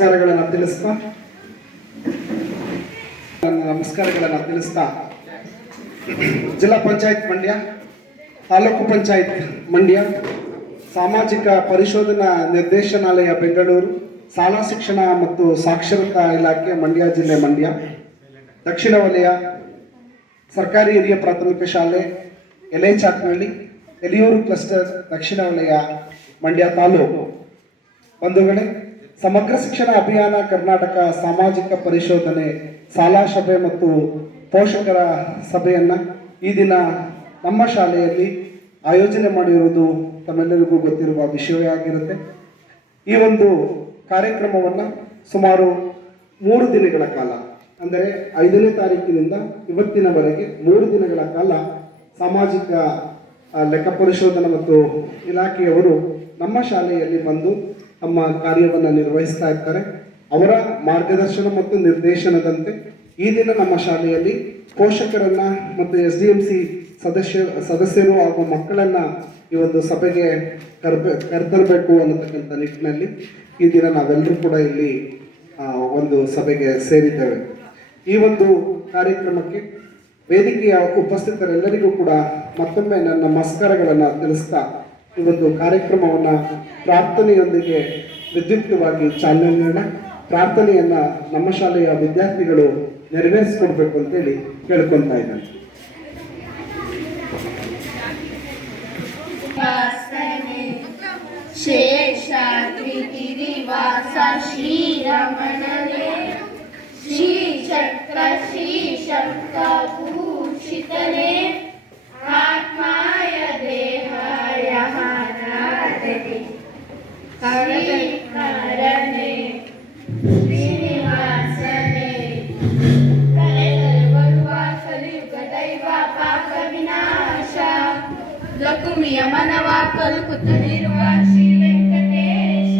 ನಮಸ್ಕಾರಗಳನ್ನು ತಿಳಿಸ್ತಾ ಜಿಲ್ಲಾ ಪಂಚಾಯತ್ ಮಂಡ್ಯ, ತಾಲೂಕು ಪಂಚಾಯತ್ ಮಂಡ್ಯ, ಸಾಮಾಜಿಕ ಪರಿಶೋಧನಾ ನಿರ್ದೇಶನಾಲಯ ಬೆಂಗಳೂರು, ಶಾಲಾ ಶಿಕ್ಷಣ ಮತ್ತು ಸಾಕ್ಷರತಾ ಇಲಾಖೆ ಮಂಡ್ಯ ಜಿಲ್ಲೆ ಮಂಡ್ಯ, ದಕ್ಷಿಣ ವಲಯ ಸರ್ಕಾರಿ ಹಿರಿಯ ಪ್ರಾಥಮಿಕ ಶಾಲೆ ಎಲೆಚಾಕ್ನಹಳ್ಳಿ, ಎಲಿಯೂರು ಕ್ಲಸ್ಟರ್, ದಕ್ಷಿಣ ವಲಯ ಮಂಡ್ಯ ತಾಲೂಕು. ಬಂಧುಗಳೇ, ಸಮಗ್ರ ಶಿಕ್ಷಣ ಅಭಿಯಾನ ಕರ್ನಾಟಕ ಸಾಮಾಜಿಕ ಪರಿಶೋಧನೆ ಶಾಲಾ ಸಭೆ ಮತ್ತು ಪೋಷಕರ ಸಭೆಯನ್ನು ಈ ದಿನ ನಮ್ಮ ಶಾಲೆಯಲ್ಲಿ ಆಯೋಜನೆ ಮಾಡಿರುವುದು ತಮ್ಮೆಲ್ಲರಿಗೂ ಗೊತ್ತಿರುವ ವಿಷಯವೇ ಆಗಿರುತ್ತೆ. ಈ ಒಂದು ಕಾರ್ಯಕ್ರಮವನ್ನು ಸುಮಾರು 3 ದಿನಗಳ ಕಾಲ, ಅಂದರೆ 5ನೇ ತಾರೀಕಿನಿಂದ ಇವತ್ತಿನವರೆಗೆ 3 ದಿನಗಳ ಕಾಲ ಸಾಮಾಜಿಕ ಲೆಕ್ಕ ಪರಿಶೋಧನಾ ಮತ್ತು ಇಲಾಖೆಯವರು ನಮ್ಮ ಶಾಲೆಯಲ್ಲಿ ಬಂದು ತಮ್ಮ ಕಾರ್ಯವನ್ನು ನಿರ್ವಹಿಸ್ತಾ ಇರ್ತಾರೆ. ಅವರ ಮಾರ್ಗದರ್ಶನ ಮತ್ತು ನಿರ್ದೇಶನದಂತೆ ಈ ದಿನ ನಮ್ಮ ಶಾಲೆಯಲ್ಲಿ ಪೋಷಕರನ್ನ ಮತ್ತು SDMC ಸದಸ್ಯರು ಹಾಗೂ ಮಕ್ಕಳನ್ನ ಈ ಒಂದು ಸಭೆಗೆ ಕರೆತರಬೇಕು ಅನ್ನತಕ್ಕಂಥ ನಿಟ್ಟಿನಲ್ಲಿ ಈ ದಿನ ನಾವೆಲ್ಲರೂ ಕೂಡ ಇಲ್ಲಿ ಒಂದು ಸಭೆಗೆ ಸೇರಿದ್ದೇವೆ. ಈ ಒಂದು ಕಾರ್ಯಕ್ರಮಕ್ಕೆ ವೇದಿಕೆಯ ಉಪಸ್ಥಿತರೆಲ್ಲರಿಗೂ ಕೂಡ ಮತ್ತೊಮ್ಮೆ ನನ್ನ ನಮಸ್ಕಾರಗಳನ್ನು ತಿಳಿಸ್ತಾ ಈ ಒಂದು ಕಾರ್ಯಕ್ರಮವನ್ನು ಪ್ರಾರ್ಥನೆಯೊಂದಿಗೆ ವಿದ್ಯುಕ್ತವಾಗಿ ಚಾಲನೆ ನೀಡೋಣ. ಪ್ರಾರ್ಥನೆಯನ್ನು ನಮ್ಮ ಶಾಲೆಯ ವಿದ್ಯಾರ್ಥಿಗಳು ನೆರವೇರಿಸಿಕೊಡ್ಬೇಕು ಅಂತೇಳಿ ಕೇಳ್ಕೊತಾ ಇದ್ದಾರೆ. ಶೇಷಾದ್ರಿ ಗಿರಿವಾಸ ಶ್ರೀರಮಣನೇ, ಶ್ರೀ ಚಕ್ರ ಶ್ರೀ ಶಂಖಭೂಷಿತನೇ, ಆತ್ಮಾಯ ದೇಹಾಯ ಹಾರಾಧನೆ, ಶ್ರೀಕರನೇ ಶ್ರೀನಿವಾಸನೇ, ಕರೆದರೆ ಬರುವ ಕಲಿಯುಗ ದೈವ ಪಾಪ ವಿನಾಶ, ಲಕುಮಿಯ ಮನವ ಕಲುಕುತ್ತಲಿರುವ ಶ್ರೀ ವೆಂಕಟೇಶ,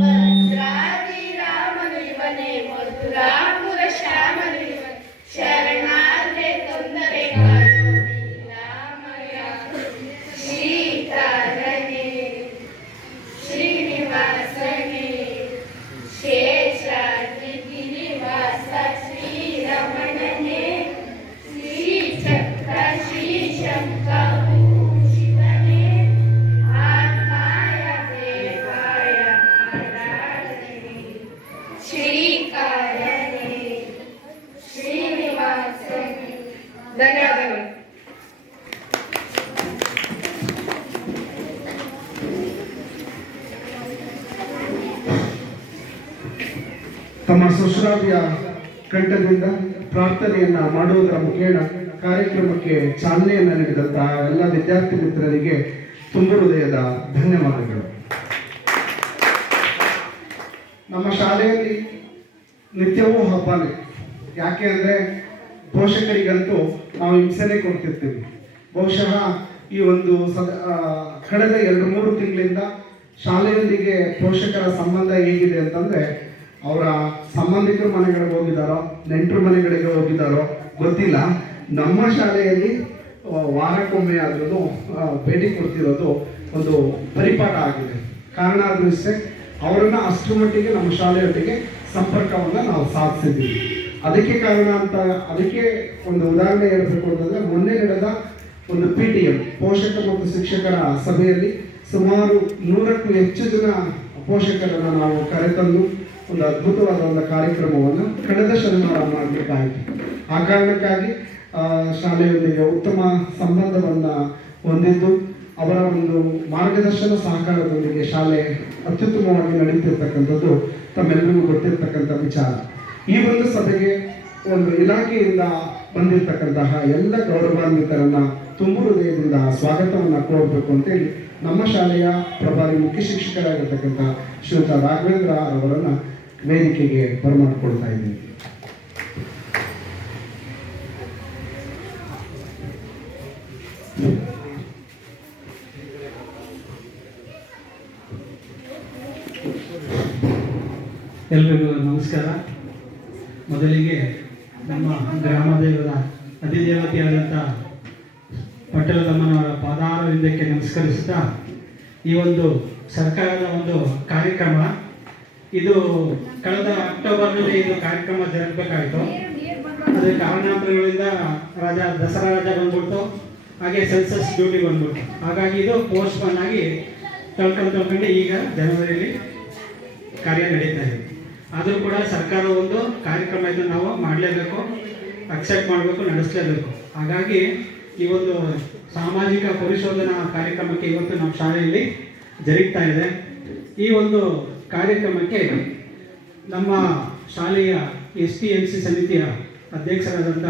ಭದ್ರಾದಿ ರಾಮನು ಇವನೇ, ಮಧುರಾಪುರ ಶ್ಯಾಮನು ಇವನೇ, ಶರಣಾದ್ರೆ ತೊಂದರೆಗಳು ರಾಮಯ್ಯ, ಶ್ರೀಕರನೇ ಶ್ರೀನಿವಾಸನೇ, ಶೇಷಾದ್ರಿ ಗಿರಿವಾಸ ಶ್ರೀರಮಣನೇ, ಶ್ರೀ ಚಕ್ರ ಶ್ರೀ ಶಂಖಭೂಷಿತನೇ, ಆತ್ಮಾಯ ದೇವಾಯ ಆರಾಧನೆ, ಶ್ರೀಕರನೇ ಶ್ರೀನಿವಾಸನೇ. ಧನ್ಯವಾದಗಳು. ತಮ್ಮ ಸುಶ್ರಾವ್ಯ ಕಂಠದಿಂದ ಪ್ರಾರ್ಥನೆಯನ್ನ ಮಾಡುವುದರ ಮುಖೇನ ಕಾರ್ಯಕ್ರಮಕ್ಕೆ ಚಾಲನೆಯನ್ನು ನೀಡಿದಂತಹ ಎಲ್ಲ ವಿದ್ಯಾರ್ಥಿ ಮಿತ್ರರಿಗೆ ತುಂಬ ಹೃದಯದ ಧನ್ಯವಾದಗಳು. ನಮ್ಮ ಶಾಲೆಯಲ್ಲಿ ನಿತ್ಯವೂ ಹಬ್ಬನೇ. ಯಾಕೆ ಅಂದರೆ ಪೋಷಕರಿಗಂತೂ ನಾವು ಹಿಂಸೆನೆ ಕೊಡ್ತಿರ್ತೀವಿ. ಬಹುಶಃ ಈ ಒಂದು ಕಳೆದ 2-3 ತಿಂಗಳಿಂದ ಶಾಲೆಯೊಂದಿಗೆ ಪೋಷಕರ ಸಂಬಂಧ ಹೇಗಿದೆ ಅಂತಂದರೆ, ಅವರ ಸಂಬಂಧಿಕರ ಮನೆಗಳಿಗೆ ಹೋಗಿದ್ದಾರೋ, ನೆಂಟರ ಮನೆಗಳಿಗೆ ಹೋಗಿದ್ದಾರೋ ಗೊತ್ತಿಲ್ಲ, ನಮ್ಮ ಶಾಲೆಯಲ್ಲಿ ವಾರಕ್ಕೊಮ್ಮೆ ಆದ್ರೂ ಭೇಟಿ ಕೊಡ್ತಿರೋದು ಒಂದು ಪರಿಪಾಠ ಆಗಿದೆ. ಕಾರಣ ಆದ್ರೂ ಇಷ್ಟೇ, ಅವರನ್ನು ಅಷ್ಟರ ಮಟ್ಟಿಗೆ ನಮ್ಮ ಶಾಲೆಯೊಟ್ಟಿಗೆ ಸಂಪರ್ಕವನ್ನು ನಾವು ಸಾಧಿಸಿದ್ದೀವಿ. ಅದಕ್ಕೆ ಕಾರಣ ಅಂತ, ಅದಕ್ಕೆ ಒಂದು ಉದಾಹರಣೆ ಹೇಳಬೇಕು ಅಂತಂದರೆ, ಮೊನ್ನೆ ನಡೆದ ಒಂದು PTM ಪೋಷಕ ಮತ್ತು ಶಿಕ್ಷಕರ ಸಭೆಯಲ್ಲಿ ಸುಮಾರು 100ಕ್ಕೂ ಹೆಚ್ಚು ಜನ ಪೋಷಕರನ್ನು ನಾವು ಕರೆತಂದು ಒಂದು ಅದ್ಭುತವಾದ ಒಂದು ಕಾರ್ಯಕ್ರಮವನ್ನು ಕಳೆದ ಶನಿವಾರ ಮಾಡಬೇಕಾಯಿತು. ಆ ಕಾರಣಕ್ಕಾಗಿ ಶಾಲೆಯೊಂದಿಗೆ ಉತ್ತಮ ಸಂಬಂಧವನ್ನು ಹೊಂದಿದ್ದು, ಅವರ ಒಂದು ಮಾರ್ಗದರ್ಶನ ಸಹಕಾರದೊಂದಿಗೆ ಶಾಲೆ ಅತ್ಯುತ್ತಮವಾಗಿ ನಡೀತಿರ್ತಕ್ಕಂಥದ್ದು ತಮ್ಮೆಲ್ಲರಿಗೂ ಗೊತ್ತಿರ್ತಕ್ಕಂಥ ವಿಚಾರ. ಈ ಒಂದು ಸಭೆಗೆ ಒಂದು ಇಲಾಖೆಯಿಂದ ಬಂದಿರತಕ್ಕಂತಹ ಎಲ್ಲ ಗೌರವಾನ್ವಿತರನ್ನ ತುಂಬ ಹೃದಯದಿಂದ ಸ್ವಾಗತವನ್ನು ಕೋರಬೇಕು ಅಂತೇಳಿ ನಮ್ಮ ಶಾಲೆಯ ಪ್ರಭಾರಿ ಮುಖ್ಯ ಶಿಕ್ಷಕರಾಗಿರ್ತಕ್ಕಂಥ ಶ್ರೀಯುತ ರಾಘವೇಂದ್ರ ಅವರನ್ನು ವೇದಿಕೆಗೆ ಬರಮಾಡಿಕೊಳ್ತಾ ಇದ್ದೀನಿ. ಎಲ್ರಿಗೂ ನಮಸ್ಕಾರ. ಮೊದಲಿಗೆ ನಮ್ಮ ಗ್ರಾಮದೇವರ ಅಧಿದೇವತೆಯಾದಂಥ ಪಟ್ಟಲದಮ್ಮನವರ ಪಾದಾರವಿಂದಕ್ಕೆ ನಮಸ್ಕರಿಸುತ್ತಾ, ಈ ಒಂದು ಸರ್ಕಾರದ ಒಂದು ಕಾರ್ಯಕ್ರಮ ಇದು ಕಳೆದ ಅಕ್ಟೋಬರ್ನಲ್ಲಿ ಇದು ಕಾರ್ಯಕ್ರಮ ಜರುಗಬೇಕಾಯಿತು. ಅದೇ ಕಾರಣಾಂತರಗಳಿಂದ ದಸರಾ ರಜೆ ಬಂದ್ಬಿಡ್ತು, ಹಾಗೆ ಸೆನ್ಸಸ್ ಡ್ಯೂಟಿ ಬಂದ್ಬಿಡ್ತು. ಹಾಗಾಗಿ ಇದು ಪೋಸ್ಟ್ಪೋನ್ ಆಗಿ ತಳ್ಕೊಂಡು ಈಗ ಜನವರಿಯಲ್ಲಿ ಕಾರ್ಯ ನಡೀತಾ ಇದೆ. ಆದರೂ ಕೂಡ ಸರ್ಕಾರ ಒಂದು ಕಾರ್ಯಕ್ರಮ ಇದನ್ನು ನಾವು ಮಾಡಲೇಬೇಕು, ಅಕ್ಸೆಪ್ಟ್ ಮಾಡಬೇಕು, ನಡೆಸಲೇಬೇಕು. ಹಾಗಾಗಿ ಈ ಒಂದು ಸಾಮಾಜಿಕ ಪರಿಶೋಧನಾ ಕಾರ್ಯಕ್ರಮಕ್ಕೆ ಇವತ್ತು ನಮ್ಮ ಶಾಲೆಯಲ್ಲಿ ಜರುಗ್ತಾ ಇದೆ. ಈ ಒಂದು ಕಾರ್ಯಕ್ರಮಕ್ಕೆ ನಮ್ಮ ಶಾಲೆಯ STMC ಸಮಿತಿಯ ಅಧ್ಯಕ್ಷರಾದಂಥ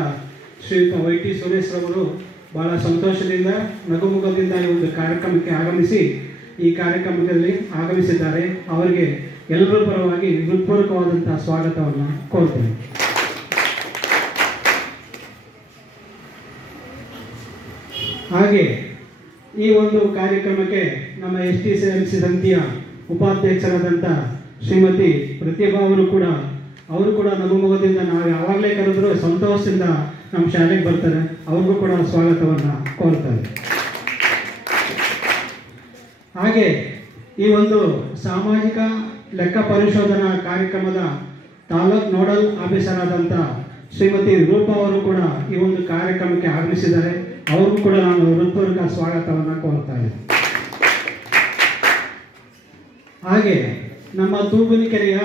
ಶ್ರೀಯುತ YT ಸುರೇಶ್ ರವರು ಭಾಳ ಸಂತೋಷದಿಂದ ನಗುಮುಖದಿಂದ ಈ ಒಂದು ಕಾರ್ಯಕ್ರಮಕ್ಕೆ ಆಗಮಿಸಿ ಈ ಕಾರ್ಯಕ್ರಮದಲ್ಲಿ ಆಗಮಿಸಿದ್ದಾರೆ. ಅವರಿಗೆ ಎಲ್ಲರ ಪರವಾಗಿ ಹೃತ್ಪೂರ್ವಕವಾದಂಥ ಸ್ವಾಗತವನ್ನು ಕೋರ್ತೇನೆ. ಹಾಗೆ ಈ ಒಂದು ಕಾರ್ಯಕ್ರಮಕ್ಕೆ ನಮ್ಮ STMC ಸಮಿತಿಯ ಉಪಾಧ್ಯಕ್ಷರಾದಂಥ ಶ್ರೀಮತಿ ಪ್ರತಿಭಾ ಅವರು ಕೂಡ ನಗುಮುಖದಿಂದ ನಾವು ಯಾವಾಗಲೇ ಕರೆದರೂ ಸಂತೋಷದಿಂದ ನಮ್ಮ ಶಾಲೆಗೆ ಬರ್ತಾರೆ. ಅವ್ರಿಗೂ ಕೂಡ ಸ್ವಾಗತವನ್ನು ಕೋರ್ತಾರೆ. ಹಾಗೆ ಈ ಒಂದು ಸಾಮಾಜಿಕ ಲೆಕ್ಕ ಪರಿಶೋಧನಾ ಕಾರ್ಯಕ್ರಮದ ತಾಲೂಕ್ ನೋಡಲ್ ಆಫೀಸರ್ ಆದಂಥ ಶ್ರೀಮತಿ ರೂಪಾ ಅವರು ಕೂಡ ಈ ಒಂದು ಕಾರ್ಯಕ್ರಮಕ್ಕೆ ಆಗಮಿಸಿದ್ದಾರೆ. ಅವ್ರಿಗೂ ಕೂಡ ನಾನು ಹೃತ್ಪೂರ್ವಕ ಸ್ವಾಗತವನ್ನು ಕೋರ್ತಾ ಇದ್ದೀನಿ. ಹಾಗೆ ನಮ್ಮ ತೂಗುನಿಕೆರೆಯ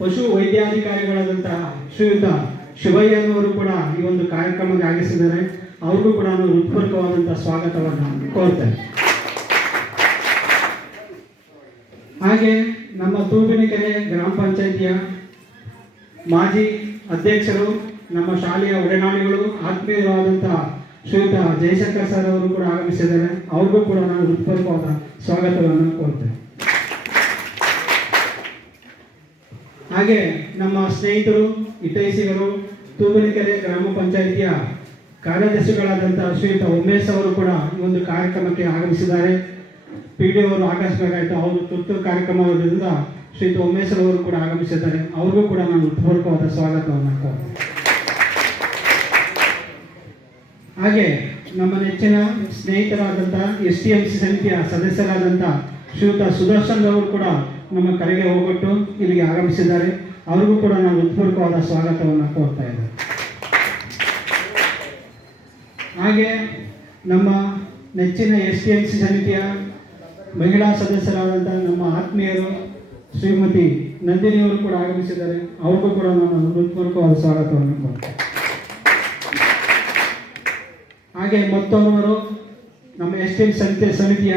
ಪಶು ವೈದ್ಯಾಧಿಕಾರಿಗಳಾದಂತಹ ಶ್ರೀಯುತ ಶಿವಯ್ಯನವರು ಕೂಡ ಈ ಒಂದು ಕಾರ್ಯಕ್ರಮಕ್ಕೆ ಆಗಮಿಸಿದ್ದಾರೆ. ಅವ್ರಿಗೂ ಕೂಡ ನಾನು ಹೃತ್ಪೂರ್ವಕವಾದಂಥ ಸ್ವಾಗತವನ್ನು ಕೋರ್ತೇನೆ. ಹಾಗೆ ನಮ್ಮ ತೂಬಿನಕೆರೆ ಗ್ರಾಮ ಪಂಚಾಯಿತಿಯ ಮಾಜಿ ಅಧ್ಯಕ್ಷರು, ನಮ್ಮ ಶಾಲೆಯ ಒಡನಾಡಿಗಳು, ಆತ್ಮೀಯರಾದಂಥ ಶ್ರೀಯುತ ಜಯಶಂಕರ್ ಸರ್ ಅವರು ಕೂಡ ಆಗಮಿಸಿದ್ದಾರೆ. ಅವ್ರಿಗೂ ಕೂಡ ನಾನು ಹೃತ್ಪೂರ್ವಕವಾದ ಸ್ವಾಗತವನ್ನು ಕೋರ್ತೇನೆ. ಹಾಗೆ ನಮ್ಮ ಸ್ನೇಹಿತರು, ಹಿತೈಷಿಗಳು, ತೂಬಿನಕೆರೆ ಗ್ರಾಮ ಪಂಚಾಯಿತಿಯ ಕಾರ್ಯದರ್ಶಿಗಳಾದಂಥ ಶ್ರೀಯುತ ಉಮೇಶ್ ಅವರು ಕೂಡ ಈ ಒಂದು ಕಾರ್ಯಕ್ರಮಕ್ಕೆ ಆಗಮಿಸಿದ್ದಾರೆ. PDO ಅವರು ಆಗಮಿಸಬೇಕಾಯಿತು, ಅವರು ತುರ್ತು ಕಾರ್ಯಕ್ರಮದಿಂದ ಶ್ರೀಯುತ ಉಮೇಶ್ ಅವರು ಕೂಡ ಆಗಮಿಸಿದ್ದಾರೆ. ಅವ್ರಿಗೂ ಕೂಡ ನಾನು ಹೃತ್ಪೂರ್ವಕವಾದ ಸ್ವಾಗತವನ್ನು ಕೋರ್ತೇನೆ. ಹಾಗೆ ನಮ್ಮ ನೆಚ್ಚಿನ ಸ್ನೇಹಿತರಾದಂಥ STMC ಸಮಿತಿಯ ಸದಸ್ಯರಾದಂಥ ಶ್ರೀಯುತ ಸುದರ್ಶನ್ ಅವರು ಕೂಡ ನಮ್ಮ ಕರೆಗೆ ಹೋಗ್ಬಿಟ್ಟು ಇಲ್ಲಿಗೆ ಆಗಮಿಸಿದ್ದಾರೆ. ಅವ್ರಿಗೂ ಕೂಡ ನಾನು ಹೃತ್ಪೂರ್ವಕವಾದ ಸ್ವಾಗತವನ್ನು ಕೋರ್ತಾ ಇದ್ದೇನೆ. ಹಾಗೆ ನಮ್ಮ ನೆಚ್ಚಿನ STMC ಸಮಿತಿಯ ಮಹಿಳಾ ಸದಸ್ಯರಾದಂಥ ನಮ್ಮ ಆತ್ಮೀಯರು ಶ್ರೀಮತಿ ನಂದಿನಿಯವರು ಕೂಡ ಆಗಮಿಸಿದ್ದಾರೆ. ಅವ್ರಿಗೂ ಕೂಡ ನಾನು ಹೃತ್ಪೂರ್ವಕವಾದ ಸ್ವಾಗತವನ್ನು ಕೋರ್ತೇನೆ. ಹಾಗೆ ಮತ್ತೊಬ್ಬರು ನಮ್ಮ STMC ಸಮಿತಿಯ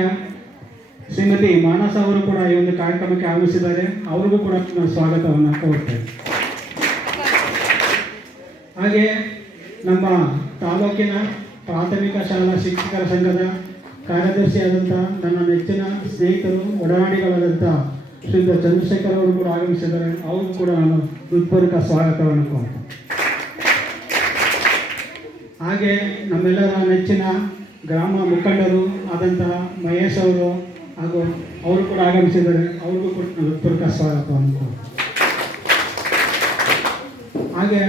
ಶ್ರೀಮತಿ ಮಾನಸ ಅವರು ಕೂಡ ಈ ಒಂದು ಕಾರ್ಯಕ್ರಮಕ್ಕೆ ಆಗಮಿಸಿದ್ದಾರೆ. ಅವ್ರಿಗೂ ಕೂಡ ನಾನು ಸ್ವಾಗತವನ್ನು ಕೋರ್ತೇನೆ. ಹಾಗೆ ನಮ್ಮ ತಾಲೂಕಿನ ಪ್ರಾಥಮಿಕ ಶಾಲಾ ಶಿಕ್ಷಕರ ಸಂಘದ ಕಾರ್ಯದರ್ಶಿಯಾದಂಥ ನನ್ನ ನೆಚ್ಚಿನ ಸ್ನೇಹಿತರು, ಒಡನಾಡಿಗಳಾದಂಥ ಶ್ರೀಯುತ ಚಂದ್ರಶೇಖರ್ ಅವರು ಕೂಡ ಆಗಮಿಸಿದ್ದಾರೆ. ಅವ್ರಿಗೂ ಕೂಡ ನಾನು ಹೃತ್ಪೂರ್ವಕ ಸ್ವಾಗತವನ್ನು ಕೋರ್ತೇನೆ. ಹಾಗೆ ನಮ್ಮೆಲ್ಲರ ನೆಚ್ಚಿನ ಗ್ರಾಮ ಮುಖಂಡರು ಆದಂತಹ ಮಹೇಶ್ ಅವರು ಹಾಗೂ ಅವರು ಕೂಡ ಆಗಮಿಸಿದ್ದಾರೆ. ಅವ್ರಿಗೂ ಕೂಡ ನಾನು ಹೃತ್ಪೂರ್ವಕ ಸ್ವಾಗತವನ್ನು ಕೋರ್ತೇನೆ. ಹಾಗೆ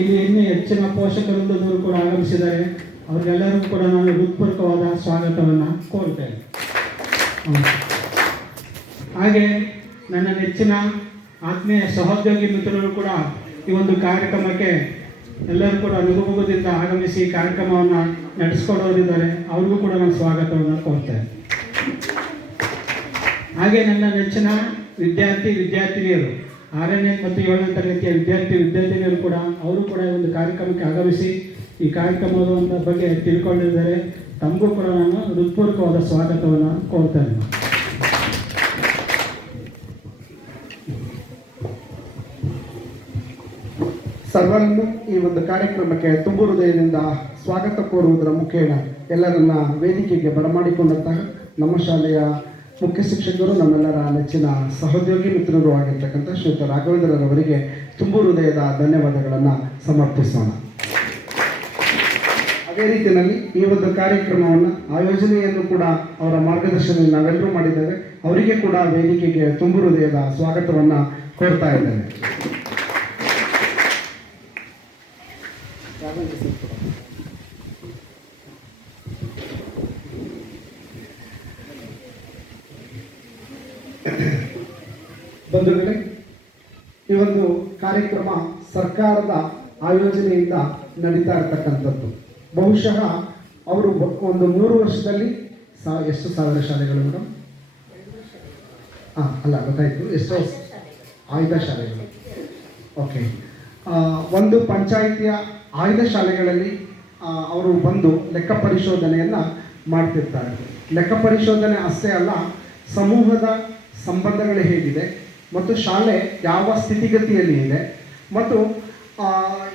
ಇಲ್ಲಿ ಇನ್ನೂ ಹೆಚ್ಚಿನ ಪೋಷಕರೊಂದಿಗೂ ಕೂಡ ಆಗಮಿಸಿದ್ದಾರೆ. ಅವ್ರಿಗೆಲ್ಲರಿಗೂ ಕೂಡ ನಾನು ಹೃತ್ಪೂರ್ವಕವಾದ ಸ್ವಾಗತವನ್ನು ಕೋರ್ತೇನೆ. ಹಾಗೆ ನನ್ನ ನೆಚ್ಚಿನ ಆತ್ಮೀಯ ಸಹೋದ್ಯೋಗಿ ಮಿತ್ರರು ಕೂಡ ಈ ಒಂದು ಕಾರ್ಯಕ್ರಮಕ್ಕೆ ಎಲ್ಲರೂ ಕೂಡ ನಗುಮುಖದಿಂದ ಆಗಮಿಸಿ ಕಾರ್ಯಕ್ರಮವನ್ನು ನಡೆಸ್ಕೊಡೋರಿದ್ದಾರೆ. ಅವ್ರಿಗೂ ಕೂಡ ನಾನು ಸ್ವಾಗತವನ್ನು ಕೋರ್ತೇನೆ. ಹಾಗೆ ನನ್ನ ನೆಚ್ಚಿನ ವಿದ್ಯಾರ್ಥಿನಿಯರು 6ನೇ ಮತ್ತು 7ನೇ ತರಗತಿಯ ವಿದ್ಯಾರ್ಥಿನಿಯರು ಕೂಡ ಅವರು ಕೂಡ ಈ ಒಂದು ಕಾರ್ಯಕ್ರಮಕ್ಕೆ ಆಗಮಿಸಿ ಈ ಕಾರ್ಯಕ್ರಮದ ಬಗ್ಗೆ ತಿಳ್ಕೊಂಡಿದ್ದಾರೆ. ತಮಗೂ ಕೂಡ ನಾನು ಹೃತ್ಪೂರ್ವಕವಾದ ಸ್ವಾಗತವನ್ನು ಕೋರ್ತೇನೆ. ಸರ್ವರನ್ನು ಈ ಒಂದು ಕಾರ್ಯಕ್ರಮಕ್ಕೆ ತುಂಬು ಹೃದಯದಿಂದ ಸ್ವಾಗತ ಕೋರುವುದರ ಮುಖೇನ ಎಲ್ಲರನ್ನ ವೇದಿಕೆಗೆ ಬರಮಾಡಿಕೊಂಡಂತಹ ನಮ್ಮ ಶಾಲೆಯ ಮುಖ್ಯ ಶಿಕ್ಷಕರು, ನಮ್ಮೆಲ್ಲರ ನೆಚ್ಚಿನ ಸಹೋದ್ಯೋಗಿ ಮಿತ್ರರು ಆಗಿರ್ತಕ್ಕಂಥ ಶ್ರೀಯುತ ರಾಘವೇಂದ್ರರವರಿಗೆ ತುಂಬು ಹೃದಯದ ಧನ್ಯವಾದಗಳನ್ನು ಸಮರ್ಪಿಸೋಣ. ಅದೇ ರೀತಿಯಲ್ಲಿ ಈ ಒಂದು ಕಾರ್ಯಕ್ರಮವನ್ನು ಆಯೋಜನೆಯನ್ನು ಕೂಡ ಅವರ ಮಾರ್ಗದರ್ಶನದಲ್ಲಿ ನಾವೆಲ್ಲರೂ ಮಾಡಿದ್ದೇವೆ. ಅವರಿಗೆ ಕೂಡ ವೇದಿಕೆಗೆ ತುಂಬು ಹೃದಯದ ಸ್ವಾಗತವನ್ನು ಕೋರ್ತಾ ಇದ್ದೇನೆ. ಬಂಧುಗಳೇ, ಈ ಒಂದು ಕಾರ್ಯಕ್ರಮ ಸರ್ಕಾರದ ಆಯೋಜನೆಯಿಂದ ನಡೀತಾ ಇರತಕ್ಕಂಥದ್ದು. ಬಹುಶಃ ಅವರು ಒಂದು 3 ವರ್ಷದಲ್ಲಿ ಎಷ್ಟು ಸಾವಿರ ಶಾಲೆಗಳು ಮೇಡಮ್? ಅಲ್ಲ ಗೊತ್ತಾಯಿತು, ಎಷ್ಟು ಆಯ್ದ ಶಾಲೆಗಳು. ಓಕೆ, ಒಂದು ಪಂಚಾಯಿತಿಯ ಆಯ್ದ ಶಾಲೆಗಳಲ್ಲಿ ಅವರು ಬಂದು ಲೆಕ್ಕ ಪರಿಶೋಧನೆಯನ್ನು ಮಾಡ್ತಿರ್ತಾರೆ. ಲೆಕ್ಕ ಪರಿಶೋಧನೆ ಅಷ್ಟೇ ಅಲ್ಲ, ಸಮೂಹದ ಸಂಬಂಧಗಳು ಹೇಗಿದೆ ಮತ್ತು ಶಾಲೆ ಯಾವ ಸ್ಥಿತಿಗತಿಯಲ್ಲಿ ಇದೆ ಮತ್ತು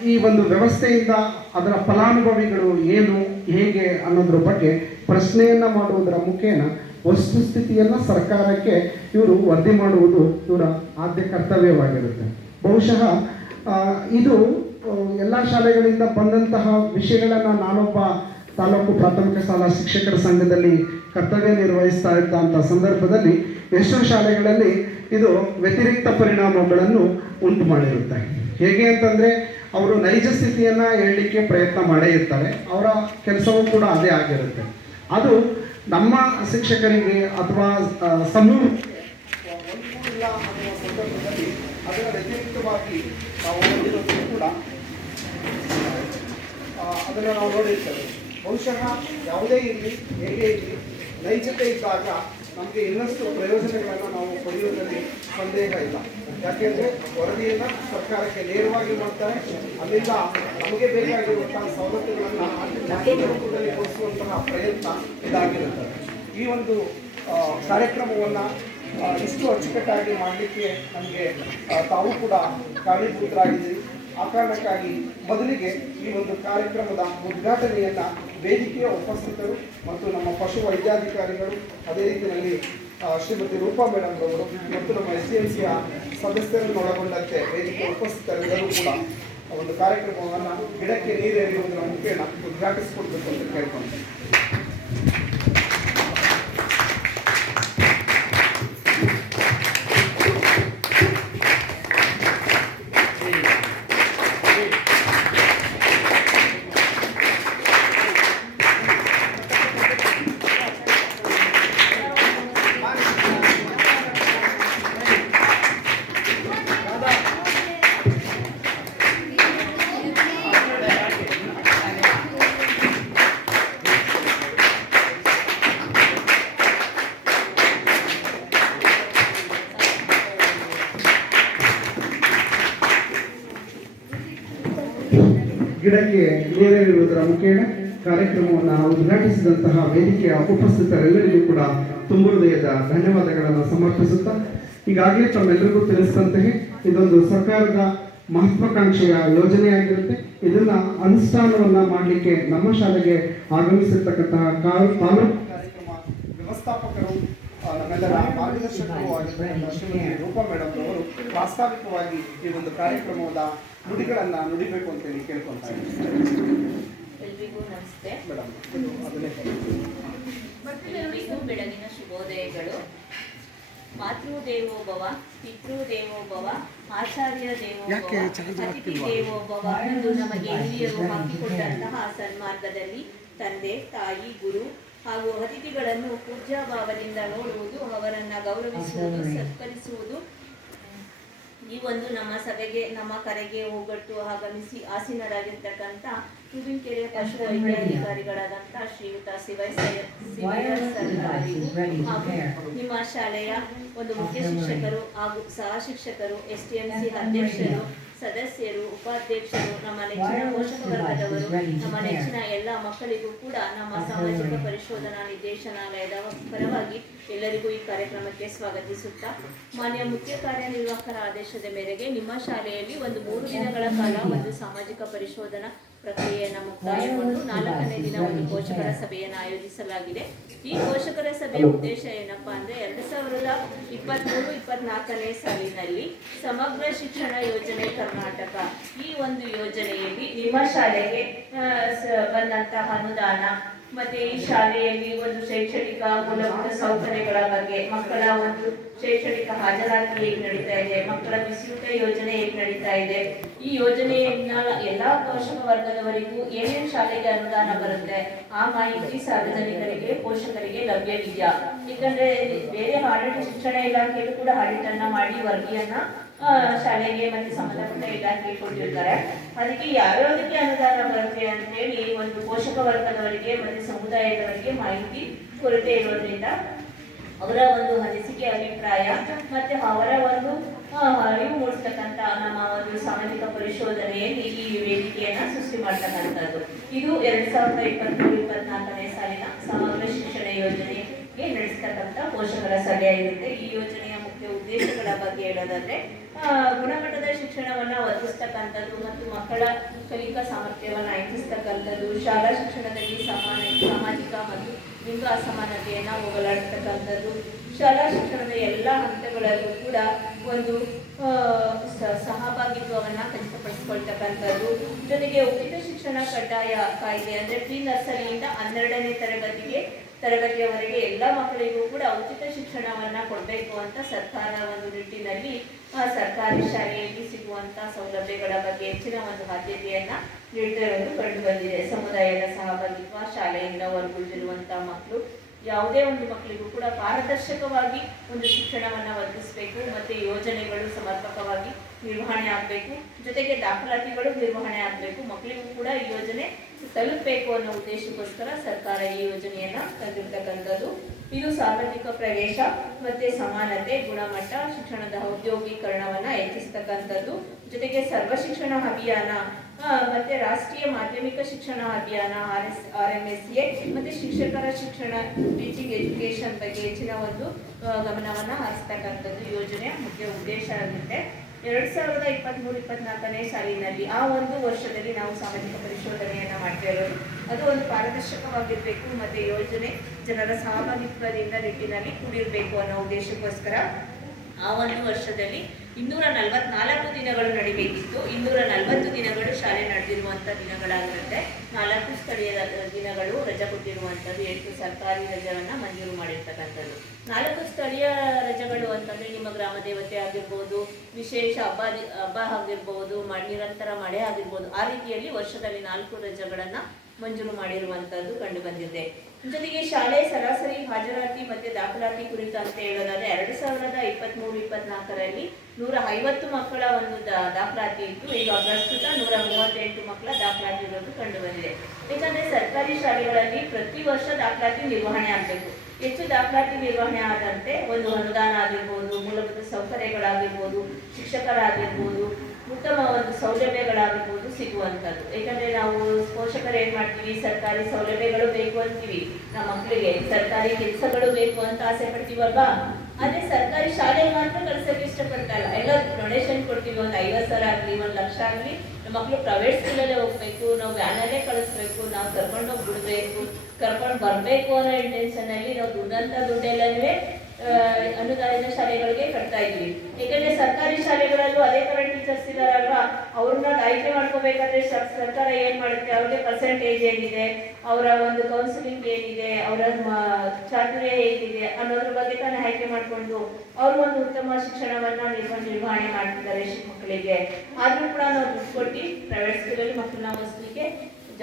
ಈ ಒಂದು ವ್ಯವಸ್ಥೆಯಿಂದ ಅದರ ಫಲಾನುಭವಿಗಳು ಏನು ಹೇಗೆ ಅನ್ನೋದ್ರ ಬಗ್ಗೆ ಪ್ರಶ್ನೆಯನ್ನು ಮಾಡುವುದರ ಮುಖೇನ ವಸ್ತುಸ್ಥಿತಿಯನ್ನು ಸರ್ಕಾರಕ್ಕೆ ಇವರು ವರದಿ ಮಾಡುವುದು ಇವರ ಆದ್ಯ ಕರ್ತವ್ಯವಾಗಿರುತ್ತೆ. ಬಹುಶಃ ಇದು ಎಲ್ಲ ಶಾಲೆಗಳಿಂದ ಬಂದಂತಹ ವಿಷಯಗಳನ್ನು ನಾನೊಬ್ಬ ತಾಲೂಕು ಪ್ರಾಥಮಿಕ ಶಾಲಾ ಶಿಕ್ಷಕರ ಸಂಘದಲ್ಲಿ ಕರ್ತವ್ಯ ನಿರ್ವಹಿಸ್ತಾ ಇದ್ದಂಥ ಸಂದರ್ಭದಲ್ಲಿ ಎಷ್ಟೋ ಶಾಲೆಗಳಲ್ಲಿ ಇದು ವ್ಯತಿರಿಕ್ತ ಪರಿಣಾಮಗಳನ್ನು ಉಂಟು ಮಾಡಿರುತ್ತೆ. ಹೇಗೆ ಅಂತಂದರೆ ಅವರು ನೈಜ ಸ್ಥಿತಿಯನ್ನು ಹೇಳಲಿಕ್ಕೆ ಪ್ರಯತ್ನ ಮಾಡೇ ಇರ್ತಾರೆ, ಅವರ ಕೆಲಸವೂ ಕೂಡ ಅದೇ ಆಗಿರುತ್ತೆ. ಅದು ನಮ್ಮ ಶಿಕ್ಷಕರಿಗೆ ಅಥವಾ ಸಮೂಹ ಇಲ್ಲ ಅನ್ನುವ ಸಂದರ್ಭದಲ್ಲಿ ಅದರ ವ್ಯತಿರಿಕ್ತವಾಗಿ ನಾವು ಕೂಡ ಅದನ್ನು ನಾವು ನೋಡಿರ್ತೇವೆ. ಬಹುಶಃ ಯಾವುದೇ ಇರಲಿ ಹೇಗೆ ಇರಲಿ ನೈಜತೆ ಇದ್ದಾಗ ನಮಗೆ ಇನ್ನಷ್ಟು ಪ್ರಯೋಜನಗಳನ್ನು ನಾವು ಪಡೆಯುವುದರಲ್ಲಿ ಸಂದೇಹ ಇಲ್ಲ. ಯಾಕೆಂದರೆ ವರದಿಯನ್ನು ಸರ್ಕಾರಕ್ಕೆ ನೇರವಾಗಿ ಮಾಡ್ತಾರೆ, ಅಲ್ಲಿಂದ ನಮಗೆ ಬೇಕಾಗಿರುವಂತಹ ಸವಲತ್ತುಗಳನ್ನು ಮತ್ತೊಂದು ರೂಪದಲ್ಲಿ ಕೊಡಿಸುವಂತಹ ಪ್ರಯತ್ನ ಇದಾಗಿರುತ್ತದೆ. ಈ ಒಂದು ಕಾರ್ಯಕ್ರಮವನ್ನು ಇಷ್ಟು ಅಚ್ಚುಕಟ್ಟಾಗಿ ಮಾಡಲಿಕ್ಕೆ ನಮಗೆ ತಾವು ಕೂಡ ಕಾರಣೀಭೂತರಾಗಿದ್ದೀರಿ. ಆ ಕಾರಣಕ್ಕಾಗಿ ಮೊದಲಿಗೆ ಈ ಒಂದು ಕಾರ್ಯಕ್ರಮದ ಉದ್ಘಾಟನೆಯನ್ನು ವೇದಿಕೆಯ ಉಪಸ್ಥಿತರು ಮತ್ತು ನಮ್ಮ ಪಶು ವೈದ್ಯಾಧಿಕಾರಿಗಳು, ಅದೇ ರೀತಿಯಲ್ಲಿ ಶ್ರೀಮತಿ ರೂಪಾ ಮೇಡಮ್ ಅವರು ಮತ್ತು ನಮ್ಮ SCMCಯ ಸದಸ್ಯರನ್ನು ಒಳಗೊಂಡಂತೆ ವೇದಿಕೆ ಉಪಸ್ಥಿತರೆಲ್ಲರೂ ಕೂಡ ಒಂದು ಕಾರ್ಯಕ್ರಮವನ್ನು ಗಿಡಕ್ಕೆ ನೀರು ಎರೆಯುವುದರ ಮುಖೇನ ಉದ್ಘಾಟಿಸಿಕೊಡ್ಬೇಕು ಅಂತ ಕೇಳ್ಕೊಂಡೆ. ಗಿಡಕ್ಕೆ ನೀರೆರೆಯುವುದರ ಮುಖೇನ ಕಾರ್ಯಕ್ರಮವನ್ನು ಉದ್ಘಾಟಿಸಿದಂತಹ ವೇದಿಕೆಯ ಉಪಸ್ಥಿತರೆಲ್ಲರಿಗೂ ಕೂಡ ತುಂಬು ಹೃದಯದ ಧನ್ಯವಾದಗಳನ್ನು ಸಮರ್ಪಿಸುತ್ತಾ, ಈಗಾಗಲೇ ತಮ್ಮೆಲ್ಲರಿಗೂ ತಿಳಿಸಿದಂತೆಯೇ ಇದೊಂದು ಸರ್ಕಾರದ ಮಹತ್ವಾಕಾಂಕ್ಷೆಯ ಯೋಜನೆಯಾಗಿರುತ್ತೆ. ಇದನ್ನು ಅನುಷ್ಠಾನವನ್ನು ಮಾಡಲಿಕ್ಕೆ ನಮ್ಮ ಶಾಲೆಗೆ ಆಗಮಿಸಿರ್ತಕ್ಕಂತಹ ತಾಲೂಕು ಕಾರ್ಯಕ್ರಮ ವ್ಯವಸ್ಥಾಪಕರು ನಮ್ಮೆಲ್ಲರ ಮಾರ್ಗದರ್ಶಕರು ಆಗಿರ್ತಕ್ಕಂಥ ಶ್ರೀಮತಿ ರೂಪಾ ಮೇಡಮ್ ಅವರು ಪ್ರಾಸ್ತಾವಿಕವಾಗಿ ಈ ಒಂದು ಕಾರ್ಯಕ್ರಮದ ನುಡಿಗಳನ್ನು ನುಡಿಬೇಕು ಅಂತೇಳಿ ಕೇಳ್ಕೊಳ್ತಾ ಇದ್ದೀನಿ. ಎಲ್ರಿಗೂ ನಮಸ್ತೆ. ಮೇಡಮ್ ಎಲ್ರಿಗೂ ಬೆಳಗಿನ ಶುಭೋದಯಗಳು. ಮಾತೃದೇವೋಭವ, ಪಿತೃದೇವೋಭವ, ಆಚಾರ್ಯ ದೇವೋಭವ, ಅತಿಥಿ ದೇವೋಭವ ಎಂದು ನಮಗೆ ಹಿರಿಯರು ಹಾಕಿಕೊಟ್ಟಂತಹ ಸನ್ಮಾರ್ಗದಲ್ಲಿ ತಂದೆ, ತಾಯಿ, ಗುರು ಹಾಗೂ ಅತಿಥಿಗಳನ್ನು ಪೂಜ್ಯ ಭಾವದಿಂದ ನೋಡುವುದು, ಅವರನ್ನು ಗೌರವಿಸುವುದು, ಸತ್ಕರಿಸುವುದು ಈ ಒಂದು ನಮ್ಮ ಸಭೆಗೆ, ನಮ್ಮ ಕರೆಗೆ ಹೋಗಟ್ಟು ಆಗಮಿಸಿ ಆಸೀನರಾಗಿರ್ತಕ್ಕಂಥ ತುಬಿನಕೆರೆ ಪಶು ವೈದ್ಯಾಧಿಕಾರಿಗಳಾದಂಥ ಶ್ರೀಯುತ ನಿಮ್ಮ ಶಾಲೆಯ ಒಂದು ಮುಖ್ಯ ಶಿಕ್ಷಕರು ಹಾಗೂ ಸಹ ಶಿಕ್ಷಕರು, STMC ಅಧ್ಯಕ್ಷರು, ಸದಸ್ಯರು, ಉಪಾಧ್ಯಕ್ಷರು, ನಮ್ಮ ನೆಚ್ಚಿನ ಪೋಷಕ ವರ್ಗದವರು, ನಮ್ಮ ನೆಚ್ಚಿನ ಎಲ್ಲ ಮಕ್ಕಳಿಗೂ ಕೂಡ ನಮ್ಮ ಸಾಮಾಜಿಕ ಪರಿಶೋಧನಾ ನಿರ್ದೇಶನಾಲಯದ ಪರವಾಗಿ ಎಲ್ಲರಿಗೂ ಈ ಕಾರ್ಯಕ್ರಮಕ್ಕೆ ಸ್ವಾಗತಿಸುತ್ತಾ, ಮಾನ್ಯ ಮುಖ್ಯ ಕಾರ್ಯನಿರ್ವಾಹಕರ ಆದೇಶದ ಮೇರೆಗೆ ನಿಮ್ಮ ಶಾಲೆಯಲ್ಲಿ ಒಂದು 3 ದಿನಗಳ ಕಾಲ ಒಂದು ಸಾಮಾಜಿಕ ಪರಿಶೋಧನಾ ಪ್ರಕ್ರಿಯೆಯನ್ನು ಮುಕ್ತಾಯಗೊಂಡು 4ನೇ ದಿನ ಒಂದು ಪೋಷಕರ ಸಭೆಯನ್ನು ಆಯೋಜಿಸಲಾಗಿದೆ. ಈ ಪೋಷಕರ ಸಭೆಯ ಉದ್ದೇಶ ಏನಪ್ಪಾ ಅಂದ್ರೆ 2023-24ನೇ ಸಾಲಿನಲ್ಲಿ ಸಮಗ್ರ ಶಿಕ್ಷಣ ಯೋಜನೆ ಕರ್ನಾಟಕ, ಈ ಒಂದು ಯೋಜನೆಯಲ್ಲಿ ನಿಮ್ಮ ಶಾಲೆಗೆ ಬಂದಂತಹ ಅನುದಾನ ಮತ್ತೆ ಈ ಶಾಲೆಯಲ್ಲಿ ಒಂದು ಶೈಕ್ಷಣಿಕ ಮೂಲಭೂತ ಸೌಕರ್ಯಗಳ ಬಗ್ಗೆ, ಮಕ್ಕಳ ಒಂದು ಶೈಕ್ಷಣಿಕ ಹಾಜರಾತಿ ಹೇಗೆ ನಡೀತಾ ಇದೆ, ಮಕ್ಕಳ ಬಿಸಿಯೂಟ ಯೋಜನೆ ಹೇಗೆ ನಡೀತಾ ಇದೆ, ಈ ಯೋಜನೆಯನ್ನ ಎಲ್ಲಾ ಪೋಷಕ ವರ್ಗದವರಿಗೂ ಏನೇನು ಶಾಲೆಗೆ ಅನುದಾನ ಬರುತ್ತೆ ಆ ಮಾಹಿತಿ ಸಾರ್ವಜನಿಕರಿಗೆ, ಪೋಷಕರಿಗೆ ಲಭ್ಯವಿದೆಯಾ? ಯಾಕಂದ್ರೆ ಬೇರೆ ಆಡಳಿತ ಶಿಕ್ಷಣ ಇಲಾಖೆಯಲ್ಲೂ ಕೂಡ ಆಡಿಟ್ ಅನ್ನ ಮಾಡಿ ವರದಿಯನ್ನ ಶಾಲೆಗೆ ಮತ್ತೆ ಸಂಬಂಧಪಟ್ಟ ಇಲಾಖೆಗೆ ಕೊಟ್ಟಿರ್ತಾರೆ. ಅದಕ್ಕೆ ಯಾವ್ಯಾವುದಕ್ಕೆ ಅನುದಾನ ಬರುತ್ತೆ ಅಂತ ಹೇಳಿ ಒಂದು ಪೋಷಕ ವರ್ಗದವರಿಗೆ ಮತ್ತೆ ಸಮುದಾಯದವರಿಗೆ ಮಾಹಿತಿ ಕೊರತೆ ಇರೋದ್ರಿಂದ ಅವರ ಒಂದು ಅನಿಸಿಕೆ ಅಭಿಪ್ರಾಯ ಮತ್ತೆ ಅವರ ಒಂದು ಅರಿವು ಮೂಡಿಸ್ತಕ್ಕಂಥ ನಮ್ಮ ಒಂದು ಸಾಮಾಜಿಕ ಪರಿಶೋಧನೆಯಲ್ಲಿ ಈ ವೇದಿಕೆಯನ್ನ ಸೃಷ್ಟಿ ಮಾಡ್ತಕ್ಕಂಥದ್ದು. ಇದು 2023-24ನೇ ಸಾಲಿನ ಸಮಗ್ರ ಶಿಕ್ಷಣ ಯೋಜನೆಗೆ ನಡೆಸ್ತಕ್ಕಂಥ ಪೋಷಕರ ಸಭೆ ಆಗಿರುತ್ತೆ. ಈ ಯೋಜನೆಯ ಮುಖ್ಯ ಉದ್ದೇಶಗಳ ಬಗ್ಗೆ ಹೇಳೋದಾದ್ರೆ ಗುಣಮಟ್ಟದ ಶಿಕ್ಷಣವನ್ನ ಒದಗಿಸ್ತಕ್ಕಂಥದ್ದು ಮತ್ತು ಮಕ್ಕಳ ಕಲಿಕಾ ಸಾಮರ್ಥ್ಯವನ್ನ ಹೆಚ್ಚಿಸ್ತಕ್ಕಂಥದ್ದು, ಶಾಲಾ ಶಿಕ್ಷಣದಲ್ಲಿ ಸಾಮಾಜಿಕ ಮತ್ತು ಲಿಂಗ ಅಸಮಾನತೆಯನ್ನ ಹೋಗಲಾಡಿಸ್ತಕ್ಕಂಥದ್ದು, ಶಾಲಾ ಶಿಕ್ಷಣದ ಎಲ್ಲ ಹಂತಗಳಲ್ಲೂ ಕೂಡ ಒಂದು ಸಹಭಾಗಿತ್ವವನ್ನ ಖಚಿತಪಡಿಸಿಕೊಳ್ತಕ್ಕಂಥದ್ದು, ಜೊತೆಗೆ ಉಚಿತ ಶಿಕ್ಷಣ ಕಡ್ಡಾಯ ಕಾಯ್ದೆ ಅಂದ್ರೆ ಪ್ರೀ ನರ್ಸರಿಯಿಂದ 12ನೇ ತರಗತಿಯವರೆಗೆ ಎಲ್ಲ ಮಕ್ಕಳಿಗೂ ಕೂಡ ಉಚಿತ ಶಿಕ್ಷಣವನ್ನ ಕೊಡಬೇಕು ಅಂತ ಸರ್ಕಾರ ಒಂದು ನಿಟ್ಟಿನಲ್ಲಿ ಸರ್ಕಾರಿ ಶಾಲೆಯಲ್ಲಿ ಸಿಗುವಂತಹ ಸೌಲಭ್ಯಗಳ ಬಗ್ಗೆ ಹೆಚ್ಚಿನ ಒಂದು ಆದ್ಯತೆಯನ್ನ ನೀಡುತ್ತಿರುವುದು ಕಂಡು ಬಂದಿದೆ. ಸಮುದಾಯದ ಸಹಭಾಗಿತ್ವ, ಶಾಲೆಯಿಂದ ಹೊರಗುಳಿದಿರುವಂತಹ ಮಕ್ಕಳು ಯಾವುದೇ ಒಂದು ಮಕ್ಕಳಿಗೂ ಕೂಡ ಪಾರದರ್ಶಕವಾಗಿ ಒಂದು ಶಿಕ್ಷಣವನ್ನ ಒದಗಿಸಬೇಕು ಮತ್ತೆ ಯೋಜನೆಗಳು ಸಮರ್ಪಕವಾಗಿ ನಿರ್ವಹಣೆ ಆಗಬೇಕು, ಜೊತೆಗೆ ದಾಖಲಾತಿಗಳು ನಿರ್ವಹಣೆ ಆಗಬೇಕು, ಮಕ್ಕಳಿಗೂ ಕೂಡ ಈ ಯೋಜನೆ ತಲುಪಬೇಕು ಅನ್ನೋ ಉದ್ದೇಶಕ್ಕೋಸ್ಕರ ಸರ್ಕಾರ ಈ ಯೋಜನೆಯನ್ನ ತಂದಿರ್ತಕ್ಕಂಥದ್ದು. ಇದು ಸಾರ್ವತ್ರಿಕ ಪ್ರವೇಶ ಮತ್ತೆ ಸಮಾನತೆ, ಗುಣಮಟ್ಟ ಶಿಕ್ಷಣದ ಔದ್ಯೋಗೀಕರಣವನ್ನ ಹೆಚ್ಚಿಸ್ತಕ್ಕಂಥದ್ದು, ಜೊತೆಗೆ ಸರ್ವ ಶಿಕ್ಷಣ ಅಭಿಯಾನ ಮತ್ತೆ ರಾಷ್ಟ್ರೀಯ ಮಾಧ್ಯಮಿಕ ಶಿಕ್ಷಣ ಅಭಿಯಾನ RMSA ಮತ್ತೆ ಶಿಕ್ಷಕರ ಶಿಕ್ಷಣ ಟೀಚಿಂಗ್ ಎಜುಕೇಶನ್ ಬಗ್ಗೆ ಹೆಚ್ಚಿನ ಒಂದು ಗಮನವನ್ನ ಹರಿಸ್ತಕ್ಕಂಥದ್ದು ಯೋಜನೆಯ ಮುಖ್ಯ ಉದ್ದೇಶ ಆಗುತ್ತೆ. 2023-24ನೇ ಸಾಲಿನಲ್ಲಿ ಆ ಒಂದು ವರ್ಷದಲ್ಲಿ ನಾವು ಸಾಮಾಜಿಕ ಪರಿಶೋಧನೆಯನ್ನ ಮಾಡ್ತಾ ಇರೋದು ಅದು ಒಂದು ಪಾರದರ್ಶಕವಾಗಿರ್ಬೇಕು ಮತ್ತೆ ಯೋಜನೆ ಜನರ ಸಹಭಾಗಿತ್ವದಿಂದ ನಿಟ್ಟಿನಲ್ಲಿ ಕೂಡಿರಬೇಕು ಅನ್ನೋ ಉದ್ದೇಶಕ್ಕೋಸ್ಕರ ಆ ಒಂದು ವರ್ಷದಲ್ಲಿ 244 ದಿನಗಳು ನಡಿಬೇಕಿತ್ತು. 240 ದಿನಗಳು ಶಾಲೆ ನಡೆದಿರುವಂಥ ದಿನಗಳಾಗಿರುತ್ತೆ. 4 ಸ್ಥಳೀಯ ದಿನಗಳು ರಜೆ ಕೊಟ್ಟಿರುವಂಥದ್ದು, 8 ಸರ್ಕಾರಿ ರಜೆಯನ್ನ ಮಂಜೂರು ಮಾಡಿರ್ತಕ್ಕಂಥದ್ದು. 4 ಸ್ಥಳೀಯ ರಜೆಗಳು ಅಂತಂದ್ರೆ ನಿಮ್ಮ ಗ್ರಾಮ ದೇವತೆ ಆಗಿರ್ಬೋದು, ವಿಶೇಷ ಹಬ್ಬ ಆಗಿರ್ಬೋದು, ನಿರಂತರ ಮಳೆ ಆಗಿರ್ಬೋದು, ಆ ರೀತಿಯಲ್ಲಿ ವರ್ಷದಲ್ಲಿ 4 ರಜೆಗಳನ್ನ ಮಂಜೂರು ಮಾಡಿರುವಂತದ್ದು ಕಂಡು ಬಂದಿದೆ. ಜೊತೆಗೆ ಶಾಲೆ ಸರಾಸರಿ ಹಾಜರಾತಿ ಮತ್ತೆ ದಾಖಲಾತಿ ಕುರಿತು ಅಂತ ಹೇಳೋದಾದ್ರೆ 2023-24ರಲ್ಲಿ 150 ಮಕ್ಕಳ ಒಂದು ದಾಖಲಾತಿ ಇತ್ತು. ಈಗ ಪ್ರಸ್ತುತ 138 ಮಕ್ಕಳ ದಾಖಲಾತಿ ಇರೋದು ಕಂಡು ಬಂದಿದೆ. ಯಾಕಂದ್ರೆ ಸರ್ಕಾರಿ ಶಾಲೆಗಳಲ್ಲಿ ಪ್ರತಿ ವರ್ಷ ದಾಖಲಾತಿ ನಿರ್ವಹಣೆ ಆಗಬೇಕು. ಹೆಚ್ಚು ದಾಖಲಾತಿ ನಿರ್ವಹಣೆ ಆದಂತೆ ಒಂದು ಅನುದಾನ ಆಗಿರ್ಬೋದು, ಮೂಲಭೂತ ಸೌಕರ್ಯಗಳಾಗಿರ್ಬೋದು, ಶಿಕ್ಷಕರಾಗಿರ್ಬೋದು, ಉತ್ತಮ ಒಂದು ಸೌಲಭ್ಯಗಳಾಗಿರ್ಬೋದು ಸಿಗುವಂಥದ್ದು. ಯಾಕಂದ್ರೆ ನಾವು ಪೋಷಕರು ಏನ್ ಮಾಡ್ತೀವಿ, ಸರ್ಕಾರಿ ಸೌಲಭ್ಯಗಳು ಬೇಕು ಅಂತೀವಿ, ನಮ್ಮ ಮಕ್ಕಳಿಗೆ ಸರ್ಕಾರಿ ಕೆಲಸಗಳು ಬೇಕು ಅಂತ ಆಸೆ ಪಡ್ತೀವಲ್ವಾ. ಆದ್ರೆ ಸರ್ಕಾರಿ ಶಾಲೆಗೆ ಮಾತ್ರ ಕಳ್ಸಕ್ಕೆ ಇಷ್ಟಪಡ್ತಾ ಇಲ್ಲ. ಎಲ್ಲ ಡೊನೇಷನ್ ಕೊಡ್ತೀವಿ, ಒಂದು 50,000 ಆಗಲಿ 1 ಲಕ್ಷ ಆಗಲಿ, ನಮ್ಮ ಮಕ್ಕಳು ಪ್ರೈವೇಟ್ ಸ್ಕೂಲಲ್ಲೇ ಹೋಗ್ಬೇಕು, ನಾವು ವ್ಯಾನಲ್ಲೇ ಕಳಿಸ್ಬೇಕು, ನಾವು ಕರ್ಕೊಂಡೋಗಿ ಬಿಡ್ಬೇಕು, ಕರ್ಕೊಂಡು ಬರಬೇಕು ಅನ್ನೋ ಇಂಟೆನ್ಷನ್ ಅಲ್ಲಿ ನಾವು ದುಡ್ಡೆಲ್ಲವೇ ಅನುದಾನಿತ ಶಾಲೆಗಳಿಗೆ ಕಟ್ತಾ ಇದ್ವಿ. ಯಾಕಂದ್ರೆ ಸರ್ಕಾರಿ ಶಾಲೆಗಳಲ್ಲೂ ಅದೇ ತರ ಟೀಚರ್ಸ್ ಇದಾರಲ್ವಾ, ಅವ್ರನ್ನ ಆಯ್ಕೆ ಮಾಡ್ಕೋಬೇಕಾದ್ರೆ ಸರ್ಕಾರ ಏನ್ ಮಾಡುತ್ತೆ, ಅವ್ರಿಗೆ ಪರ್ಸೆಂಟೇಜ್ ಏನಿದೆ, ಅವರ ಒಂದು ಕೌನ್ಸಿಲಿಂಗ್ ಏನಿದೆ, ಅವರ ಚಾತುರ್ಯ ಹೇಗಿದೆ ಅನ್ನೋದ್ರ ಬಗ್ಗೆ ತಾನೇ ಆಯ್ಕೆ ಮಾಡ್ಕೊಂಡು ಅವ್ರು ಒಂದು ಉತ್ತಮ ಶಿಕ್ಷಣವನ್ನ ನಿರ್ವಹಣೆ ಮಾಡ್ತಿದ್ದಾರೆ ಮಕ್ಕಳಿಗೆ. ಆದ್ರೂ ಕೂಡ ನಾವು ದುಡ್ಡು ಕೊಟ್ಟು ಪ್ರೈವೇಟ್ ಸ್ಕೂಲಲ್ಲಿ ಮಕ್ಕಳನ್ನ ಓದಿಸ್ಲಿಕ್ಕೆ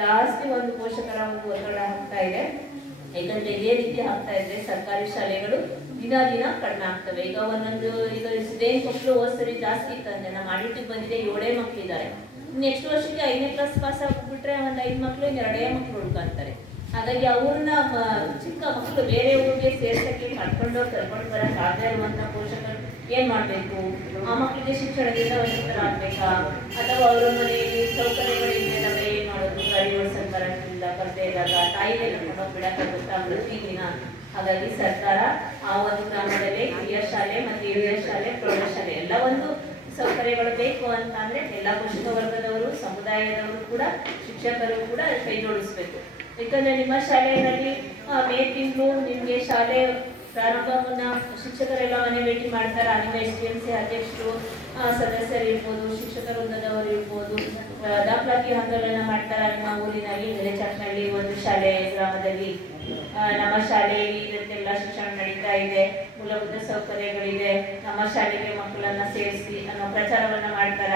ಜಾಸ್ತಿ ಒಂದು ಪೋಷಕರ ಒಂದು ಒತ್ತಡ ಆಗ್ತಾ ಇದೆ. ಯಾಕಂದ್ರೆ ಇದೇ ರೀತಿ ಆಗ್ತಾ ಇದ್ರೆ ಸರ್ಕಾರಿ ಶಾಲೆಗಳು ದಿನ ಕಡಿಮೆ ಆಗ್ತವೆ. ಈಗ ಈಗ ಇದೇನು ಮಕ್ಕಳು ಹೋದ್ಸರಿ ಜಾಸ್ತಿ ಇತ್ತಂದ್ರೆ ನಮ್ಮ ಆಡಿಟಿಗೆ ಬಂದಿದೆ 7 ಮಕ್ಕಳಿದ್ದಾರೆ. ನೆಕ್ಸ್ಟ್ ವರ್ಷಕ್ಕೆ 5ನೇ ಕ್ಲಾಸ್ ಪಾಸ್ ಆಗ್ಬಿಟ್ರೆ ಒಂದು 5 ಮಕ್ಕಳು 2 ಮಕ್ಕಳು ಉಳ್ಕೊಂತಾರೆ. ಹಾಗಾಗಿ ಅವ್ರನ್ನ ಚಿಕ್ಕ ಮಕ್ಕಳು ಬೇರೆ ಊರಿಗೆ ಸೇರ್ಸಕ್ಕೆ ಕರ್ಕೊಂಡು ಬರಕ್ ಆಗದೆ ಇರುವಂತ ಪೋಷಕರು ಏನ್ ಮಾಡ್ಬೇಕು, ಆ ಮಕ್ಕಳಿಗೆ ಶಿಕ್ಷಣದಿಂದ ವಂಚಿತರಾಗ್ಬೇಕಾ, ಅಥವಾ ಅವರ ಮನೆಯಲ್ಲಿ ಸೌಕರ್ಯಗಳಿಂದಲೇ ಏನ್ ಮಾಡೋದು, ಗಾಡಿ ಓಡಿಸಕ್ ಬರ್ದೇ ಇದ್ದಾಗ ತಾಯಿಗೆ ಕರ್ಕೊಂಡು ಬಿಡಕ್ಕಾಗುತ್ತಾ ಪ್ರತಿದಿನ. ಹಾಗಾಗಿ ಸರ್ಕಾರ ಆ ಒಂದು ಗ್ರಾಮದಲ್ಲಿ ಹಿರಿಯ ಶಾಲೆ ಮತ್ತೆ ಹಿರಿಯ ಶಾಲೆ, ಪ್ರೌಢಶಾಲೆ ಎಲ್ಲ ಒಂದು ಸೌಕರ್ಯಗಳು ಬೇಕು ಅಂತ ಅಂದ್ರೆ ಎಲ್ಲ ಪೋಷಕ ವರ್ಗದವರು, ಸಮುದಾಯದವರು ಕೂಡ, ಶಿಕ್ಷಕರು ಕೂಡ ಕೈ ಜೋಡಿಸ್ಬೇಕು. ಯಾಕಂದ್ರೆ ನಿಮ್ಮ ಶಾಲೆಯಲ್ಲಿ ಮೇ ತಿಂಗಳು ನಿಮ್ಗೆ ಶಾಲೆ ಪ್ರಾರಂಭ ಮುನ್ನ ಶಿಕ್ಷಕರೆಲ್ಲ ಮನೆ ಭೇಟಿ ಮಾಡ್ತಾರೆ. ನಿಮ್ಮ SDMC ಅಧ್ಯಕ್ಷರು, ಸದಸ್ಯರು ಇರ್ಬೋದು, ಶಿಕ್ಷಕರ ವೃಂದದವರು ಇರ್ಬೋದು, ದಾಖಲಾತಿ ಆಂದೋಲನ ಮಾಡ್ತಾರೆ ನಿಮ್ಮ ಊರಿನಲ್ಲಿ. ನೆಲೆಚಾಟ್ನಲ್ಲಿ ಒಂದು ಶಾಲೆ ಗ್ರಾಮದಲ್ಲಿ ನಮ್ಮ ಶಾಲೆಯಲ್ಲಿ ಇದಕ್ಕೆಲ್ಲ ಶಿಕ್ಷಣ ನಡೀತಾ ಇದೆ, ಮೂಲಭೂತ ಸೌಕರ್ಯಗಳಿದೆ, ನಮ್ಮ ಶಾಲೆಗೆ ಮಕ್ಕಳನ್ನ ಸೇರಿಸಿ ಅನ್ನೋ ಪ್ರಚಾರವನ್ನ ಮಾಡ್ತಾರ.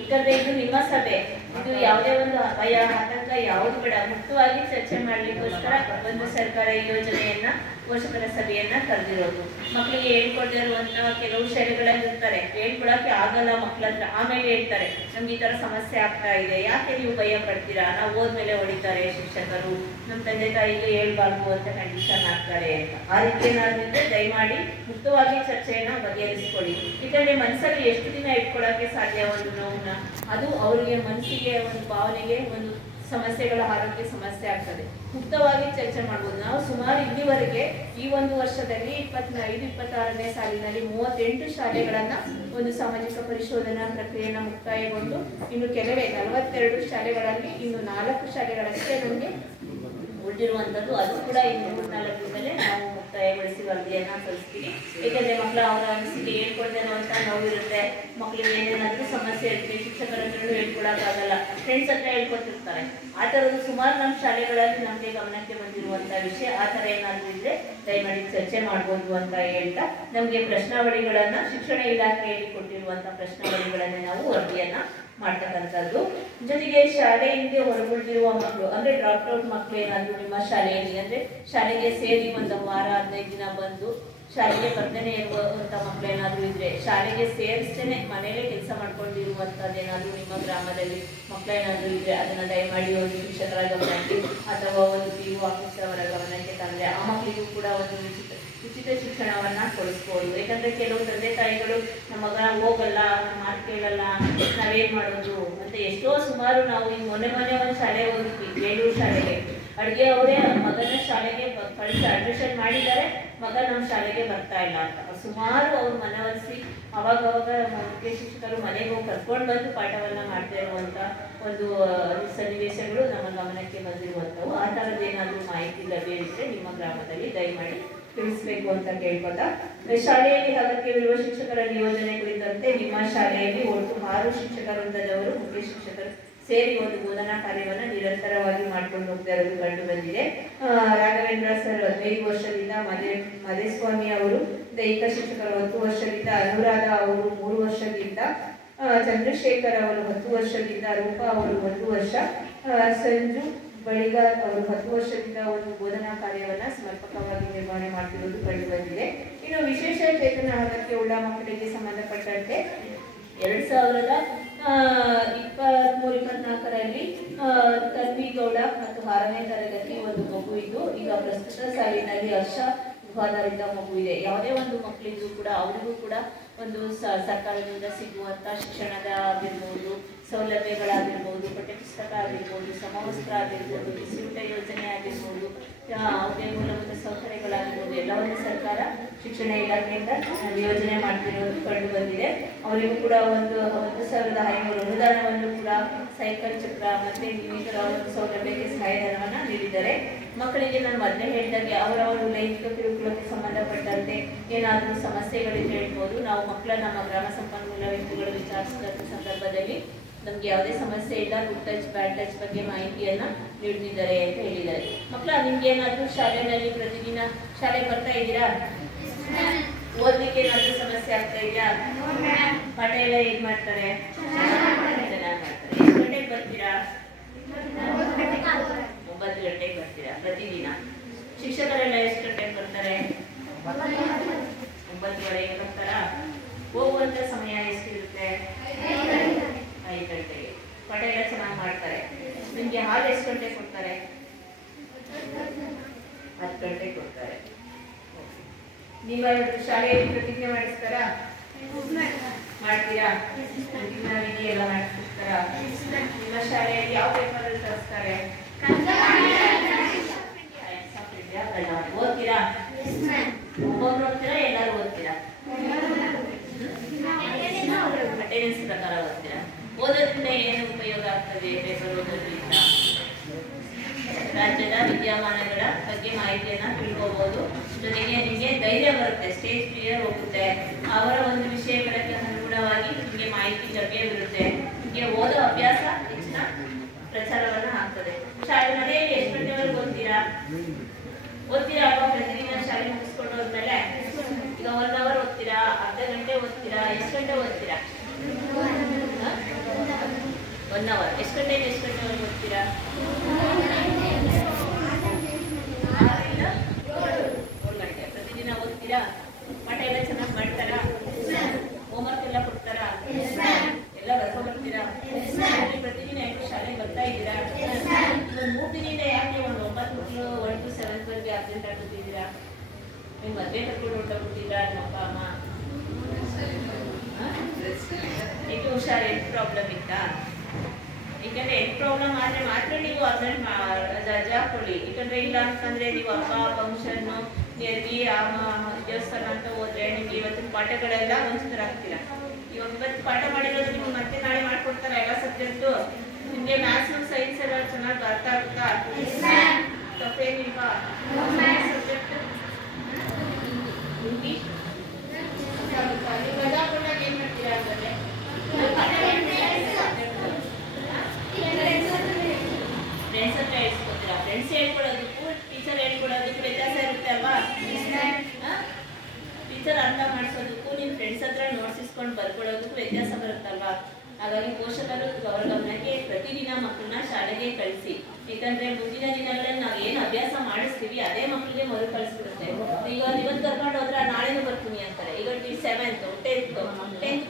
ಯಾಕಂದ್ರೆ ಇದು ನಿಮ್ಮ ಸಭೆ, ಇದು ಯಾವುದೇ ಒಂದು ಅಪಾಯ ಆತಂಕ ಯಾವುದು ಬೇಡ, ಮುಕ್ತವಾಗಿ ಚರ್ಚೆ ಮಾಡ್ಲಿಕ್ಕೋಸ್ಕರ ಒಂದು ಸರ್ಕಾರ ಈ ಯೋಜನೆಯನ್ನ ಪೋಷಕರ ಸಭೆಯನ್ನ ಕರೆದಿರೋದು. ಮಕ್ಕಳಿಗೆ ಹೇಳ್ಕೊಡ್ದೇ ಇರುವಂತ ಕೆಲವು ಶಾಲೆಗಳಲ್ಲಿ ಇರ್ತಾರೆ, ಹೇಳ್ಕೊಡಕ್ಕೆ ಆಗಲ್ಲ ಮಕ್ಳ ಹತ್ರ. ಆಮೇಲೆ ಹೇಳ್ತಾರೆ ನಮ್ಗೆ ಈ ತರ ಸಮಸ್ಯೆ ಆಗ್ತಾ ಇದೆ, ಯಾಕೆ ನೀವು ಭಯ ಪಡ್ತೀರಾ, ನಾವು ಹೋದ್ಮೇಲೆ ಹೊಡಿತಾರೆ ಶಿಕ್ಷಕರು, ನಮ್ಮ ತಂದೆ ತಾಯಿಗೆ ಹೇಳ್ಬಾರ್ದು ಅಂತ ಕಂಡೀಷನ್ ಹಾಕ್ತಾರೆ ಅಂತ. ಆ ರೀತಿ ಏನಾದ್ರು ಇದ್ರೆ ದಯಮಾಡಿ ಮುಕ್ತವಾಗಿ ಚರ್ಚೆಯನ್ನ ಬಗೆಹರಿಸ್ಕೊಳ್ಳಿ. ಯಾಕಂದ್ರೆ ಮನಸ್ಸಲ್ಲಿ ಎಷ್ಟು ದಿನ ಇಟ್ಕೊಳಕ್ಕೆ ಸಾಧ್ಯ ಒಂದು ನೋವನ್ನ, ಅದು ಅವರಿಗೆ ಮನಸ್ಸಿಗೆ ಒಂದು ಭಾವನೆಗೆ ಒಂದು ಸಮಸ್ಯೆಗಳ ಆರೋಗ್ಯ ಸಮಸ್ಯೆ ಆಗ್ತದೆ. ಮುಕ್ತವಾಗಿ ಚರ್ಚೆ ಮಾಡ್ಬೋದು. ನಾವು ಸುಮಾರು ಇಲ್ಲಿವರೆಗೆ ಈ ಒಂದು ವರ್ಷದಲ್ಲಿ 25-26ನೇ ಸಾಲಿನಲ್ಲಿ 38 ಶಾಲೆಗಳನ್ನ ಒಂದು ಸಾಮಾಜಿಕ ಪರಿಶೋಧನಾ ಪ್ರಕ್ರಿಯೆಯನ್ನು ಮುಕ್ತಾಯಗೊಂಡು ಇನ್ನು ಕೆಲವೇ 42 ಶಾಲೆಗಳಲ್ಲಿ ಇನ್ನು 4 ಶಾಲೆಗಳಷ್ಟೇ ನಮಗೆ ಉಳಿದಿರುವಂಥದ್ದು. ಅದು ಕೂಡ ಇನ್ನು 3-4 ದಿನದಲ್ಲೇ ನಾವು ಮುಕ್ತಾಯಗೊಳಿಸಿ ವರದಿಯನ್ನ ಸಲ್ಲಿಸ್ತೀವಿ. ಏಕೆಂದ್ರೆ ಮಕ್ಕಳ ಅವರ ಅನಿಸಿಕೆ ಹೇಳ್ಕೊಡ್ದೇನೋ ಅಂತ ನೋವಿರುತ್ತೆ, ಮಕ್ಕಳಿಗೆ ಏನೇನಾದ್ರೂ ಸಮಸ್ಯೆ ಇರುತ್ತೆ, ಶಿಕ್ಷಕರ ಹತ್ರ ಹೇಳ್ಕೊಡಕ್ಕಾಗಲ್ಲ, ಫ್ರೆಂಡ್ಸ್ ಹತ್ರ ಹೇಳ್ಕೊತಿರ್ತಾರೆ. ಆ ಥರದ್ದು ಸುಮಾರು ನಮ್ಮ ಶಾಲೆಗಳಲ್ಲಿ ನಮಗೆ ಗಮನಕ್ಕೆ ಬಂದಿರುವಂಥ ವಿಷಯ. ಆ ಥರ ಏನಾದರೂ ಇದ್ರೆ ದಯಮಾಡಿ ಚರ್ಚೆ ಮಾಡ್ಬೋದು ಅಂತ ಹೇಳ್ತಾ, ನಮಗೆ ಪ್ರಶ್ನಾವಳಿಗಳನ್ನ ಶಿಕ್ಷಣ ಇಲಾಖೆಯಲ್ಲಿ ಕೊಟ್ಟಿರುವಂಥ ಪ್ರಶ್ನಾವಳಿಗಳನ್ನೇ ನಾವು ವರದಿಯನ್ನ ಮಾಡ್ತಕ್ಕಂಥದ್ದು. ಜೊತೆಗೆ ಶಾಲೆಯಿಂದ ಹೊರಗುಳಿದಿರುವ ಮಕ್ಕಳು ಅಂದ್ರೆ ಡ್ರಾಪ್ ಔಟ್ ಮಕ್ಕಳು ಏನಾದ್ರು ನಿಮ್ಮ ಶಾಲೆಯಲ್ಲಿ ಅಂದ್ರೆ ಶಾಲೆಗೆ ಸೇರಿ ಒಂದು ವಾರ 15 ದಿನ ಬಂದು ಶಾಲೆಗೆ ಬರ್ದೇನೆ ಇರುವಂತ ಮಕ್ಕಳು ಏನಾದ್ರು ಇದ್ರೆ, ಶಾಲೆಗೆ ಸೇರಿಸ್ತೇನೆ ಮನೇಲೆ ಕೆಲಸ ಮಾಡ್ಕೊಂಡಿರುವಂತದ್ದು ಏನಾದ್ರು ನಿಮ್ಮ ಗ್ರಾಮದಲ್ಲಿ ಮಕ್ಕಳು ಏನಾದ್ರು ಇದ್ರೆ ಅದನ್ನ ದಯಮಾಡಿ ಒಂದು ಶಿಕ್ಷಕರ ಗಮನಕ್ಕೆ ಅಥವಾ ಒಂದು PU ಆಫೀಸ್ ಅವರ ಗಮನಕ್ಕೆ ತಂದ್ರೆ ಆ ಮಕ್ಕಳಿಗೂ ಕೂಡ ಒಂದು ಉಚಿತ ಶಿಕ್ಷಣವನ್ನ ಕೊಡಿಸ್ಬೋದು. ಯಾಕಂದ್ರೆ ಕೆಲವು ತಂದೆ ತಾಯಿಗಳು ನಮ್ಮ ಮಗ ಹೋಗಲ್ಲ, ನಮ್ಮ ಮಾತು ಕೇಳಲ್ಲ, ನಾವೇನ್ ಮಾಡೋದು ಅಂತ ಎಷ್ಟೋ ಸುಮಾರು ನಾವು ಈಗ ಮೊನ್ನೆ ಒಂದು ಶಾಲೆಗೆ ಹೋಗಿದ್ವಿ, ಬೇಲೂರು ಶಾಲೆಗೆ. ಅಡುಗೆ ಅವರೇ ಮಗನ ಶಾಲೆಗೆ ಕಳಿಸಿ ಅಡ್ಮಿಷನ್ ಮಾಡಿದ್ದಾರೆ, ಮಗ ನಮ್ಮ ಶಾಲೆಗೆ ಬರ್ತಾ ಇಲ್ಲ ಅಂತ ಸುಮಾರು ಅವ್ರು ಮನವೊಲಿಸಿ ಅವಾಗವಾಗ ಮುಖ್ಯ ಶಿಕ್ಷಕರು ಮನೆಗೆ ಹೋಗಿ ಕರ್ಕೊಂಡು ಬಂದು ಪಾಠವನ್ನ ಮಾಡ್ತಾ ಇರುವಂತ ಒಂದು ಸನ್ನಿವೇಶಗಳು ನಮ್ಮ ಗಮನಕ್ಕೆ ಬಂದಿರುವಂಥವು. ಆ ಥರದ್ದೇನಾದ್ರೂ ಮಾಹಿತಿ ಲಭ್ಯವಿದ್ರೆ ನಿಮ್ಮ ಗ್ರಾಮದಲ್ಲಿ ದಯಮಾಡಿ ತಿಳಿಸ್ಬೇಕು ಅಂತ ಕೇಳ್ಕೊತಾ, ಶಾಲೆಯಲ್ಲಿ ಅಗತ್ಯವಿರುವ ಶಿಕ್ಷಕರ ನಿಯೋಜನೆ ಕುರಿತಂತೆ ನಿಮ್ಮ ಶಾಲೆಯಲ್ಲಿ ಒಟ್ಟು 6 ಶಿಕ್ಷಕ ವೃಂದದವರು ಮುಖ್ಯ ಶಿಕ್ಷಕರು ಸೇರಿ ಒಂದು ಬೋಧನಾ ಕಾರ್ಯವನ್ನ ನಿರಂತರವಾಗಿ ಮಾಡ್ಕೊಂಡು ಹೋಗ್ತಾ ಇರೋದು ಕಂಡು ಬಂದಿದೆ. ರಾಘವೇಂದ್ರ ಸರ್ 15 ವರ್ಷದಿಂದ, ಮದೇಸ್ವಾಮಿ ಅವರು ದೈಹಿಕ ಶಿಕ್ಷಕರು 10 ವರ್ಷದಿಂದ, ಅನುರಾಧ ಅವರು 3 ವರ್ಷದಿಂದ, ಚಂದ್ರಶೇಖರ್ ಅವರು 10 ವರ್ಷದಿಂದ, ರೂಪಾ ಅವರು 1 ವರ್ಷ, ಸಂಜು ಬಳಿಗಾರ್ ಅವರು 10 ವರ್ಷದಿಂದ ಒಂದು ಬೋಧನಾ ಕಾರ್ಯವನ್ನ ಸಮರ್ಪಕವಾಗಿ ನಿರ್ವಹಣೆ ಮಾಡ್ತಿರೋದು ಕಂಡು ಬಂದಿದೆ. ಇನ್ನು ವಿಶೇಷ ಚೇತನ ಅಗತ್ಯವುಳ್ಳ ಮಕ್ಕಳಿಗೆ ಸಂಬಂಧಪಟ್ಟಂತೆ 2023-24ರಲ್ಲಿ ತನ್ವಿ ಗೌಡ ಮತ್ತು 6ನೇ ತರಗತಿ ಒಂದು ಮಗು ಇದ್ದು, ಈಗ ಪ್ರಸ್ತುತ ಸಾಲಿನಲ್ಲಿ ಹರ್ಷ ಆಧಾರಿತ ಮಗು ಇದೆ. ಯಾವುದೇ ಒಂದು ಮಕ್ಕಳಿಗೂ ಕೂಡ ಅವರಿಗೂ ಕೂಡ ಒಂದು ಸರ್ಕಾರದಿಂದ ಸಿಗುವಂತ ಶಿಕ್ಷಣದ ಆಗಿರ್ಬೋದು, ಸೌಲಭ್ಯಗಳಾಗಿರ್ಬೋದು, ಪಠ್ಯಪುಸ್ತಕ ಆಗಿರ್ಬೋದು, ಸಮವಸ್ತ್ರ ಆಗಿರ್ಬೋದು, ಬಿಸಿಯೂಟ ಯೋಜನೆ ಆಗಿರ್ಬೋದು, ಯಾವುದೇ ಮೂಲಭೂತ ಸೌಕರ್ಯಗಳಾಗಿರ್ಬೋದು ಎಲ್ಲವನ್ನು ಸರ್ಕಾರ ಶಿಕ್ಷಣ ಇಲಾಖೆಯಿಂದ ಯೋಜನೆ ಮಾಡ್ತಿರೋದು ಕಂಡು ಬಂದಿದೆ. ಅವರಿಗೂ ಕೂಡ ಒಂದು 1,500 ಅನುದಾನವನ್ನು ಕೂಡ ಸೈಕಲ್ ಚಕ್ರ ಮತ್ತೆ ಇನ್ನಿತರ ಒಂದು ಸೌಲಭ್ಯಕ್ಕೆ ಸಹಾಯಧನವನ್ನ ನೀಡಿದ್ದಾರೆ. ಮಕ್ಕಳಿಗೆ ನಾನು ಮೊದಲೇ ಹೇಳಿದಾಗೆ ಅವರವರು ಲೈಂಗಿಕ ಕಿರುಕುಳಕ್ಕೆ ಸಂಬಂಧಪಟ್ಟಂತೆ ಏನಾದರೂ ಸಮಸ್ಯೆಗಳಿದ್ರೆ ಹೇಳ್ಬೋದು. ನಾವು ಮಕ್ಕಳ ನಮ್ಮ ಗ್ರಾಮ ಸಂಪನ್ಮೂಲ ವ್ಯಕ್ತಿಗಳು ವಿಚಾರಿಸಿದ ಸಂದರ್ಭದಲ್ಲಿ ನಮ್ಗೆ ಯಾವುದೇ ಸಮಸ್ಯೆ ಇಲ್ಲ, ಗುಡ್ ಟಚ್ ಬ್ಯಾಡ್ ಟಚ್ ಬಗ್ಗೆ ಮಾಹಿತಿಯನ್ನ ನೀಡುತ್ತಿದ್ದಾರೆ ಅಂತ ಹೇಳಿದ್ದಾರೆ. ಮಕ್ಕಳ ನಿಮ್ಗೆ ಏನಾದರೂ ಶಾಲೆಯಲ್ಲಿ ಪ್ರತಿದಿನ ಶಾಲೆಗೆ ಬರ್ತಾ ಇದ್ದೀರಾ? ಓದ್ಲಿಕ್ಕೆ ಏನಾದರೂ ಸಮಸ್ಯೆ ಆಗ್ತಾ ಇದೆಯಾ? ಪಾಠ ಎಲ್ಲ ಹೇಗ್ ಮಾಡ್ತಾರೆ? ಚೆನ್ನಾಗಿ ಮಾಡ್ತಾರೆ. ಎಷ್ಟು ಗಂಟೆಗೆ ಬರ್ತೀರಾ? 9 ಗಂಟೆಗೆ ಬರ್ತೀರಾ ಪ್ರತಿದಿನ. ಶಿಕ್ಷಕರೆಲ್ಲ ಎಷ್ಟು ಗಂಟೆಗೆ ಬರ್ತಾರೆ? 9:30ಗೆ ಬರ್ತಾರಾ? ಹೋಗುವಂತ ಸಮಯ ಎಷ್ಟಿರುತ್ತೆ? 5 ಗಂಟೆಗೆ. ಪಾಠ ಎಲ್ಲ ಚೆನ್ನಾಗಿ ಮಾಡ್ತಾರೆ. ನಿಮ್ಗೆ ಹಾಲು ಎಷ್ಟು ಗಂಟೆಗೆ ಕೊಡ್ತಾರೆ? 10 ಗಂಟೆಗೆ ಕೊಡ್ತಾರೆ. ನೀವು ಶಾಲೆಯಲ್ಲಿ ಪ್ರತಿಜ್ಞೆ ಮಾಡಿಸ್ತಾರಾ? ಮಾಡ್ತೀರಾ? ಪ್ರತಿಜ್ಞಾ ವಿಧಿ ಎಲ್ಲ ಮಾಡಿಸ್ತಾರಾ? ನಿಮ್ಮ ಶಾಲೆಯಲ್ಲಿ ಯಾವ ಪೇಪರ್ ತರಿಸ್ತಾರೆ? ಓದ್ತೀರಾ? ಒಬ್ಬೊಬ್ರು ಓದ್ತೀರಾ? ಎಲ್ಲರೂ ಓದ್ತೀರಾ? ಅಟೆಂಡೆನ್ಸ್ ಪ್ರಕಾರ ಓದ್ತೀರಾ? ಓದೋದ್ರಿಂದ ಏನು ಉಪಯೋಗ ಆಗ್ತದೆ ಪೇಪರ್ ಓದೋದ್ರಿಂದ? ರಾಜ್ಯದ ವಿದ್ಯಮಾನಗಳ ಬಗ್ಗೆ ಮಾಹಿತಿಯನ್ನ ತಿಳ್ಕೋಬಹುದು. ಜೊತೆಗೆ ನಿಮಗೆ ಧೈರ್ಯ ಬರುತ್ತೆ, ಸ್ಟೇಜ್ ಕ್ಲಿಯರ್ ಹೋಗುತ್ತೆ, ಅವರ ಒಂದು ವಿಷಯಗಳಿಗೆ ಅನುಗುಣವಾಗಿ ನಿಮಗೆ ಮಾಹಿತಿ ಲಭ್ಯವಿರುತ್ತೆ. ನಿಮಗೆ ಓದೋ ಅಭ್ಯಾಸ ಹೆಚ್ಚಿನ ಪ್ರಚಾರವನ್ನ ಆಗ್ತದೆ. ಮನೆಯಲ್ಲಿ ಎಷ್ಟು ಗಂಟೆವರೆಗೂ ಓದ್ತೀರಾ ಅಲ್ವಾ? ಪ್ರತಿದಿನ ಶಾಲೆ ಮುಗಿಸ್ಕೊಂಡು ಹೋದ್ಮೇಲೆ ಈಗ 1 ಅವರ್ ಓದ್ತೀರಾ? ಅರ್ಧ ಗಂಟೆ ಓದ್ತೀರಾ? ಎಷ್ಟು ಗಂಟೆ ಓದ್ತೀರಾ? 1 ಅವರ್. ಎಷ್ಟು ಗಂಟೆವರೆಗೂ ಓದ್ತೀರಾ? 6 ರಿಂದ 7 ಮದುವೆ ಕರ್ಕೊಂಡು ಹೊರಟೋಗ್ಬಿಟ್ಟಿದ್ರ ನಿಮ್ಮ ಅಪ್ಪ ಅಮ್ಮ? ಏಕೆ ಹುಷಾರು ಹೆಲ್ತ್ ಪ್ರಾಬ್ಲಮ್ ಇತ್ತಾ? ಯಾಕಂದ್ರೆ ಹೆಲ್ತ್ ಪ್ರಾಬ್ಲಮ್ ಆದ್ರೆ ಮಾತ್ರ ನೀವು ಅದನ್ನ ರಜೆ ಹಾಕೊಳ್ಳಿ. ಯಾಕಂದ್ರೆ ಇಲ್ಲ ಅಂತಂದ್ರೆ ನೀವು ಹಬ್ಬ ಫಂಕ್ಷನ್ ನೆರವಿ ದೇವಸ್ಥಾನ ಅಂತ ಹೋದ್ರೆ ನಿಮ್ಗೆ ಇವತ್ತಿನ ಪಾಠಗಳೆಲ್ಲ ವಂಚಿತರಾಗ್ತೀರಾ. ಇವತ್ತು ಪಾಠ ಮಾಡಿರೋದು ನಿಮ್ಗೆ ಮತ್ತೆ ನಾಳೆ ಮಾಡ್ಕೊಡ್ತಾರ ಎಲ್ಲ ಸಬ್ಜೆಕ್ಟು. ನಿಮ್ಗೆ ಮ್ಯಾಥ್ಸ್ ಸೈನ್ಸ್ ಎಲ್ಲ ಚೆನ್ನಾಗಿ ಅರ್ಥ ಆಗುತ್ತಾ? ತಪ್ಪೇನಿಲ್ವಾ? ಸಬ್ಜೆಕ್ಟ್ ಇಂಗ್ಲಿಷ್ ನೀವು ರಜಾ ಕೊಟ್ಟಾಗ ಏನ್ ಮಾಡ್ತೀರಾ ಅಂದ್ರೆ ಫ್ರೆಂಡ್ಸ್ ಹತ್ರ ಹೇಳ್ಸ್ಕೊತೀರಾ. ಫ್ರೆಂಡ್ಸ್ ಹೇಳ್ಕೊಡೋದಕ್ಕೂ ಟೀಚರ್ ಹೇಳ್ಕೊಡೋದಕ್ಕೂ ವ್ಯತ್ಯಾಸ ಇರುತ್ತೆ ಅಲ್ವಾ? ಟೀಚರ್ ಅರ್ಥ ಮಾಡಿಸೋದಕ್ಕೂ ನಿಮ್ಮ ಫ್ರೆಂಡ್ಸ್ ಹತ್ರ ನೋಟ್ಸ್ ಇಸ್ಕೊಂಡು ಬರ್ಕೊಡೋದಕ್ಕೂ ವ್ಯತ್ಯಾಸ ಬರುತ್ತಲ್ವಾ? ಹಾಗಾಗಿ ಪೋಷಕರು ಅವರ ಗಮನಕ್ಕೆ ಪ್ರತಿದಿನ ಮಕ್ಕಳನ್ನ ಶಾಲೆಗೆ ಕಳಿಸಿ. ಯಾಕಂದ್ರೆ ಮುಂದಿನ ದಿನಗಳಲ್ಲಿ ನಾವು ಏನು ಅಭ್ಯಾಸ ಮಾಡಿಸ್ತೀವಿ ಅದೇ ಮಕ್ಕಳಿಗೆ ಮರು ಕಳಿಸ್ಬಿಡುತ್ತೆ. ಈಗ ಇವತ್ತು ಕರ್ಕೊಂಡು ಹೋದ್ರೆ ನಾಳೆನೂ ಬರ್ತೀನಿ ಅಂತಾರೆ. ಈಗ 7th 10th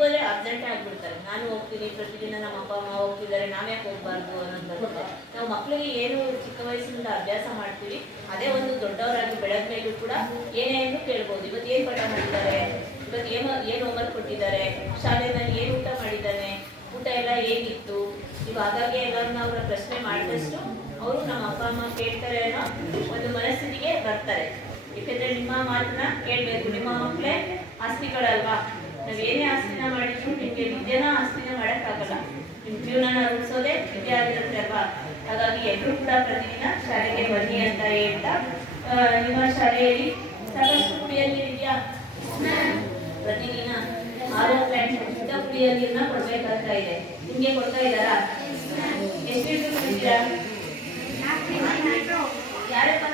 ಹೋದ್ರೆ ಅಬ್ಸೆಂಟ್ ಆಗ್ಬಿಡ್ತಾರೆ. ನಾನು ಹೋಗ್ತೀನಿ ಪ್ರತಿದಿನ, ನಮ್ಮ ಅಪ್ಪ ಅಮ್ಮ ಹೋಗ್ತಿದ್ದಾರೆ, ನಾವ್ಯಾಕೆ ಹೋಗ್ಬಾರ್ದು ಅನ್ನೋದು ಬರುತ್ತೆ. ನಾವು ಮಕ್ಕಳಿಗೆ ಏನು ಚಿಕ್ಕ ವಯಸ್ಸಿನಿಂದ ಅಭ್ಯಾಸ ಮಾಡ್ತೀವಿ ಅದೇ ಒಂದು ದೊಡ್ಡವರಾಗಿ ಬೆಳೆದ ಮೇಲೂ ಕೂಡ ಏನೇನು ಕೇಳ್ಬೋದು. ಇವತ್ತು ಏನು ಪಾಠ ಮಾಡಿದ್ದಾರೆ, ಇವತ್ತು ಏನು ಹೋಮ್ವರ್ಕ್ ಕೊಟ್ಟಿದ್ದಾರೆ, ಶಾಲೆಯಲ್ಲಿ ಏನು ಊಟ ಮಾಡಿದ್ದಾನೆ, ಊಟ ಎಲ್ಲ ಹೇಗಿತ್ತು, ಈಗ ಹಾಗಾಗಿ ಎಲ್ಲರನ್ನ ಅವರ ಪ್ರಶ್ನೆ ಮಾಡಿದಷ್ಟು ಅವರು ನಮ್ಮ ಅಪ್ಪ ಅಮ್ಮ ಕೇಳ್ತಾರೆ ಅನ್ನೋ ಒಂದು ಮನಸ್ಥಿತಿಗೆ ಬರ್ತಾರೆ. ಯಾಕಂದ್ರೆ ನಿಮ್ಮ ಮಾತನ್ನ ಕೇಳಬೇಕು. ನಿಮ್ಮ ಮಕ್ಕಳೇ ಆಸ್ತಿಗಳಲ್ವಾ? ನಾವು ಏನೇ ಆಸ್ತಿನ ಮಾಡಿದ್ರು ನಿಮಗೆ ವಿದ್ಯೆನ ಆಸ್ತಿನ ಮಾಡೋಕ್ಕಾಗಲ್ಲ. ನಿಮ್ಮ ಜೀವನನ ರೂಪಿಸೋದೇ ವಿದ್ಯೆ ಆಗಿರುತ್ತೆ ಅಲ್ವಾ? ಹಾಗಾಗಿ ಎಲ್ಲರೂ ಕೂಡ ಪ್ರತಿದಿನ ಶಾಲೆಗೆ ಬನ್ನಿ ಅಂತ ಹೇಳ್ತಾ, ನಿಮ್ಮ ಶಾಲೆಯಲ್ಲಿ ಸಾಕಷ್ಟು ಕುಡಿಯೋ ನೀರಿದೆಯಾ? ಪ್ರತಿದಿನ 6 ಪ್ಲಾಂಟ್ ಶುದ್ಧ ಕುಡಿಯೋ ನೀರನ್ನ ಕೊಡ್ಬೇಕಾಗ್ತಾ ಇದೆ. ನಿಮ್ಗೆ ಕೊಡ್ತಾ ಇದ್ದಾರಾ? ಎಷ್ಟು ಲೀಟರ್ ಕುಡಿತೀರಾ? ಯಾರಪ್ಪ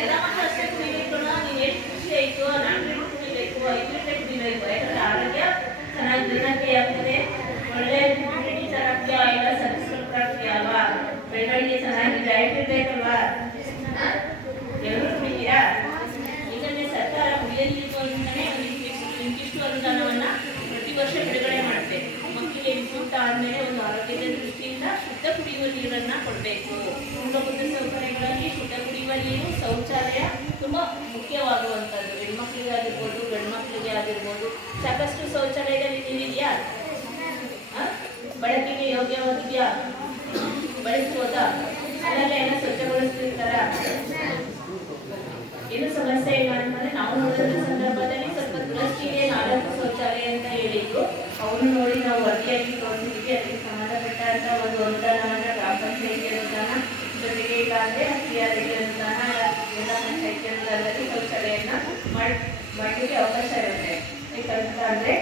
ಎಲ್ಲ ಮಕ್ಕಳು ಅಷ್ಟೇ ಕುಡಿಬೇಕು. ನೀನು ಎಷ್ಟು ಖುಷಿ ಆಯ್ತು, 4 ಲೀಟರ್ ಕುಡಿಬೇಕು, 5 ಲೀಟರ್ ಕುಡಿಬೇಕು. ಯಾಕಂದ್ರೆ ಆರೋಗ್ಯ ಚೆನ್ನಾಗಿ ದಿನಕ್ಕೆ ಆಗ್ತದೆ, ಒಳ್ಳೆ ಟೀಚರ್ ಆಗ್ತೀಯಾ, ಎಲ್ಲ ಸರ್ವಿಸ್ ಆಗ್ತೀಯ ಅಲ್ವಾ? ಬೆಳವಣಿಗೆ ಚೆನ್ನಾಗಿದೆ, ಐಟ್ ಇರ್ಬೇಕಲ್ವಾ? ಎಲ್ಲರೂ ಕುಡಿತೀರಾ? ಯಾಕಂದ್ರೆ ಸರ್ಕಾರ ಕುಡಿಯೋ ನೀರು ಅಂತಾನೆ ಇಂತಿಷ್ಟು ಅನುದಾನವನ್ನ ಪ್ರತಿ ವರ್ಷ ಬಿಡುಗಡೆ ಮಾಡುತ್ತೆ. ಮಕ್ಕಳಿಗೆ ವಿದ್ಯುತ್ ಆದ್ಮೇಲೆ ಒಂದು ಆರೋಗ್ಯದ ದೃಷ್ಟಿಯಿಂದ ಶುದ್ಧ ಕುಡಿಯುವ ನೀರನ್ನ ಕೊಡಬೇಕು. ಮೂಲಭೂತ ಸೌಕರ್ಯಗಳಲ್ಲಿ ಶುದ್ಧ ಕುಡಿಯುವ ನೀರು, ಶೌಚಾಲಯ ತುಂಬಾ ಮುಖ್ಯವಾಗುವಂಥದ್ದು. ಹೆಣ್ಮಕ್ಳಿಗೆ ಆಗಿರ್ಬೋದು, ಗಂಡು ಮಕ್ಕಳಿಗೆ ಆಗಿರ್ಬೋದು. ಸಾಕಷ್ಟು ಶೌಚಾಲಯದಲ್ಲಿ ನೀರಿದೆಯಾ? ಬಳಕೆಗೆ ಯೋಗ್ಯವಾಗಿದೆಯಾ? ಬಳಸ್ಬೋದಾ? ಅಲ್ಲೆಲ್ಲ ಎಲ್ಲ ಸ್ವಚ್ಛಗೊಳಿಸ್ತಿರ್ತಾರ? ಏನು ಸಮಸ್ಯೆ ಇಲ್ಲ ಅಂತಂದ್ರೆ ನಾವು ನೋಡಿದ ಸಂದರ್ಭದಲ್ಲಿ ಸ್ವಲ್ಪ ದುರಸ್ತಿಗೆ 4 ಶೌಚಾಲಯ ಅಂತ ಹೇಳಿದ್ರು. ಅವನು ನೋಡಿ ನಾವು ವರದಿಯಾಗಿ ತೋರಿಸಿದ್ವಿ. ಅದಕ್ಕೆ ಸಂಬಂಧಪಟ್ಟ ಒಂದು ಅನುದಾನವನ್ನ ಗ್ರಾಮ ಪಂಚಾಯಿತಿ ಅನುದಾನ, ಜೊತೆಗೆ ಇಲ್ಲಾಂದ್ರೆ ಕ್ರಿಯಾರೆಡ್ಡಿ ಅನುದಾನ, ಜಿಲ್ಲಾ ಪಂಚಾಯಿತಿ ಅನುದಾನದಲ್ಲಿ ಶೌಚಾಲಯನ ಮಾಡಲಿಕ್ಕೆ ಅವಕಾಶ ಇರುತ್ತೆ. ಯಾಕಂತಂದ್ರೆ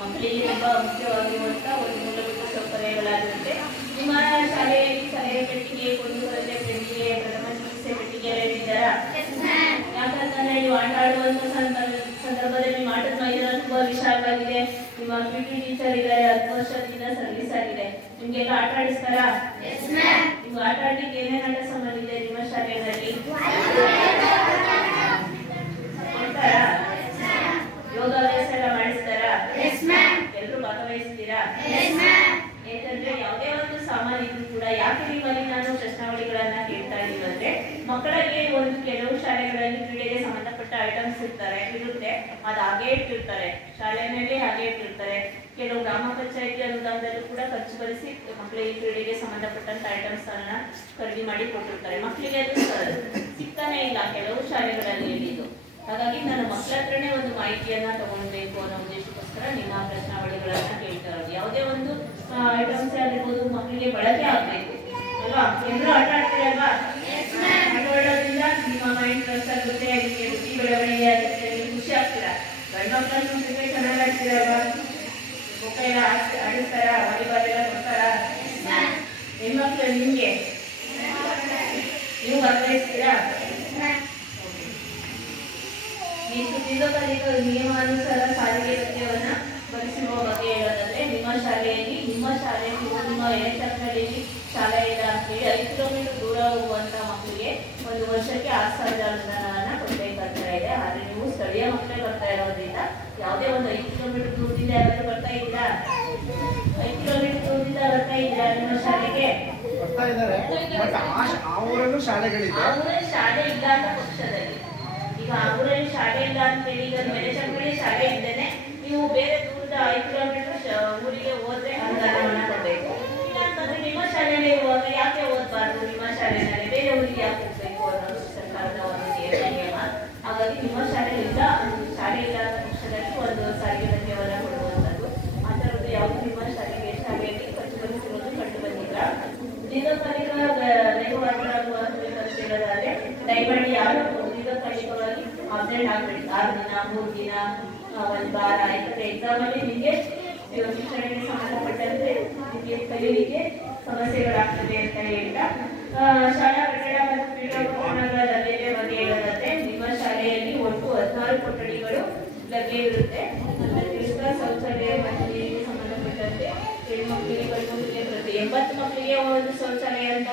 ಮಕ್ಕಳಿಗೆ ತುಂಬಾ ಮುಖ್ಯವಾಗಿರುವಂತ ಒಂದು ಮೂಲಭೂತ ಸೌಕರ್ಯಗಳಾಗಿರುತ್ತೆ. ನಿಮ್ಮ ಶಾಲೆಯಲ್ಲಿ ಸಲಹೆ ಪೆಟ್ಟಿಗೆ, ಕೊಂಡುಕೊಳ್ಳೆ ಪೆಟ್ಟಿಗೆ, ಪ್ರಥಮ ಚಿಕಿತ್ಸೆ ಪೆಟ್ಟಿಗೆ ಎಲ್ಲ ಇಟ್ಟಿದ್ದಾರಾ? ಯಾಕಂತಂದ್ರೆ ನೀವು ಆಟ ಆಡುವಂತ ಸಂದರ್ಭದಲ್ಲಿ ಆಟದ ಮೈದಾನ ತುಂಬಾ ವಿಶಾಲವಾಗಿದೆ. ನಿಮ್ಮ PT ಟೀಚರ್ ಇದ್ದಾರೆ, 10 ವರ್ಷದಿಂದ ಸರ್ವಿಸ್ ಆಗಿದೆ. ನಿಮ್ಗೆಲ್ಲ ಆಟ ಆಡಿಸ್ತಾರಾ? ನೀವು ಆಟ ಆಡ್ಲಿಕ್ಕೆ ಏನೇನು ಆಟ ಸಾಮಾನು ಇದೆ ನಿಮ್ಮ ಶಾಲೆಯಲ್ಲಿ? ಕೊಡ್ತಾರಾ? ಯೋಗಾಭ್ಯಾಸ ಎಲ್ಲ ಮಾಡಿಸ್ತಾರಾ? ಎಲ್ಲರೂ ಭಾಗವಹಿಸ್ತೀರಾ? ಯಾಕಂದ್ರೆ ಯಾವುದೇ ಒಂದು ಸಾಮಾನ್ಯ ಇದ್ರು ಕೂಡ ಯಾಕೆ ನಿಮ್ಮಲ್ಲಿ ನಾನು ಪ್ರಶ್ನಾವಳಿಗಳನ್ನ ಕೇಳ್ತಾ ಇದ್ದೀವಿ ಅಂದ್ರೆ, ಮಕ್ಕಳಿಗೆ ಒಂದು ಕೆಲವು ಶಾಲೆಗಳಲ್ಲಿ ಕ್ರೀಡೆಗೆ ಸಂಬಂಧಪಟ್ಟ ಐಟಮ್ಸ್ ಇರುತ್ತೆ, ಅದು ಹಾಗೆ ಇಟ್ಟಿರ್ತಾರೆ, ಶಾಲೆಯಲ್ಲಿ ಹಾಗೆ ಇಟ್ಟಿರ್ತಾರೆ. ಕೆಲವು ಗ್ರಾಮ ಪಂಚಾಯಿತಿ ಅನುದಾನದಲ್ಲೂ ಕೂಡ ಖರ್ಚು ಭರಿಸಿ ಮಕ್ಕಳಿಗೆ ಕ್ರೀಡೆಗೆ ಸಂಬಂಧಪಟ್ಟಂತ ಐಟಮ್ಸ್ ಅನ್ನ ಖರೀದಿ ಮಾಡಿ ಕೊಟ್ಟಿರ್ತಾರೆ. ಮಕ್ಕಳಿಗೆ ಅದು ಸಿಗ್ತಾನೆ ಇಲ್ಲ ಕೆಲವು ಶಾಲೆಗಳಲ್ಲಿ ಹೇಳಿದ್ದು. ಹಾಗಾಗಿ ನಾನು ಮಕ್ಕಳ ಹತ್ರನೇ ಒಂದು ಮಾಹಿತಿಯನ್ನ ತಗೊಳ್ಬೇಕು ಅನ್ನೋ ಉದ್ದೇಶಕ್ಕೋಸ್ಕರ ನಿಮ್ಮ ಪ್ರಶ್ನಾವಳಿಗಳನ್ನ ಕೇಳ್ತಾ ಇರೋದು. ಯಾವುದೇ ಒಂದು ಐಟಮ್ಸ್ ಆಗಿರ್ಬೋದು ಮಕ್ಕಳಿಗೆ ಬಳಕೆ ಆಗ್ಬೇಕು ಅಲ್ವಾ? ಎಲ್ಲರೂ ಆಟ ಆಡ್ತೀರಲ್ವಾ? ಆಟ ಆಡೋದ್ರಿಂದ ನಿಮ್ಮ ಮೈಂಡ್ ಫ್ರೆಶ್ ಆಗುತ್ತೆ, ಅದಕ್ಕೆ ಬುದ್ಧಿ ಬೆಳವಣಿಗೆ ಆಗುತ್ತೆ, ನೀವು ಖುಷಿ ಆಗ್ತೀರಾ. ಗಂಡು ಮಕ್ಕಳನ್ನು ಕ್ರಿಕೆಟ್ ಚೆನ್ನಾಗಿ ಆಡ್ತೀರಲ್ವಾ? ಖೋಖೋ ಎಲ್ಲ ಆಡಿಸ್ತಾರ, ವಾಲಿಬಾಲ್ ಎಲ್ಲ ಕೊಡ್ತಾರಾ? ಹೆಣ್ಮಕ್ಳು ನಿಮ್ಗೆ ನೀವು ಭಾಗವಹಿಸ್ತೀರಾ? ನೀವು ದೀರ್ಘಕಾಲಿಕ ನಿಯಮಾನುಸಾರ ಸಾರಿಗೆ ಭತ್ಯೆಯನ್ನ ಭರಿಸುವ ಬಗ್ಗೆ ಹೇಳೋದಾದ್ರೆ, ನಿಮ್ಮ ಶಾಲೆಯಲ್ಲಿ ನಿಮ್ಮ 8ನೇ ತರಗತಿಯಲ್ಲಿ ಶಾಲೆ ಇಲ್ಲ ಅಂತೇಳಿ 5 ಕಿಲೋಮೀಟರ್ ದೂರ ಹೋಗುವಂತ ಮಕ್ಕಳಿಗೆ ಒಂದು ವರ್ಷಕ್ಕೆ 6,000 ಅನುದಾನವನ್ನ ಕೊಡಬೇಕಾಗ್ತಾ ಇದೆ. ಆದ್ರೆ ನೀವು ಸ್ಥಳೀಯ ಮಕ್ಕಳೇ ಬರ್ತಾ ಇರೋದ್ರಿಂದ ಯಾವುದೇ ಒಂದು 5 ಕಿಲೋಮೀಟರ್ ದೂರದಿಂದ ಯಾರಾದ್ರೂ ಬರ್ತಾ ಇದ್ದೀರಾ? 5 ಕಿಲೋಮೀಟರ್ ದೂರದಿಂದ ಬರ್ತಾ ಇದ್ದೀರಾ ನಿಮ್ಮ ಶಾಲೆಗೆ? ಇದ್ದಾರೆ ಬಟ್ ಆ ಊರಲ್ಲೂ ಶಾಲೆಗಳಿದೆ. ಆ ಊರಲ್ಲಿ ಶಾಲೆ ಇಲ್ಲ ಅಂತ ಪಕ್ಷದಲ್ಲಿ. ಈಗ ಆ ಊರಲ್ಲಿ ಶಾಲೆ ಇಲ್ಲ ಅಂತೇಳಿ ಈಗ ಮೆಣಸಂಗಡಿ ಶಾಲೆ ಇದ್ದೇನೆ, ನೀವು ಬೇರೆ ದೂರದ 5 ಕಿಲೋಮೀಟರ್ ಊರಿಗೆ ಹೋದ್ರೆ ಅನುದಾನವನ್ನ ಕೊಡಬೇಕು. ಇಲ್ಲ ಅಂತಂದ್ರೆ ನಿಮ್ಮ ಶಾಲೆಯಲ್ಲಿ ಇರುವಾಗ ಯಾಕೆ ಓದಬಾರ್ದು, ನಿಮ್ಮ ಶಾಲೆಯಲ್ಲಿ ಬೇರೆ ಊರಿಗೆ ಯಾಕೆ ಹೋಗ್ಬೇಕು ಅನ್ನೋದು ಸರ್ಕಾರದ ಒಂದು ನಿಯಮ. ಹಾಗಾಗಿ ನಿಮ್ಮ ಶಾಲೆ ಇಲ್ಲ ಅಂತ ಪಕ್ಷದಲ್ಲಿ ಒಂದು ಸಾರಿಗೆ ಧನ್ಯವಾದ ಕೊಡುವಂಥದ್ದು. ಆ ಥರದ್ದು ಯಾವುದು ನಿಮ್ಮ ಶಾಲೆಯಲ್ಲಿ ಖರ್ಚುಗೊಳಿಸಿರೋದು ಕಂಡು ಬಂದಿಲ್ಲ. ದೀರ್ಘಕಾಲಿಕ ವೇಗವಾಗಬೇಕಂತ ಹೇಳೋದಾದ್ರೆ ದಯಮಾಡಿ ಯಾರು ದೀರ್ಘಕಾಲಿಕವಾಗಿ ಅಪ್ಡೇಟ್ ಆಗಬೇಡಿ. 6 ದಿನ 3 ದಿನ 1 ವಾರ ಯಾಕಂದ್ರೆ ಎಕ್ಸಾಮಲ್ಲಿ ನಿಮಗೆ ಶಿಕ್ಷಣಕ್ಕೆ ಸಂಬಂಧಪಟ್ಟಂತೆ ನಿಮಗೆ ಕಲಿಯಲಿಕ್ಕೆ ಸಮಸ್ಯೆಗಳಾಗ್ತದೆ ಅಂತ ಹೇಳ್ತಾ ಶಾಲಾ ಕಟ್ಟಡ ಮತ್ತು ಕ್ರೀಡಾ ಉಪಕರಣಗಳ ಲಭ್ಯತೆ ಬಗ್ಗೆ ಹೇಳೋದಾದ್ರೆ ನಿಮ್ಮ ಶಾಲೆಯಲ್ಲಿ ಒಟ್ಟು 16 ಕೊಠಡಿಗಳು ಲಭ್ಯ ಇರುತ್ತೆ. ಮತ್ತೆ ಶೌಚಾಲಯ ಮತ್ತು ನೀರಿಗೆ ಸಂಬಂಧಪಟ್ಟಂತೆ ಹೆಣ್ಮಕ್ಳಿಗೆ ಗಂಡು ಪ್ರತಿ 80 ಮಕ್ಕಳಿಗೆ ಒಂದು ಶೌಚಾಲಯ ಅಂತ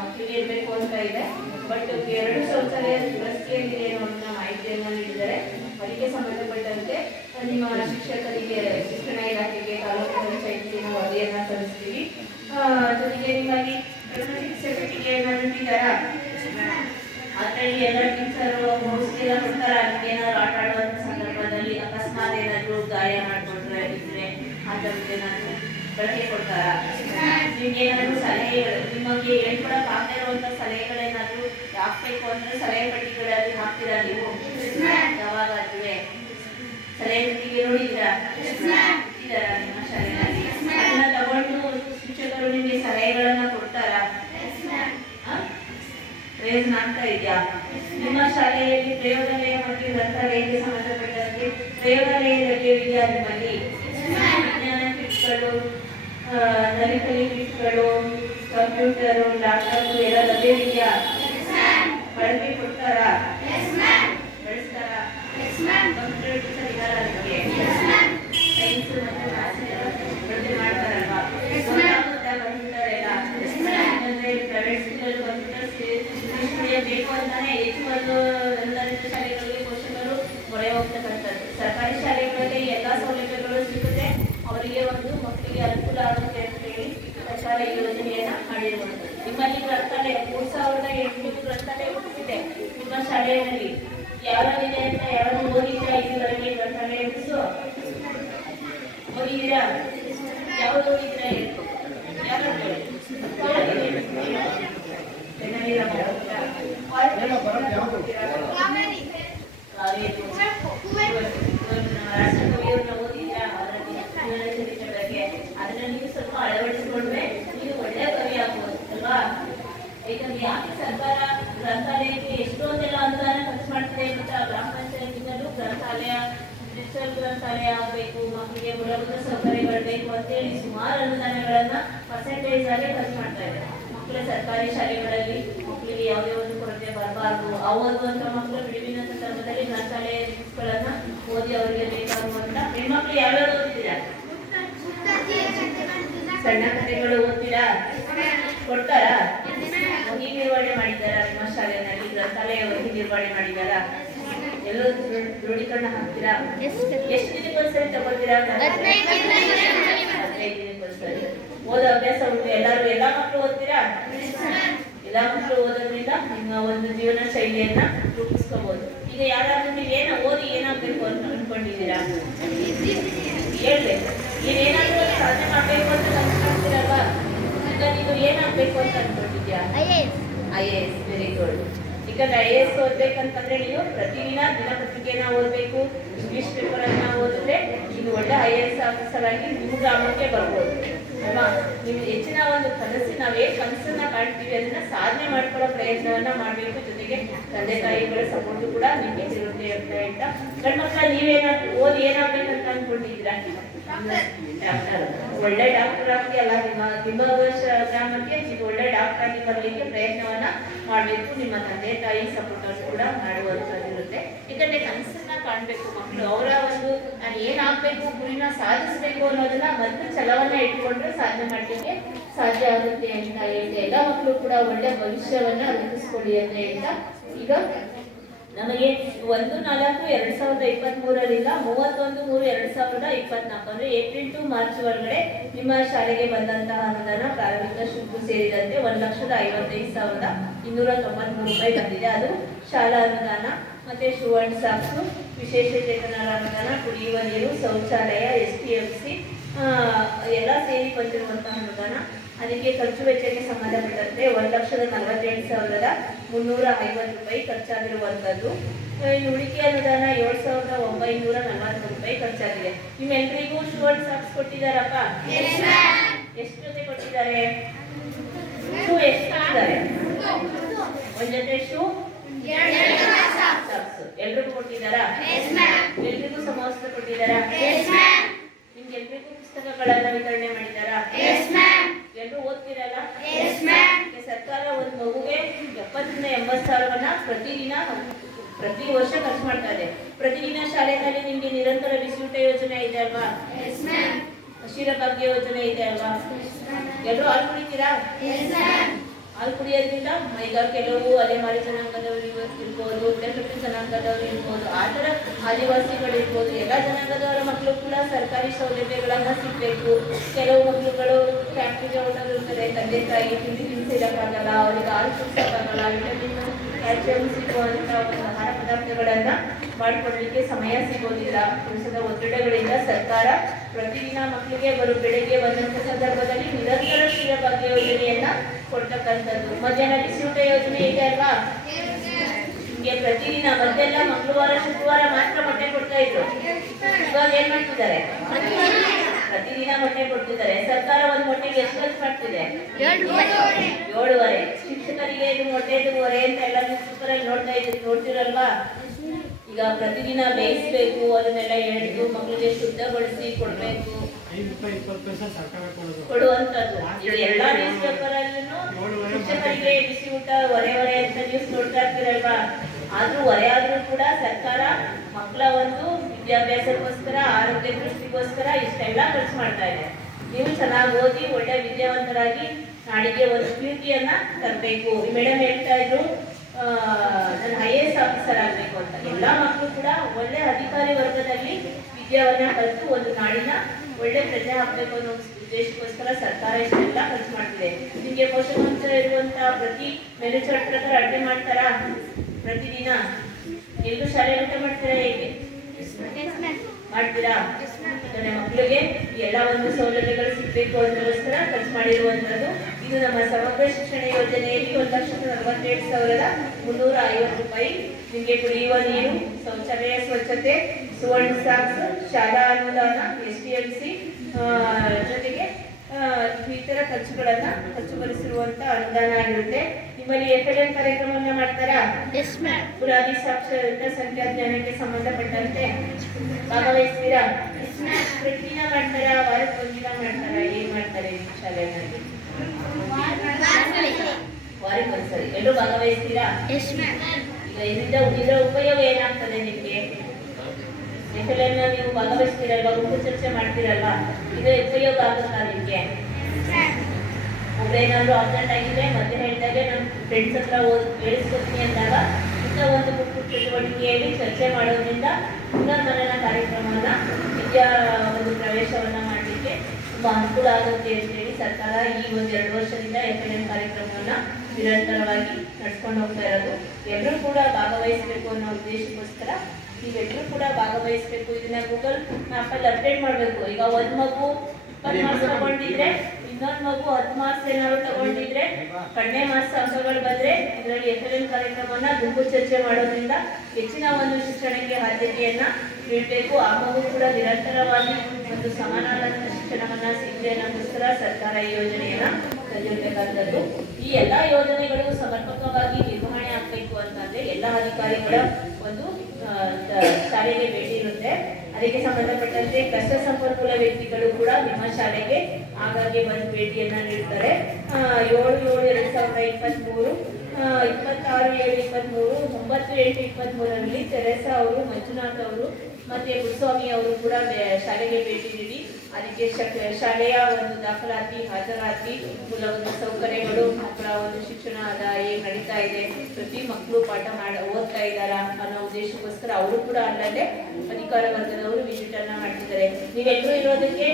ಮಕ್ಕಳಿಗೆ ಇರಬೇಕು ಅಂತ ಇದೆ. ಬಟ್ 2 ಶೌಚಾಲಯ ದುರಸ್ತಿಯಲ್ಲಿದೆ ಅನ್ನೋ ಮಾಹಿತಿಯನ್ನು ನೀಡಿದ್ದಾರೆ. ಅದಕ್ಕೆ ಸಂಬಂಧಪಟ್ಟಂತೆ ನಿಮ್ಮ ಶಿಕ್ಷಕರಿಗೆ ಶಿಕ್ಷಣ ಇಲಾಖೆಗೆ ತಾಲೂಕು ಪಂಚಾಯತಿನ ವರದಿಯನ್ನು ಸಲ್ಲಿಸ್ತೀವಿ. ಜೊತೆಗೆ ನಿಮಗೆ ಚಟುವಟಿಕೆಯನ್ನು ನೀಡಿದಾರ ಅದರಲ್ಲಿ ಎಲ್ಲ ಟೀಚರು ಔಷಧಿಯ ಕೊಡ್ತಾರ. ಏನಾದ್ರು ಆಟ ಆಡುವಂಥ ಸಂದರ್ಭದಲ್ಲಿ ಅಕಸ್ಮಾತ್ ಏನಾದ್ರು ಗಾಯ ಮಾಡಿಕೊಂಡ್ರೆ ಇದ್ರೆ ಆ ಥರದ್ದು ಏನಾದ್ರು ಬಳಕೆ ಕೊಡ್ತಾರ. ನಿಮ್ಗೆ ಏನಾದ್ರು ಸಲಹೆಗಳು ನಿಮಗೆ ಹೇಳ್ಕೊಡಕ್ ಆಗದೆ ಇರುವಂಥ ಸಲಹೆಗಳೇನಾದ್ರು ಹಾಕ್ಬೇಕು ಅಂದ್ರೆ ಸಲಹೆ ಪಟ್ಟಿಗಳಲ್ಲಿ ಹಾಕ್ತೀರಾ ನೀವು? ಯಾವಾಗಾದ್ರೂ ಸಲಹೆ ಪಟ್ಟಿಗೆ ನೋಡಿದ್ದೀರಾ ನಿಮ್ಮ ಶಾಲೆಯಲ್ಲಿ? ಅದನ್ನ ತಗೊಂಡು ಶಿಕ್ಷಕರು ನಿಮಗೆ ಸಲಹೆಗಳನ್ನ ಕೊಡ್ತಾರ? ಪ್ರಯೋಜನ ಆಗ್ತಾ ಇದೆಯಾ? ನಿಮ್ಮ ಶಾಲೆಯಲ್ಲಿ ಪ್ರಯೋಗಾಲಯ ಮತ್ತು ಗ್ರಂಥಾಲಯಕ್ಕೆ ಸಂಬಂಧಪಟ್ಟಂತೆ ಪ್ರಯೋಗಾಲಯದಲ್ಲಿ ಇದೆಯಾ ನಿಮ್ಮಲ್ಲಿ? ವಿಜ್ಞಾನ ಕಿಟ್ಗಳು, ನಲಿಕಲಿ ಕಿಟ್ಗಳು, ಕಂಪ್ಯೂಟರು, ಲ್ಯಾಪ್ಟಾಪ್ ಎಲ್ಲ ಲಭ್ಯವಿದೆಯಾ? ಬಳಕೆ ಕೊಡ್ತಾರಾ? ಬಳಸ್ತಾರಾ? ಕಂಪ್ಯೂಟರ್ ಟೀಚರ್ ಇದಾರ ಅದಕ್ಕೆ? ಸೈನ್ಸ್ ಮತ್ತು ಮ್ಯಾಥ್ಸ್ ಬಳಕೆ ಮಾಡ್ತಾರಲ್ವಾ? ಪ್ರೈವೇಟ್ ಸ್ಕೂಲಲ್ಲಿ ಕಂಪ್ಯೂಟರ್ ಬೇಕು ಅಂತಾನೆ ಹೆಚ್ಚು ಒಂದು 2 ಶಾಲೆಗಳಲ್ಲಿ ಪೋಷಕರು ಮೊರೆ ಹೋಗ್ತಕ್ಕಂಥದ್ದು. ಸರ್ಕಾರಿ ಶಾಲೆಗಳಲ್ಲಿ ಎಲ್ಲ ಸೌಲಭ್ಯಗಳು ಸಿಗುತ್ತೆ, ಅವರಿಗೆ ಒಂದು ಮಕ್ಕಳಿಗೆ ಅನುಕೂಲ ಆಗುತ್ತೆ ಅಂತ ಹೇಳಿ ಸರ್ಕಾರ ಈ ಯೋಜನೆಯನ್ನ ಮಾಡಿರುವಂಥದ್ದು. ನಿಮ್ಮಲ್ಲಿ ಗ್ರಂಥಾಲಯ 3800 ಗ್ರಂಥಾಲಯ ಹುಟ್ಟಿಸಿದೆ ನಿಮ್ಮ ಶಾಲೆಯಲ್ಲಿ. ಯಾವ್ಯಾವಿದೆ ಅಂತ ಯಾರು ಓದಿದ್ದೀರಾ? ಇದುವರೆಗೆ ಗ್ರಂಥಾಲಯ ಹುಟ್ಟಿಸು ಓದಿದ್ದೀರಾ? ಯಾವ್ದು ಓದಿದ್ದೀರಾ? ಯಾರು ಅದನ್ನ ನೀವು ಸ್ವಲ್ಪ ಅಳವಡಿಸಿಕೊಂಡ್ರೆ ನೀವು ಒಳ್ಳೆಯ ಕವಿ ಆಗ್ಬೋದು ಅಲ್ವಾ? ಯಾಕಂದ್ರೆ ಯಾಕೆ ಸರ್ಕಾರ ಗ್ರಂಥಾಲಯಕ್ಕೆ ಎಷ್ಟೊಂದೆಲ್ಲ ಅನುದಾನ ಖರ್ಚು ಮಾಡ್ತಿದೆ ಅಂತ ಗ್ರಾಮ ಪಂಚಾಯತಿನಲ್ಲೂ ಗ್ರಂಥಾಲಯ ಡಿಜಿಟಲ್ ಗ್ರಂಥಾಲಯ ಆಗಬೇಕು, ಮಕ್ಕಳಿಗೆ ಮೂಲಭೂತ ಸೌಕರ್ಯಗಳು ಬೇಕು ಅಂತೇಳಿ ಸುಮಾರು ಅನುದಾನಗಳನ್ನ ಪರ್ಸೆಂಟೇಜ್ ಆಗಿ ಖರ್ಚು ಮಾಡ್ತಾ ಇದೆ. ಮಕ್ಕಳ ಸರ್ಕಾರಿ ಶಾಲೆಗಳಲ್ಲಿ ಮಕ್ಕಳಿಗೆ ಯಾವುದೇ ಒಂದು ಕೊರತೆ ಬರಬಾರ್ದು. ಓದುವಂತ ಮಕ್ಕಳು ಬಿಡುವಿನ ಸಂದರ್ಭದಲ್ಲಿ ಗ್ರಂಥಾಲಯ ಬುಕ್ಸ್ಗಳನ್ನ ಓದಿ ಅವರಿಗೆ ಬೇಕಾಗುವಂತ ಹೆಣ್ಮಕ್ಳು ಯಾವ್ಯಾವ ಓದ್ತೀರಾ? ಸಣ್ಣ ಕಥೆಗಳು ಓದ್ತೀರಾ? ಕೊಡ್ತಾರಾ? ವಹಿ ನಿರ್ವಹಣೆ ಮಾಡಿದ್ದಾರಾ ನಿಮ್ಮ ಶಾಲೆಯಲ್ಲಿ? ಗ್ರಂಥಾಲಯ ವಹಿ ನಿರ್ವಹಣೆ ಮಾಡಿದ್ದಾರಾ? ಎಲ್ಲರೂ ದೃಢೀಕರಣ ಹಾಕ್ತೀರಾ? ಎಷ್ಟು ದಿನಕ್ಕೊಂದ್ಸರಿ ತಗೋತೀರಾ? 15 ದಿನಕ್ಕೊಂದ್ಸರಿ. ಓದೋ ಅಭ್ಯಾಸ ಉಂಟು ಎಲ್ಲರೂ? ಎಲ್ಲ ಮಕ್ಕಳು ಓದ್ತೀರಾ? ಎಲ್ಲ ಮಕ್ಕಳು ಓದೋದ್ರಿಂದ ನಿಮ್ಮ ಒಂದು ಜೀವನ ಶೈಲಿಯನ್ನ ರೂಪಿಸ್ಕೋಬಹುದು. ಈಗ ಯಾರಾದ್ರೂ ನೀವೇನ ಓದಿ ಏನಾಗಬೇಕು ಅಂತ ಅನ್ಕೊಂಡಿದ್ದೀರಾ? ಹೇಳ್ಬೇಕು. ನೀವೇನಾದ್ರೂ ಸಾಧನೆ ಮಾಡಬೇಕು ಅಂತ ಅನ್ಕೊಂತೀರಲ್ವಾ? ಈಗ ನೀವು ಏನಾಗಬೇಕು ಅಂತ ಅನ್ಕೊಂಡಿದ್ಯಾ? IAS. Very good. ಯಾಕಂದ್ರೆ IAS ಓದ್ಬೇಕಂತಂದ್ರೆ ನೀವು ಪ್ರತಿದಿನ ದಿನಪತ್ರಿಕೆನ ಓದಬೇಕು, ಇಂಗ್ಲಿಷ್ ಪೇಪರ್ ಅನ್ನ ಓದಿದ್ರೆ ನೀವು ಒಳ್ಳೆ IAS ಆಫೀಸರ್ ಆಗಿ ನಿಮ್ಮ ಗ್ರಾಮಕ್ಕೆ ಬರ್ಬೋದು ಅಲ್ವಾ? ನಿಮ್ಗೆ ಹೆಚ್ಚಿನ ಒಂದು ಕನಸು, ನಾವೇನ್ ಕನಸನ್ನ ಕಾಣ್ತೀವಿ ಅದನ್ನ ಸಾಧನೆ ಮಾಡ್ಕೊಳ್ಳೋ ಪ್ರಯತ್ನವನ್ನ ಮಾಡಬೇಕು. ಜೊತೆಗೆ ತಂದೆ ತಾಯಿಗಳ ಸಪೋರ್ಟ್ ಕೂಡ ನಿಮಗೆ ಇರುತ್ತೆ ಅಂತ ಹೇಳ್ತಾ, ಗಂಡ್ಮಕ್ಳ ನೀವೇನಾದ್ರು ಓದಿ ಏನಾಗ್ಬೇಕಂತ ಅನ್ಕೊಂಡಿದ್ದೀರಾ? ಡಾಕ್ಟರ್. ಒಳ್ಳೆ ಡಾಕ್ಟರ್ ಆಗಿ ಅಲ್ಲ, ನಿಮ್ಮ ಗ್ರಾಮಕ್ಕೆ ನೀವು ಒಳ್ಳೆ ಡಾಕ್ಟರ್ ಆಗಿ ಬರಲಿಕ್ಕೆ ಪ್ರಯತ್ನವನ್ನ ಮಾಡಬೇಕು. ನಿಮ್ಮ ತಂದೆ ತಾಯಿ ಸಪೋರ್ಟರ್ಸ್ ಕೂಡ ಮಾಡುವಂಥದ್ದಿರುತ್ತೆ. ಯಾಕಂದ್ರೆ ಕನಸನ್ನ ಕಾಣ್ಬೇಕು ಮಕ್ಕಳು. ಅವರ ಒಂದು ನಾನು ಏನಾಗಬೇಕು, ಗುರಿನ ಸಾಧಿಸಬೇಕು ಅನ್ನೋದನ್ನ ಮತ್ತು ಛಲವನ್ನ ಇಟ್ಕೊಂಡ್ರೆ ಸಾಧನೆ ಮಾಡಲಿಕ್ಕೆ ಸಾಧ್ಯ ಆಗುತ್ತೆ ಅಂತ ಹೇಳ್ತಾ ಎಲ್ಲ ಮಕ್ಕಳು ಕೂಡ ಒಳ್ಳೆ ಭವಿಷ್ಯವನ್ನ ರೂಪಿಸ್ಕೊಳ್ಳಿ ಅಂತ ಹೇಳ್ತಾ ಈಗ ನಮಗೆ 1/4/2023ರಿಂದ 31/3/2024 ಅಂದರೆ ಏಪ್ರಿಲ್ ಟು ಮಾರ್ಚ್ ಒಳಗಡೆ ನಿಮ್ಮ ಶಾಲೆಗೆ ಬಂದಂತಹ ಅನುದಾನ ಪ್ರಾರಂಭಿಕ ಶುಲ್ಕ ಸೇರಿದಂತೆ 1,55,293 ರೂಪಾಯಿ ಬಂದಿದೆ. ಅದು ಶಾಲಾ ಅನುದಾನ ಮತ್ತೆ ಶೂ ಅಂಡ್ ಸಾಕ್ಸು, ವಿಶೇಷ ಚೇತನರ ಅನುದಾನ, ಕುಡಿಯುವ ನೀರು, ಶೌಚಾಲಯ, STMC ಎಲ್ಲ ಸೇರಿ ಬಂದಿರುವಂತಹ ಅನುದಾನ. ಅದಕ್ಕೆ ಖರ್ಚು ವೆಚ್ಚಕ್ಕೆ ಸಂಬಂಧಪಟ್ಟಂತೆ 1,47,350 ರೂಪಾಯಿ ಖರ್ಚಾಗಿರುವಂಥದ್ದು. ಉಳಿಕೆ ಅನುದಾನ 7,940 ರೂಪಾಯಿ ಖರ್ಚಾಗಿದೆ. ನಿಮ್ಮೆಲ್ಲರಿಗೂ ಶೂ ಅಂಡ್ ಸಾಕ್ಸ್ ಕೊಟ್ಟಿದ್ದಾರಪ್ಪ? ಎಷ್ಟು ಜೊತೆ ಕೊಟ್ಟಿದ್ದಾರೆ? ಶೂ ಎಷ್ಟು ಕೊಟ್ಟಿದ್ದಾರೆ? ಒಂದ್ ಜೊತೆ ಶೂ, ಸಾಕ್ಸ್ ಎಲ್ರಿಗೂ ಕೊಟ್ಟಿದ್ದಾರಾ? ಎಲ್ರಿಗೂ ಸಮವಸ್ತ್ರ ಕೊಟ್ಟಿದ್ದಾರಾ? ನಿಮ್ಗೆಲ್ರಿಗೂ ಪುಸ್ತಕಗಳನ್ನ ವಿತರಣೆ ಮಾಡಿದ್ದಾರಾ? ಎಲ್ಲರೂ ಓದ್ತಿರಲ್ಲ? ಸರ್ಕಾರ ಒಂದು ಮಗುಗೆ 70,000 ಸಾವಿರವನ್ನ ಪ್ರತಿ ವರ್ಷ ಖರ್ಚು ಮಾಡ್ತಾ ಇದೆ. ಪ್ರತಿದಿನ ಶಾಲೆಯಲ್ಲಿ ನಿಮ್ಗೆ ನಿರಂತರ ಬಿಸಿಯೂಟ ಯೋಜನೆ ಇದೆ ಅಲ್ವಾ? ಹಸಿರ ಭಾಗ್ಯ ಯೋಜನೆ ಇದೆ ಅಲ್ವಾ? ಎಲ್ಲರೂ ಹಾಲು ಕುಡಿತೀರಾ? ಹಾಲು ಕುಡಿಯೋದ್ರಿಂದ ಈಗ ಕೆಲವು ಅಲೆಮಾರಿ ಜನಾಂಗದವರು ಇರ್ಬೋದು, ಬುಡಕಟ್ಟು ಜನಾಂಗದವರು ಇರ್ಬೋದು, ಆ ಥರ ಆದಿವಾಸಿಗಳಿರ್ಬೋದು, ಎಲ್ಲ ಜನಾಂಗದವರ ಮಕ್ಕಳು ಕೂಡ ಸರ್ಕಾರಿ ಸೌಲಭ್ಯಗಳನ್ನ ಸಿಗಬೇಕು. ಕೆಲವು ಮಕ್ಕಳುಗಳು ಫ್ಯಾಕ್ಟ್ರಿಗೆ ಹೊರಟಿರ್ತಾರೆ, ತಂದೆ ತಾಯಿ ತಿಂಡಿ ತಿನ್ನಿಸೋಕ್ಕಾಗಲ್ಲ, ಅವ್ರಿಗೆ ಹಾಲು ಕುಡಿಸೋಕ್ಕಾಗಲ್ಲ, ವಿಟಮಿನ್ ಕ್ಯಾಲ್ಸಿಯಂ ಸಿಗುವಂಥ ಒಂದು ಆಹಾರ ಪದಾರ್ಥಗಳನ್ನ ಮಾಡಿಕೊಡ್ಲಿಕ್ಕೆ ಸಮಯ ಸಿಗೋದಿಲ್ಲ. ಕೆಲಸದ ಒತ್ತಡಗಳಿಂದ ಸರ್ಕಾರ ಪ್ರತಿದಿನ ಮಕ್ಕಳಿಗೆ ಬೆಳಗ್ಗೆ ಬಂದಂಥ ಸಂದರ್ಭದಲ್ಲಿ ನಿರಂತರ ಕ್ಷೀರ ಭಾಗ್ಯ ಯೋಜನೆಯನ್ನ ಕೊಡ್ತಕ್ಕಂಥದ್ದು. ಮಧ್ಯಾಹ್ನ ಬಿಸಿಯೂಟ ಯೋಜನೆ ಇದೆ ಅಲ್ವಾ? ನಿಮಗೆ ಪ್ರತಿದಿನ ಮೊದಲೆಲ್ಲ ಮಂಗಳವಾರ ಶುಕ್ರವಾರ ಮಾತ್ರ ಮೊಟ್ಟೆ ಕೊಡ್ತಾ ಇದ್ರು. ಇವಾಗ ಏನ್ ಮಾಡ್ತಿದ್ದಾರೆ? ಪ್ರತಿದಿನ ಮೊಟ್ಟೆ ಕೊಡ್ತಿದ್ದಾರೆ. ಸರ್ಕಾರ ಒಂದು ಮೊಟ್ಟೆಗೆ ಎಷ್ಟು ಖರ್ಚು ಮಾಡ್ತಿದೆ? 7.5. ಶಿಕ್ಷಕರಿಗೆ ಇದು ಮೊಟ್ಟೆದು ಹೊರೆ ಅಂತ ಎಲ್ಲ ಪೇಪರಲ್ಲಿ ನೋಡ್ತಿರಲ್ವಾ? ಈಗ ಪ್ರತಿದಿನ ಬೇಯಿಸ್ಬೇಕು, ಅದನ್ನೆಲ್ಲ ಎಳೆದು ಮಕ್ಕಳಿಗೆ ಶುದ್ಧಗೊಳಿಸಿ ಕೊಡ್ಬೇಕು, ಕೊಡುವಂಥದ್ದು. ಇದು ಎಲ್ಲ ನ್ಯೂಸ್ ಪೇಪರ್ ಅಲ್ಲೂ ಶಿಕ್ಷಕರಿಗೆ ಬಿಸಿ ಊಟ ಹೊರೆ ಅಂತ ನ್ಯೂಸ್ ನೋಡ್ತಾ ಇರ್ತೀರಲ್ವಾ? ಆದ್ರೂ ಹೊರೆ ಆದ್ರೂ ಕೂಡ ಸರ್ಕಾರ ಮಕ್ಕಳ ಒಂದು ವಿದ್ಯಾಭ್ಯಾಸಕ್ಕೋಸ್ಕರ, ಆರೋಗ್ಯ ದೃಷ್ಟಿಗೋಸ್ಕರ ಇಷ್ಟೆಲ್ಲ ಖರ್ಚು ಮಾಡ್ತಾ ಇದೆ. ನೀವು ಚೆನ್ನಾಗಿ ಓದಿ ಒಳ್ಳೆ ವಿದ್ಯಾವಂತರಾಗಿ ನಾಡಿಗೆ ಒಂದು ಕೀರ್ತಿಯನ್ನ ತರಬೇಕು. ಮೇಡಮ್ ಹೇಳ್ತಾ ಇದ್ರು ನಾನು IAS ಆಫೀಸರ್ ಆಗಬೇಕು ಅಂತ. ಎಲ್ಲ ಮಕ್ಕಳು ಕೂಡ ಒಳ್ಳೆ ಅಧಿಕಾರಿ ವರ್ಗದಲ್ಲಿ ವಿದ್ಯಾವನ್ನ ಕಲಿತು ಒಂದು ನಾಡಿನ ಒಳ್ಳೆ ಪ್ರಜೆ ಹಾಕಬೇಕು ಅನ್ನೋ ಉದ್ದೇಶಕ್ಕೋಸ್ಕರ ಸರ್ಕಾರ ಇಷ್ಟೆಲ್ಲ ಖರ್ಚು ಮಾಡ್ತಿದೆ. ನಿಮಗೆ ಪೋಷಕಾಂಶ ಇರುವಂತಹ ಪ್ರತಿ ಮೆನು ಚಾರ್ಟ್ ಪ್ರಕಾರ ಅಡುಗೆ ಮಾಡ್ತಾರಾ? ಪ್ರತಿದಿನ ಎಲ್ಲರೂ ಶಾಲೆ ಊಟ ಮಾಡ್ತೀರಾ? ಹೇಗೆ ಮಾಡ್ತೀರಾ? ಯಾಕಂದ್ರೆ ಮಕ್ಕಳಿಗೆ ಎಲ್ಲ ಒಂದು ಸೌಲಭ್ಯಗಳು ಸಿಗಬೇಕು ಅನ್ನೋಸ್ಕರ ಖರ್ಚು ಮಾಡಿರುವಂತದ್ದು. ಇದು ನಮ್ಮ ಸಮಗ್ರ ಶಿಕ್ಷಣ ಯೋಜನೆಯಲ್ಲಿ 1,47,350 ರೂಪಾಯಿ. ನಿಮಗೆ ಕುಡಿಯುವ ನೀರು, ಶೌಚಾಲಯ ಸ್ವಚ್ಛತೆ, ಸುವರ್ಣ ಸಾಕ್ಸ್, ಶಾಲಾ ಅನುದಾನ, STMC ಜೊತೆಗೆ ಇತರ ಖರ್ಚುಗಳನ್ನ ಖರ್ಚುಗೊಳಿಸಿರುವಂತ ಅನುದಾನ ಆಗಿರುತ್ತೆ. ನಿಮ್ಮಲ್ಲಿ FLN ಕಾರ್ಯಕ್ರಮವನ್ನ ಮಾಡ್ತಾರಾ? ಪುರಾದಿ ಸಾಕ್ಷರತಾ ಸಂಖ್ಯಾ ಜ್ಞಾನಕ್ಕೆ ಸಂಬಂಧಪಟ್ಟಂತೆ ಭಾಗವಹಿಸ್ತೀರಾ? ಪ್ರತಿದಿನ ಮಾಡ್ತಾರಾ? ವಾರಕ್ಕೆ ಒಂದಿನ ಮಾಡ್ತಾರಾ? ಏನ್ ಮಾಡ್ತಾರೆ ನಿಮ್ಮ ಶಾಲೆಯಲ್ಲಿ? ವಾರಕ್ಕೆ ಒಂದ್ಸರಿ ಎಲ್ಲರೂ ಭಾಗವಹಿಸ್ತೀರಾ? ಈಗ ಇದರ ಉಪಯೋಗ ಏನಾಗ್ತದೆ ನಿಮ್ಗೆ? FLN ನೀವು ಭಾಗವಹಿಸ್ತೀರಲ್ವಾ, ಗುಂಪು ಚರ್ಚೆ ಮಾಡ್ತೀರಲ್ವಾ, ಇದು ಉಪಯೋಗ ಆಗುತ್ತಾ ನಿಮ್ಗೆ? ಒಬ್ರೇನಾದ್ರು ಅಬ್ಸೆಂಟ್ ಆಗಿದ್ರೆ ಮತ್ತೆ ಹೇಳಿದಾಗೆ ನಮ್ಮ ಫ್ರೆಂಡ್ಸ್ ಹತ್ರ ಹೇಳಿಸ್ಕೊಡ್ತೀನಿ ಅಂದಾಗ ಇಂಥ ಒಂದು ಗುಂಪು ಚಟುವಟಿಕೆಯಲ್ಲಿ ಚರ್ಚೆ ಮಾಡೋದ್ರಿಂದ ಪುನರ್ಮನನ ಕಾರ್ಯಕ್ರಮವನ್ನ ಒಂದು ಪ್ರವೇಶವನ್ನ ಮಾಡಲಿಕ್ಕೆ ತುಂಬಾ ಅನುಕೂಲ ಆಗುತ್ತೆ ಅಂತೇಳಿ ಸರ್ಕಾರ ಈ ಒಂದು 2 ವರ್ಷದಿಂದ FLN ಕಾರ್ಯಕ್ರಮವನ್ನ ನಿರಂತರವಾಗಿ ನಡ್ಸ್ಕೊಂಡು ಹೋಗ್ತಾ ಇರೋದು. ಎಲ್ಲರೂ ಕೂಡ ಭಾಗವಹಿಸಬೇಕು ಅನ್ನೋ ಉದ್ದೇಶಕ್ಕೋಸ್ಕರ ನೀವೆಲ್ಲರೂ ಕೂಡ ಭಾಗವಹಿಸಬೇಕು. ಇದನ್ನ ಗೂಗಲ್ ಮ್ಯಾಪಲ್ಲಿ ಅಪ್ಡೇಟ್ ಮಾಡಬೇಕು. ಈಗ ಒಂದು ಮಗು 20 ಮಾರ್ಕ್ಸ್ ತಗೊಂಡಿದ್ರೆ, ಇನ್ನೊಂದು ಮಗು 10 ಮಾರ್ಕ್ಸ್ ಏನಾದ್ರು ತಗೊಂಡಿದ್ರೆ, ಕಡಿಮೆ ಮಾರ್ಕ್ಸ್ ಅಂಕಗಳು ಬಂದ್ರೆ ಇದರಲ್ಲಿ FLN ಕಾರ್ಯಕ್ರಮವನ್ನ ಗುಂಪು ಚರ್ಚೆ ಮಾಡೋದ್ರಿಂದ ಹೆಚ್ಚಿನ ಒಂದು ಶಿಕ್ಷಣಕ್ಕೆ ಆದ್ಯತೆಯನ್ನ ನೀಡಬೇಕು. ಆ ಮಗು ಕೂಡ ನಿರಂತರವಾಗಿ ಒಂದು ಸಮಾನವಾದ ಶಿಕ್ಷಣವನ್ನ ಸಿಗದೆ ಅನ್ನೋಸ್ಕರ ಸರ್ಕಾರ ಈ ಯೋಜನೆಯನ್ನ ತಂದಿರಬೇಕಾದದ್ದು. ಈ ಎಲ್ಲಾ ಯೋಜನೆಗಳು ಸಮರ್ಪಕವಾಗಿ ನಿರ್ವಹಣೆ ಆಗಬೇಕು ಅಂತಂದ್ರೆ ಎಲ್ಲ ಅಧಿಕಾರಿಗಳ ಒಂದು ಶಾಲೆಗೆ ಭೇಟಿ ಇರುತ್ತೆ. ಅದಕ್ಕೆ ಸಂಬಂಧಪಟ್ಟಂತೆ ಕಷ್ಟ ಸಂಪನ್ಮೂಲ ವ್ಯಕ್ತಿಗಳು ಕೂಡ ನಿಮ್ಮ ಶಾಲೆಗೆ ಆಗಾಗ್ಗೆ ಬಂದು ಭೇಟಿಯನ್ನ ನೀಡ್ತಾರೆ. 7/7/2023, 26/7/23, 9/8/23ರಲ್ಲಿ ತೆರೇಸಾ ಅವರು, ಮಂಜುನಾಥ್ ಅವರು ಮತ್ತೆ ಗುರುಸ್ವಾಮಿ ಅವರು ಕೂಡ ಶಾಲೆಗೆ ಭೇಟಿ ನೀಡಿ ಅದಕ್ಕೆ ಶಾಲೆಯ ಒಂದು ದಾಖಲಾತಿ, ಹಾಜರಾತಿ, ಮೂಲಭೂತ ಸೌಕರ್ಯಗಳು, ಮಕ್ಕಳ ಒಂದು ಶಿಕ್ಷಣದ ಹೇಗೆ ನಡೀತಾ ಇದೆ, ಪ್ರತಿ ಮಕ್ಕಳು ಪಾಠ ಓದ್ತಾ ಇದ್ದಾರಾ ಅನ್ನೋ ಉದ್ದೇಶಕ್ಕೋಸ್ಕರ ಅವರು ಕೂಡ ಅಲ್ಲದೆ ಅಧಿಕಾರ ವರ್ಗದವರು ವಿಸಿಟ್ ಅನ್ನ ಮಾಡ್ತಿದ್ದಾರೆ. ನೀವೆಲ್ಲರೂ ಇರೋದಕ್ಕೆ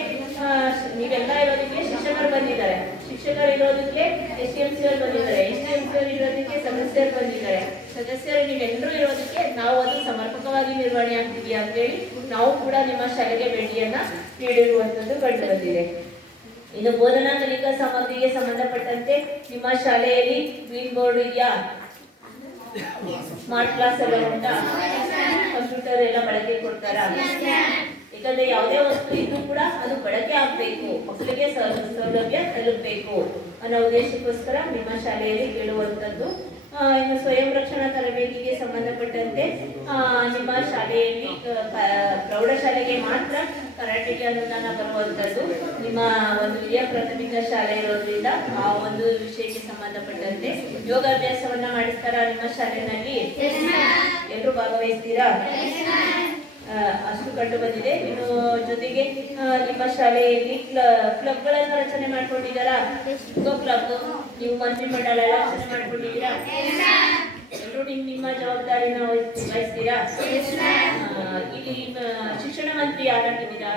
ಶಿಕ್ಷಕರು ಬಂದಿದ್ದಾರೆ, ಶಿಕ್ಷಕರು ಇರೋದಕ್ಕೆ STMC ಅವರು ಬಂದಿದ್ದಾರೆ, STMC ಅವರು ಇರೋದಕ್ಕೆ ಸದಸ್ಯರು ಬಂದಿದ್ದಾರೆ, ಸದಸ್ಯರು ನೀವೆಲ್ಲರೂ ಇರೋದಕ್ಕೆ ನಾವು ಅದು ಸಮರ್ಪಕವಾಗಿ ನಿರ್ವಹಣೆ ಆಗ್ತಿದೆಯಾ ಅಂತೇಳಿ ನಾವು ಕೂಡ ನಿಮ್ಮ ಶಾಲೆಗೆ ಭೇಟಿಯನ್ನ ನೀಡಿರುವಂತದ್ದು ಕಂಡು ಬಂದಿದೆ. ಇನ್ನು ಬೋಧನಾ ಕಲಿಕಾ ಸಾಮಗ್ರಿಗೆ ಸಂಬಂಧಪಟ್ಟಂತೆ ನಿಮ್ಮ ಶಾಲೆಯಲ್ಲಿ ಗ್ರೀನ್ ಬೋರ್ಡ್ ಇದೆಯಾ? ಸ್ಮಾರ್ಟ್ ಕ್ಲಾಸ್ ಎಲ್ಲ ಉಂಟಾ? ಕಂಪ್ಯೂಟರ್ ಎಲ್ಲ ಬಳಕೆ ಕೊಡ್ತಾರಾ? ಯಾಕಂದ್ರೆ ಯಾವುದೇ ವಸ್ತು ಇದ್ದು ಕೂಡ ಅದು ಬಳಕೆ ಆಗ್ಬೇಕು, ಮಕ್ಕಳಿಗೆ ಸೌಲಭ್ಯ ತಲುಪಬೇಕು ಅನ್ನೋ ಉದ್ದೇಶಕ್ಕೋಸ್ಕರ ನಿಮ್ಮ ಶಾಲೆಯಲ್ಲಿ ಕೇಳುವಂಥದ್ದು. ಇನ್ನು ಸ್ವಯಂ ರಕ್ಷಣಾ ತರಬೇತಿಗೆ ಸಂಬಂಧಪಟ್ಟಂತೆ ನಿಮ್ಮ ಶಾಲೆಯಲ್ಲಿ ಪ್ರೌಢಶಾಲೆಗೆ ಮಾತ್ರ ಕರಾಟೆಗೆ ಅನುದಾನ ಬರುವಂಥದ್ದು. ನಿಮ್ಮ ಒಂದು ಹಿರಿಯ ಪ್ರಾಥಮಿಕ ಶಾಲೆ ಇರೋದ್ರಿಂದ ಆ ಒಂದು ವಿಷಯಕ್ಕೆ ಸಂಬಂಧಪಟ್ಟಂತೆ ಯೋಗಾಭ್ಯಾಸವನ್ನ ಮಾಡಿಸ್ತಾರ ನಿಮ್ಮ ಶಾಲೆಯಲ್ಲಿ? ಎಲ್ಲರೂ ಭಾಗವಹಿಸ್ತೀರಾ? ಅಷ್ಟು ಕಂಡು ಬಂದಿದೆ. ಇನ್ನು ಜೊತೆಗೆ ನಿಮ್ಮ ಶಾಲೆಯಲ್ಲಿ ಕ್ಲಬ್ಗಳನ್ನು ರಚನೆ ಮಾಡ್ಕೊಂಡಿದ್ದಾರಾ? ಕ್ಲಬ್ ನೀವು ಮಂತ್ರಿಮಂಡಲ ಎಲ್ಲ ರಚನೆ ಮಾಡ್ಕೊಂಡಿದ್ದೀರಾ? ಎಲ್ಲರೂ ನಿಮ್ಮ ಜವಾಬ್ದಾರಿನ ವಹಿಸ್ತೀರಾ? ಇಲ್ಲಿ ಶಿಕ್ಷಣ ಮಂತ್ರಿ ಯಾರಾಗಿದ್ದೀರಾ?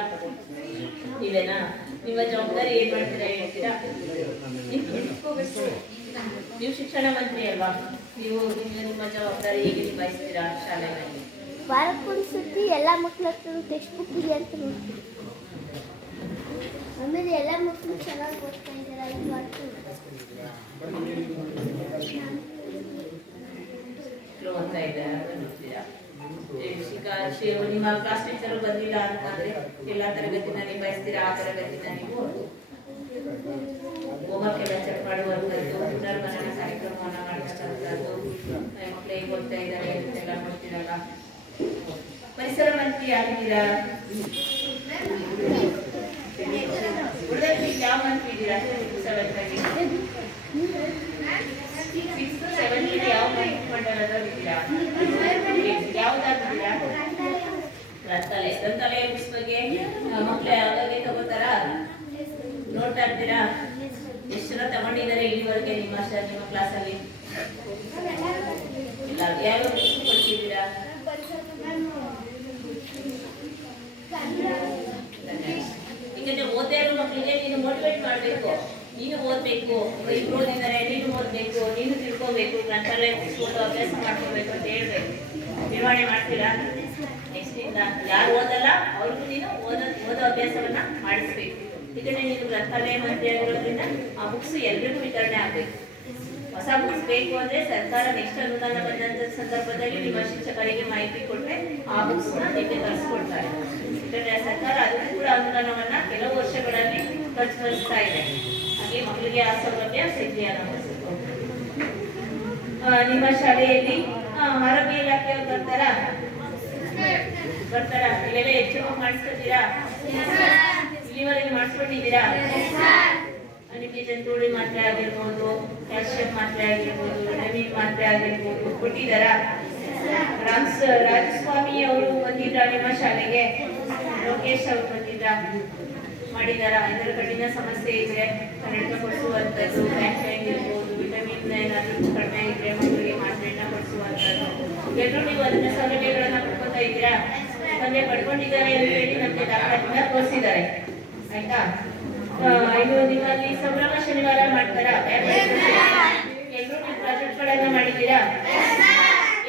ನೀವೇನಾ? ನಿಮ್ಮ ಜವಾಬ್ದಾರಿ ಏನ್ ಮಾಡ್ತೀರಾ ಹೇಳ್ತೀರಾ? ನೀವು ಶಿಕ್ಷಣ ಮಂತ್ರಿ ಅಲ್ವಾ? ನೀವು ನಿಮ್ಮ ಜವಾಬ್ದಾರಿ ಹೇಗೆ ನಿಭಾಯಿಸ್ತೀರಾ ಶಾಲೆಯಲ್ಲಿ? ವಾರಕ್ಕೊಂದ್ಸತಿ ಎಲ್ಲ ಮಕ್ಳ ಹತ್ರ ಟೆಕ್ಸ್ಟ್ ಬುಕ್ ಇದೆ ಅಂತ ನೋಡ್ತೀವಿ. ಆಮೇಲೆ ಎಲ್ಲ ಮಕ್ಕಳು ಚೆನ್ನಾಗಿ ಓದ್ತಾ ಇದ್ದಾರೆ ಇದು ಓದ್ತಾ ಇದ್ದಾರೆ ನೋಡ್ತೀರಾ? ನಿಮ್ಮ ಕ್ಲಾಸ್ ಟೀಚರ್ ಬಂದಿಲ್ಲ ಅಂತಂದ್ರೆ ಎಲ್ಲಾ ತರಗತಿನ ನಿಭಾಯಿಸ್ತೀರಾ? ಆ ತರಗತಿನ ನೀವು ಹೋಮ್ವರ್ಕ್ ಎಲ್ಲ ಚೆಕ್ ಮಾಡುವಂಥದ್ದು, ಪುನರ್ಮನನ ಕಾರ್ಯಕ್ರಮವನ್ನ ಮಾಡ್ತಕ್ಕಂಥದ್ದು, ಮಕ್ಕಳು ಹೇಗೆ ಓದ್ತಾ ಇದ್ದಾರೆ ಅಂತೆಲ್ಲ ನೋಡ್ತೀರಲ್ಲ. ಪರಿಸರ ಮಂತ್ರಿ ಆಗಿದ್ದೀರಾ? ಉಳಿದಲ್ಲಿ ಯಾವ ಮಂತ್ರಿ ಇದ್ದೀರಾ? 7th ಯಾವ ಮಂಡಲದಲ್ಲಿದ್ದೀರಾ? ಯಾವ್ದಾಗಿದ್ದೀರಾ? ಗ್ರಂಥಾಲಯ ಬುಕ್ಸ್ ಬಗ್ಗೆ ಮಕ್ಕಳು ಯಾವ್ದಾಗೆ ತಗೋತಾರಾ? ನೋಡ್ತಾ ಇರ್ತೀರಾ? ಎಷ್ಟು ಜನ ತಗೊಂಡಿದ್ದಾರೆ ಇಲ್ಲಿವರೆಗೆ ನಿಮ್ಮ ಕ್ಲಾಸಲ್ಲಿ? ಇಲ್ಲ, ಯಾವ ಬುಕ್ಸ್ ಕೊಡ್ತಿದ್ದೀರಾ? ಯಾಕಂದ್ರೆ ಓದ್ತಾ ಇರೋ ಮಕ್ಕಳಿಗೆ ನೀನು ಮೋಟಿವೇಟ್ ಮಾಡಬೇಕು. ನೀನು ಓದ್ಬೇಕು, ಇವ್ರು ಓದಿದ್ದಾರೆ, ನೀನು ಓದ್ಬೇಕು, ನೀನು ತಿಳ್ಕೋಬೇಕು, ಗ್ರಂಥಾಲಯ ಓದೋ ಅಭ್ಯಾಸ ಮಾಡ್ಕೋಬೇಕು ಅಂತ ಹೇಳ್ಬೇಕು. ನಿರ್ವಹಣೆ ಮಾಡ್ತೀರಾ? ನೆಕ್ಸ್ಟ್ ಇಂದ ಯಾರು ಓದಲ್ಲ ಅವ್ರಿಗೂ ನೀನು ಓದೋ ಅಭ್ಯಾಸವನ್ನ ಮಾಡಿಸ್ಬೇಕು. ಯಾಕಂದ್ರೆ ನೀನು ಗ್ರಂಥಾಲಯ ಮಂತ್ರಿ ಆಗಿರೋದ್ರಿಂದ ಆ ಬುಕ್ಸ್ ಎಲ್ರಿಗೂ ವಿತರಣೆ ಆಗ್ಬೇಕು. ಹೊಸ ಬುಕ್ಸ್ ಬೇಕು ಅಂದ್ರೆ ಸರ್ಕಾರ ನೆಕ್ಸ್ಟ್ ಅನುದಾನ ಬಂದಂತ ಸಂದರ್ಭದಲ್ಲಿ ನಿಮ್ಮ ಶಿಕ್ಷಕರಿಗೆ ಮಾಹಿತಿ ಕೊಟ್ಟರೆ ಆ ಬುಕ್ಸ್ ನಿಮಗೆ ತರಿಸ್ಕೊಡ್ತಾರೆ. ಯಾಕಂದ್ರೆ ಸರ್ಕಾರ ಅದಕ್ಕೂ ಕೂಡ ಅನುದಾನವನ್ನ ಕೆಲವು ವರ್ಷಗಳಲ್ಲಿ ಖರ್ಚುಗೊಳಿಸ್ತಾ ಇದೆ. ಹಾಗೆ ಮಕ್ಕಳಿಗೆ ಆ ಸೌಲಭ್ಯ ಸಿಗಲಿ ಅನ್ನೋದು. ನಿಮ್ಮ ಶಾಲೆಯಲ್ಲಿ ಆರೋಗ್ಯ ಇಲಾಖೆಯವರು ಬರ್ತಾರಾ? ಇಲ್ಲೆಲ್ಲ ಹೆಚ್ಚು ಮಾಡಿಸ್ಕೊತೀರಾ? ಇಲ್ಲಿವರೆಗೆ ಮಾಡಿಸ್ಕೊಂಡಿದ್ದೀರಾ? ನಿಮಗೆ ಜಂತುಳಿ ಮಾತ್ರೆ ಆಗಿರ್ಬೋದು, ಕ್ಯಾಲ್ಸಿಯಂ ಮಾತ್ರೆ ಆಗಿರ್ಬೋದು, ವಿಟಮಿನ್ ಮಾತ್ರೆ ಆಗಿರ್ಬೋದು ಕೊಟ್ಟಿದ್ದಾರಾ? ರಾಜಸ್ವಾಮಿ ಅವರು ಬಂದಿದ್ರ ನಿಮ್ಮ ಶಾಲೆಗೆ? ಲೋಕೇಶ್ ಅವರು ಬಂದಿದ್ರ? ಮಾಡಿದಾರಾ? ಇದರ ಕಠಿಣ ಸಮಸ್ಯೆ ಇದ್ರೆ ಕನ್ನಡ ಕೊಡಿಸುವಂಥದ್ದು, ಕ್ಯಾಲ್ಸಿಯಂ ಇರ್ಬೋದು, ವಿಟಮಿನ್ ಏನಾದರೂ ಕಡಿಮೆ ಇದ್ರೆ ಮಕ್ಕಳಿಗೆ ಮಾತ್ರೆಯನ್ನ ಕೊಡಿಸುವಂಥದ್ದು. ಎಲ್ಲರೂ ನೀವು ಅದನ್ನ ಸೌಲಭ್ಯಗಳನ್ನ ಪಡ್ಕೊತಾ ಇದ್ದೀರಾ? ಯಾಕಂದ್ರೆ ಪಡ್ಕೊಂಡಿದ್ದಾರೆ ಅಂತ ಹೇಳಿ ನಮಗೆ ದಾಖಲಾತಿನ ತೋರಿಸಿದ್ದಾರೆ. ಆಯ್ತಾ? ಇನ್ನು ನಿಮ್ಮಲ್ಲಿ ಸಂಭ್ರಮ ಶನಿವಾರ ಮಾಡ್ತಾರಾ? ಎಲ್ಲರೂ ನೀವು ಪ್ರಾಜೆಕ್ಟ್ಗಳನ್ನ ಮಾಡಿದ್ದೀರಾ?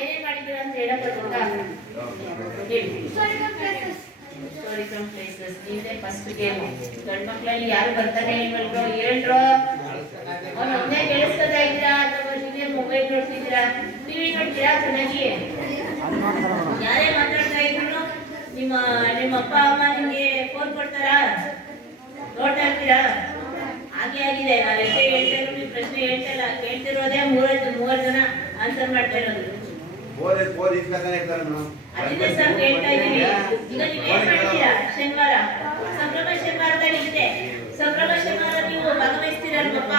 ಏನೇನ್ ಮಾಡಿದ್ದೀರಾ ಅಂತ ಹೇಳಕ್ ಗೊತ್ತಾ? ಹಿಸ್ಟಾರಿಕಲ್ ಪ್ಲೇಸಸ್ ಇದೇ ಫಸ್ಟ್ ಗೇಮ್. ಗಂಡು ಮಕ್ಕಳಲ್ಲಿ ಯಾರು ಬರ್ತಾನೆ ಇಲ್ವಲ್ರೋ? ಹೇಳ್ರೋ. ಅವ್ನು ಒಮ್ಮೆ ಕೇಳಿಸ್ಕೊತಾ ಇದ್ದೀರಾ ಅಥವಾ ನೀವೇ ಮೊಬೈಲ್ ನೋಡ್ತಿದ್ದೀರಾ? ಟಿವಿ ನೋಡ್ತೀರಾ? ಚೆನ್ನಾಗಿ ಯಾರೇ ಮಾತಾಡ್ತಾ ಇದ್ರು ನಿಮ್ಮ ಅಪ್ಪ ಅಮ್ಮ ನಿಮ್ಗೆ ಫೋನ್ ಕೊಡ್ತಾರಾ? ನೋಡ್ತಾ ಇರ್ತೀರಾ? ಹಾಗೆ ಆಗಿದೆ. ನಾವು ಎಷ್ಟೇ ಹೇಳ್ತಾ ಇರೋ ನೀವು ಪ್ರಶ್ನೆ ಹೇಳ್ತಿಲ್ಲ, ಕೇಳ್ತಿರೋದೇ ಮೂವರು ಜನ ಆನ್ಸರ್ ಮಾಡ್ತಾ ಇರೋದು. ಅದಿದೆ ಸರ್, ಹೇಳ್ತಾ ಇದ್ದೀವಿ. ಈಗ ನೀವು ಏನ್ ಮಾಡಿದ್ದೀರಾ? ಶನಿವಾರ ಸಂಭ್ರಮ ಶನಿವಾರದಲ್ಲಿ ಇದೆ. ಸಂಭ್ರಮ ಶನಿವಾರ ನೀವು ಭಾಗವಹಿಸ್ತೀರಲ್ವಪ್ಪ?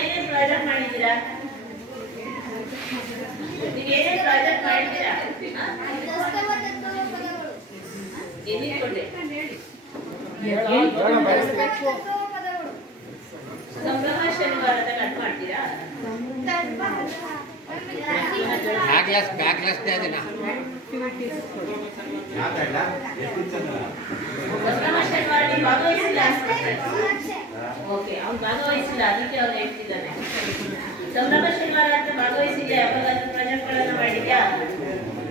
ಏನೇನು ಪ್ರಾಜೆಕ್ಟ್ ಮಾಡಿದ್ದೀರಾ? ನೀವು ಏನೇನು ಪ್ರಾಜೆಕ್ಟ್ ಮಾಡಿದ್ದೀರಾ? ಎಲ್ಲಿಟ್ಕೊಂಡೆ? ಸಂಭ್ರಮ ಶನಿವಾರದಲ್ಲಿ ಅದು ಮಾಡ್ತೀರಾ? ಸಂಭ್ರಮ ಶನಿವಾರ ನೀವು ಭಾಗವಹಿಸಿಲ್ಲ ಅನ್ಸುತ್ತೆ. ಓಕೆ, ಅವ್ನು ಭಾಗವಹಿಸಿಲ್ಲ, ಅದಕ್ಕೆ ಅವ್ನು ಹೇಳ್ತಿದ್ದಾನೆ. ಸಂಭ್ರಮ ಶನಿವಾರ ಅಂತ ಭಾಗವಹಿಸಿದ್ದೆ, ಯಾವಾಗಾದ್ರೂ ಪ್ರಾಜೆಕ್ಟ್ಗಳನ್ನು ಮಾಡಿದ್ಯಾ?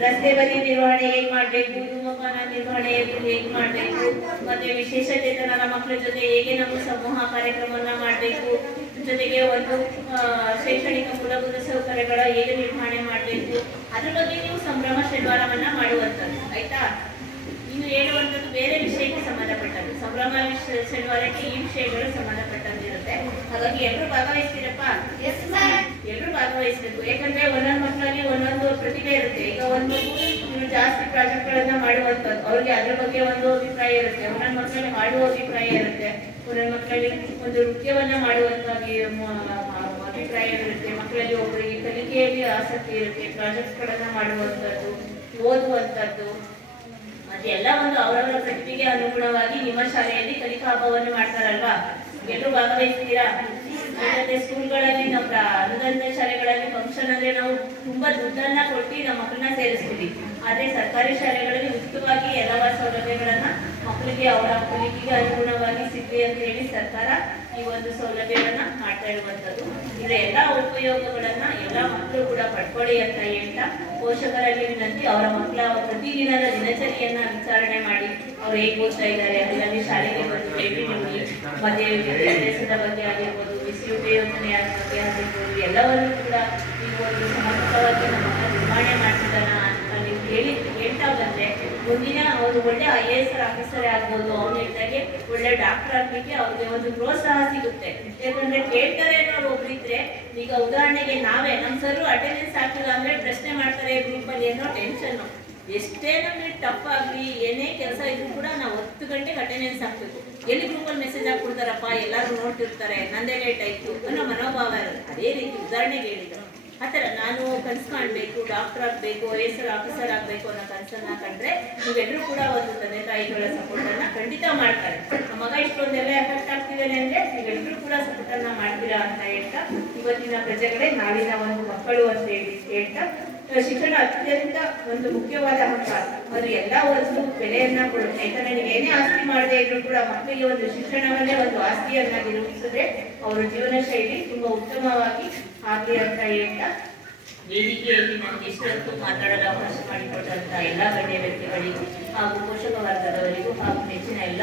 ರಸ್ತೆ ಬದಿ ನಿರ್ವಹಣೆ ಹೇಗೆ ಮಾಡಬೇಕು, ಧೂಮಪಾನ ನಿರ್ವಹಣೆ ಹೇಗೆ ಮಾಡಬೇಕು, ಮತ್ತೆ ವಿಶೇಷ ಚೇತನರ ಮಕ್ಕಳ ಜೊತೆ ಹೇಗೆ ನಾವು ಸಮೂಹ ಕಾರ್ಯಕ್ರಮವನ್ನ ಮಾಡಬೇಕು, ಜೊತೆಗೆ ಒಂದು ಶೈಕ್ಷಣಿಕ ಮೂಲಭೂತ ಸೌಕರ್ಯಗಳ ಹೇಗೆ ನಿರ್ವಹಣೆ ಮಾಡಬೇಕು, ಅದ್ರ ಬಗ್ಗೆ ನೀವು ಸಂಭ್ರಮ ಶನಿವಾರವನ್ನ ಮಾಡುವಂಥದ್ದು. ಆಯ್ತಾ? ಇನ್ನು ಹೇಳುವಂಥದ್ದು ಬೇರೆ ವಿಷಯಕ್ಕೆ ಸಂಬಂಧಪಟ್ಟದ್ದು. ಸಂಭ್ರಮ ಶನಿವಾರಕ್ಕೆ ಈ ವಿಷಯಗಳು ಸಂಬಂಧಪಟ್ಟಂತಿರುತ್ತೆ. ಹಾಗಾಗಿ ಎಲ್ಲರೂ ಭಾಗವಹಿಸ್ತೀರಪ್ಪ? ಎಲ್ಲರೂ ಭಾಗವಹಿಸಬೇಕು. ಯಾಕಂದ್ರೆ ಒಂದೊಂದು ಮಕ್ಕಳಲ್ಲಿ ಒಂದೊಂದು ಪ್ರತಿಭೆ ಇರುತ್ತೆ. ಈಗ ಒಂದು ಇನ್ನು ಜಾಸ್ತಿ ಪ್ರಾಜೆಕ್ಟ್ಗಳನ್ನ ಮಾಡುವಂಥದ್ದು, ಅವ್ರಿಗೆ ಅದ್ರ ಬಗ್ಗೆ ಒಂದು ಅಭಿಪ್ರಾಯ ಇರುತ್ತೆ. ಒಂದೊಂದು ಮಕ್ಕಳಲ್ಲಿ ಮಾಡುವ ಅಭಿಪ್ರಾಯ ಇರುತ್ತೆ. ಒಂದೊಂದು ಮಕ್ಕಳಲ್ಲಿ ಒಂದು ನೃತ್ಯವನ್ನ ಮಾಡುವಂತಾಗಿ ಅಭಿಪ್ರಾಯ ಇರುತ್ತೆ. ಮಕ್ಕಳಲ್ಲಿ ಒಬ್ಬರಿಗೆ ಕಲಿಕೆಯಲ್ಲಿ ಆಸಕ್ತಿ ಇರುತ್ತೆ. ಪ್ರಾಜೆಕ್ಟ್ಗಳನ್ನ ಮಾಡುವಂಥದ್ದು, ಓದುವಂಥದ್ದು, ಅದೆಲ್ಲ ಒಂದು ಅವರವರ ಪ್ರತಿಭೆಗೆ ಅನುಗುಣವಾಗಿ ನಿಮ್ಮ ಶಾಲೆಯಲ್ಲಿ ಕಲಿಕಾ ಹಬ್ಬವನ್ನು ಮಾಡ್ತಾರಲ್ವಾ? ಎಲ್ಲರೂ ಭಾಗವಹಿಸ್ತೀರಾ? ಮತ್ತೆ ಸ್ಕೂಲ್ಗಳಲ್ಲಿ ನಮ್ಮ ಅನುದಾನಿತ ಶಾಲೆಗಳಲ್ಲಿ ಫಂಕ್ಷನ್ ಅಂದ್ರೆ ನಾವು ತುಂಬಾ ದುಡ್ಡನ್ನ ಕೊಟ್ಟು ನಮ್ಮ ಮಕ್ಕಳನ್ನ ಸೇರಿಸ್ತೀವಿ. ಆದ್ರೆ ಸರ್ಕಾರಿ ಶಾಲೆಗಳಲ್ಲಿ ಉಚಿತವಾಗಿ ಎಲ್ಲ ಸೌಲಭ್ಯಗಳನ್ನ ಮಕ್ಕಳಿಗೆ ಅವರ ಕಲಿಕೆಗೆ ಅನುಗುಣವಾಗಿ ಸಿಗಲಿ ಅಂತ ಹೇಳಿ ಸರ್ಕಾರ ಈ ಒಂದು ಸೌಲಭ್ಯಗಳನ್ನ ಮಾಡ್ತಾ ಇರುವಂತದ್ದು. ಇದರ ಎಲ್ಲ ಉಪಯೋಗಗಳನ್ನ ಎಲ್ಲ ಮಕ್ಕಳು ಕೂಡ ಪಡ್ಕೊಳ್ಳಿ ಅಂತ ಹೇಳ್ತಾ, ಪೋಷಕರಲ್ಲಿ ವಿನಂತಿ, ಅವರ ಮಕ್ಕಳ ಪ್ರತಿದಿನದ ದಿನಚರಿಯನ್ನ ವಿಚಾರಣೆ ಮಾಡಿ ಅವ್ರು ಹೇಗೆ ಓದ್ತಾ ಇದ್ದಾರೆ, ಅದರಲ್ಲಿ ಶಾಲೆಗೆ ಬಂದು ಭೇಟಿ ನೀಡಿ, ಮತ್ತೆ ವಿದ್ಯಾಭ್ಯಾಸದ ಬಗ್ಗೆ ಆಗಿರ್ಬೋದು, ಬಿಸಿಯೂಟ ಯೋಜನೆಯ ಬಗ್ಗೆ ಆಗಿರ್ಬೋದು, ಎಲ್ಲವನ್ನೂ ಕೂಡ ನೀವು ಒಂದು ಸಮರ್ಪಕವಾಗಿ ನಮ್ಮ ನಿರ್ವಹಣೆ ಮಾಡ್ತಿದ್ದಾನ ಅಂತ ನೀವು ಹೇಳ್ತಾ ಬಂದ್ರೆ ಮುಂದಿನ ಅವರು ಒಳ್ಳೆ IAS ಆಫೀಸರೇ ಆಗ್ಬೋದು. ಅವ್ನು ಹೇಳಿದಾಗೆ ಒಳ್ಳೆ ಡಾಕ್ಟರ್ ಆಗ್ಲಿಕ್ಕೆ ಅವ್ರಿಗೆ ಒಂದು ಪ್ರೋತ್ಸಾಹ ಸಿಗುತ್ತೆ. ಯಾಕಂದ್ರೆ ಕೇಳ್ತಾರೆ ಅನ್ನೋರು ಒಬ್ರಿದ್ರೆ, ಈಗ ಉದಾಹರಣೆಗೆ ನಾವೇ ನಮ್ಮ ಸರ್ ಅಟೆಂಡೆನ್ಸ್ ಆಗ್ತಿಲ್ಲ ಅಂದ್ರೆ ಪ್ರಶ್ನೆ ಮಾಡ್ತಾರೆ ಗ್ರೂಪ್ ಅಲ್ಲಿ ಅನ್ನೋ ಟೆನ್ಷನ್. ಎಷ್ಟೇ ನಮಗೆ ಟಫ್ ಆಗಲಿ ಏನೇ ಕೆಲಸ ಇದ್ರೂ ಕೂಡ ನಾವು 10 ಗಂಟೆಗೆ ಅಟೆಂಡೆನ್ಸ್ ಹಾಕ್ಬೇಕು. ಎಲ್ಲಿ ಗ್ರೂಪಲ್ಲಿ ಮೆಸೇಜ್ ಹಾಕ್ಬಿಡ್ತಾರಪ್ಪ, ಎಲ್ಲರೂ ನೋಡ್ತಿರ್ತಾರೆ, ನಂದೇ ಲೇಟ್ ಆಯ್ತು ಅನ್ನೋ ಮನೋಭಾವ ಇರುತ್ತೆ. ಅದೇ ರೀತಿ ಉದಾಹರಣೆಗೆ ಹೇಳಿದ್ರು ಆ ಥರ ನಾನು ಕನಸು ಕಾಣಬೇಕು, ಡಾಕ್ಟರ್ ಆಗಬೇಕು, IAS ಆಫೀಸರ್ ಆಗಬೇಕು ಅನ್ನೋ ಕನಸನ್ನ ಕಂಡ್ರೆ ನೀವೆಲ್ಲರೂ ಕೂಡ ಒಂದು ತಂದೆ ತಾಯಿಗಳ ಸಪೋರ್ಟನ್ನು ಖಂಡಿತ ಮಾಡ್ತಾರೆ. ನಮ್ಮ ಮಗ ಇಷ್ಟೊಂದೆಲ್ಲ ಎಫೆಕ್ಟ್ ಆಗ್ತಿದ್ದಾನೆ ಅಂದರೆ ನೀವೆಲ್ಲರೂ ಕೂಡ ಸಪೋರ್ಟನ್ನು ಮಾಡ್ತೀರಾ ಅಂತ ಹೇಳ್ತಾ, ಇವತ್ತಿನ ಪ್ರಜೆಗಳೇ ನಾಳಿನ ಒಂದು ಮಕ್ಕಳು ಅಂತ ಹೇಳ್ತಾ, ಶಿಕ್ಷಣ ಅತ್ಯಂತ ಒಂದು ಮುಖ್ಯವಾದ ಹಂತ. ಅದು ಎಲ್ಲ ಒಂದು ಬೆಲೆಯನ್ನ ಕೊಡುತ್ತೆ. ಯಾಕಂದ್ರೆ ನೀವು ಏನೇ ಆಸ್ತಿ ಮಾಡದೇ ಇದ್ರೂ ಕೂಡ ಮಕ್ಕಳಿಗೆ ಒಂದು ಶಿಕ್ಷಣವನ್ನೇ ಒಂದು ಆಸ್ತಿಯನ್ನಾಗಿ ರೂಪಿಸಿದ್ರೆ ಅವರ ಜೀವನ ಶೈಲಿ ತುಂಬಾ ಉತ್ತಮವಾಗಿ ಆಗಲಿ ಅಂತ ಹೇಳ್ತಾ, ವೇದಿಕೆಯಲ್ಲಿ ನನಗೆ ಇಷ್ಟೊತ್ತು ಮಾತಾಡಲು ಅವಕಾಶ ಮಾಡಿಕೊಟ್ಟಂತ ಎಲ್ಲ ಗಣ್ಯ ವ್ಯಕ್ತಿಗಳಿಗೂ ಹಾಗೂ ಪೋಷಕ ವರ್ಗದವರಿಗೂ ಹಾಗೂ ನೆಚ್ಚಿನ ಎಲ್ಲ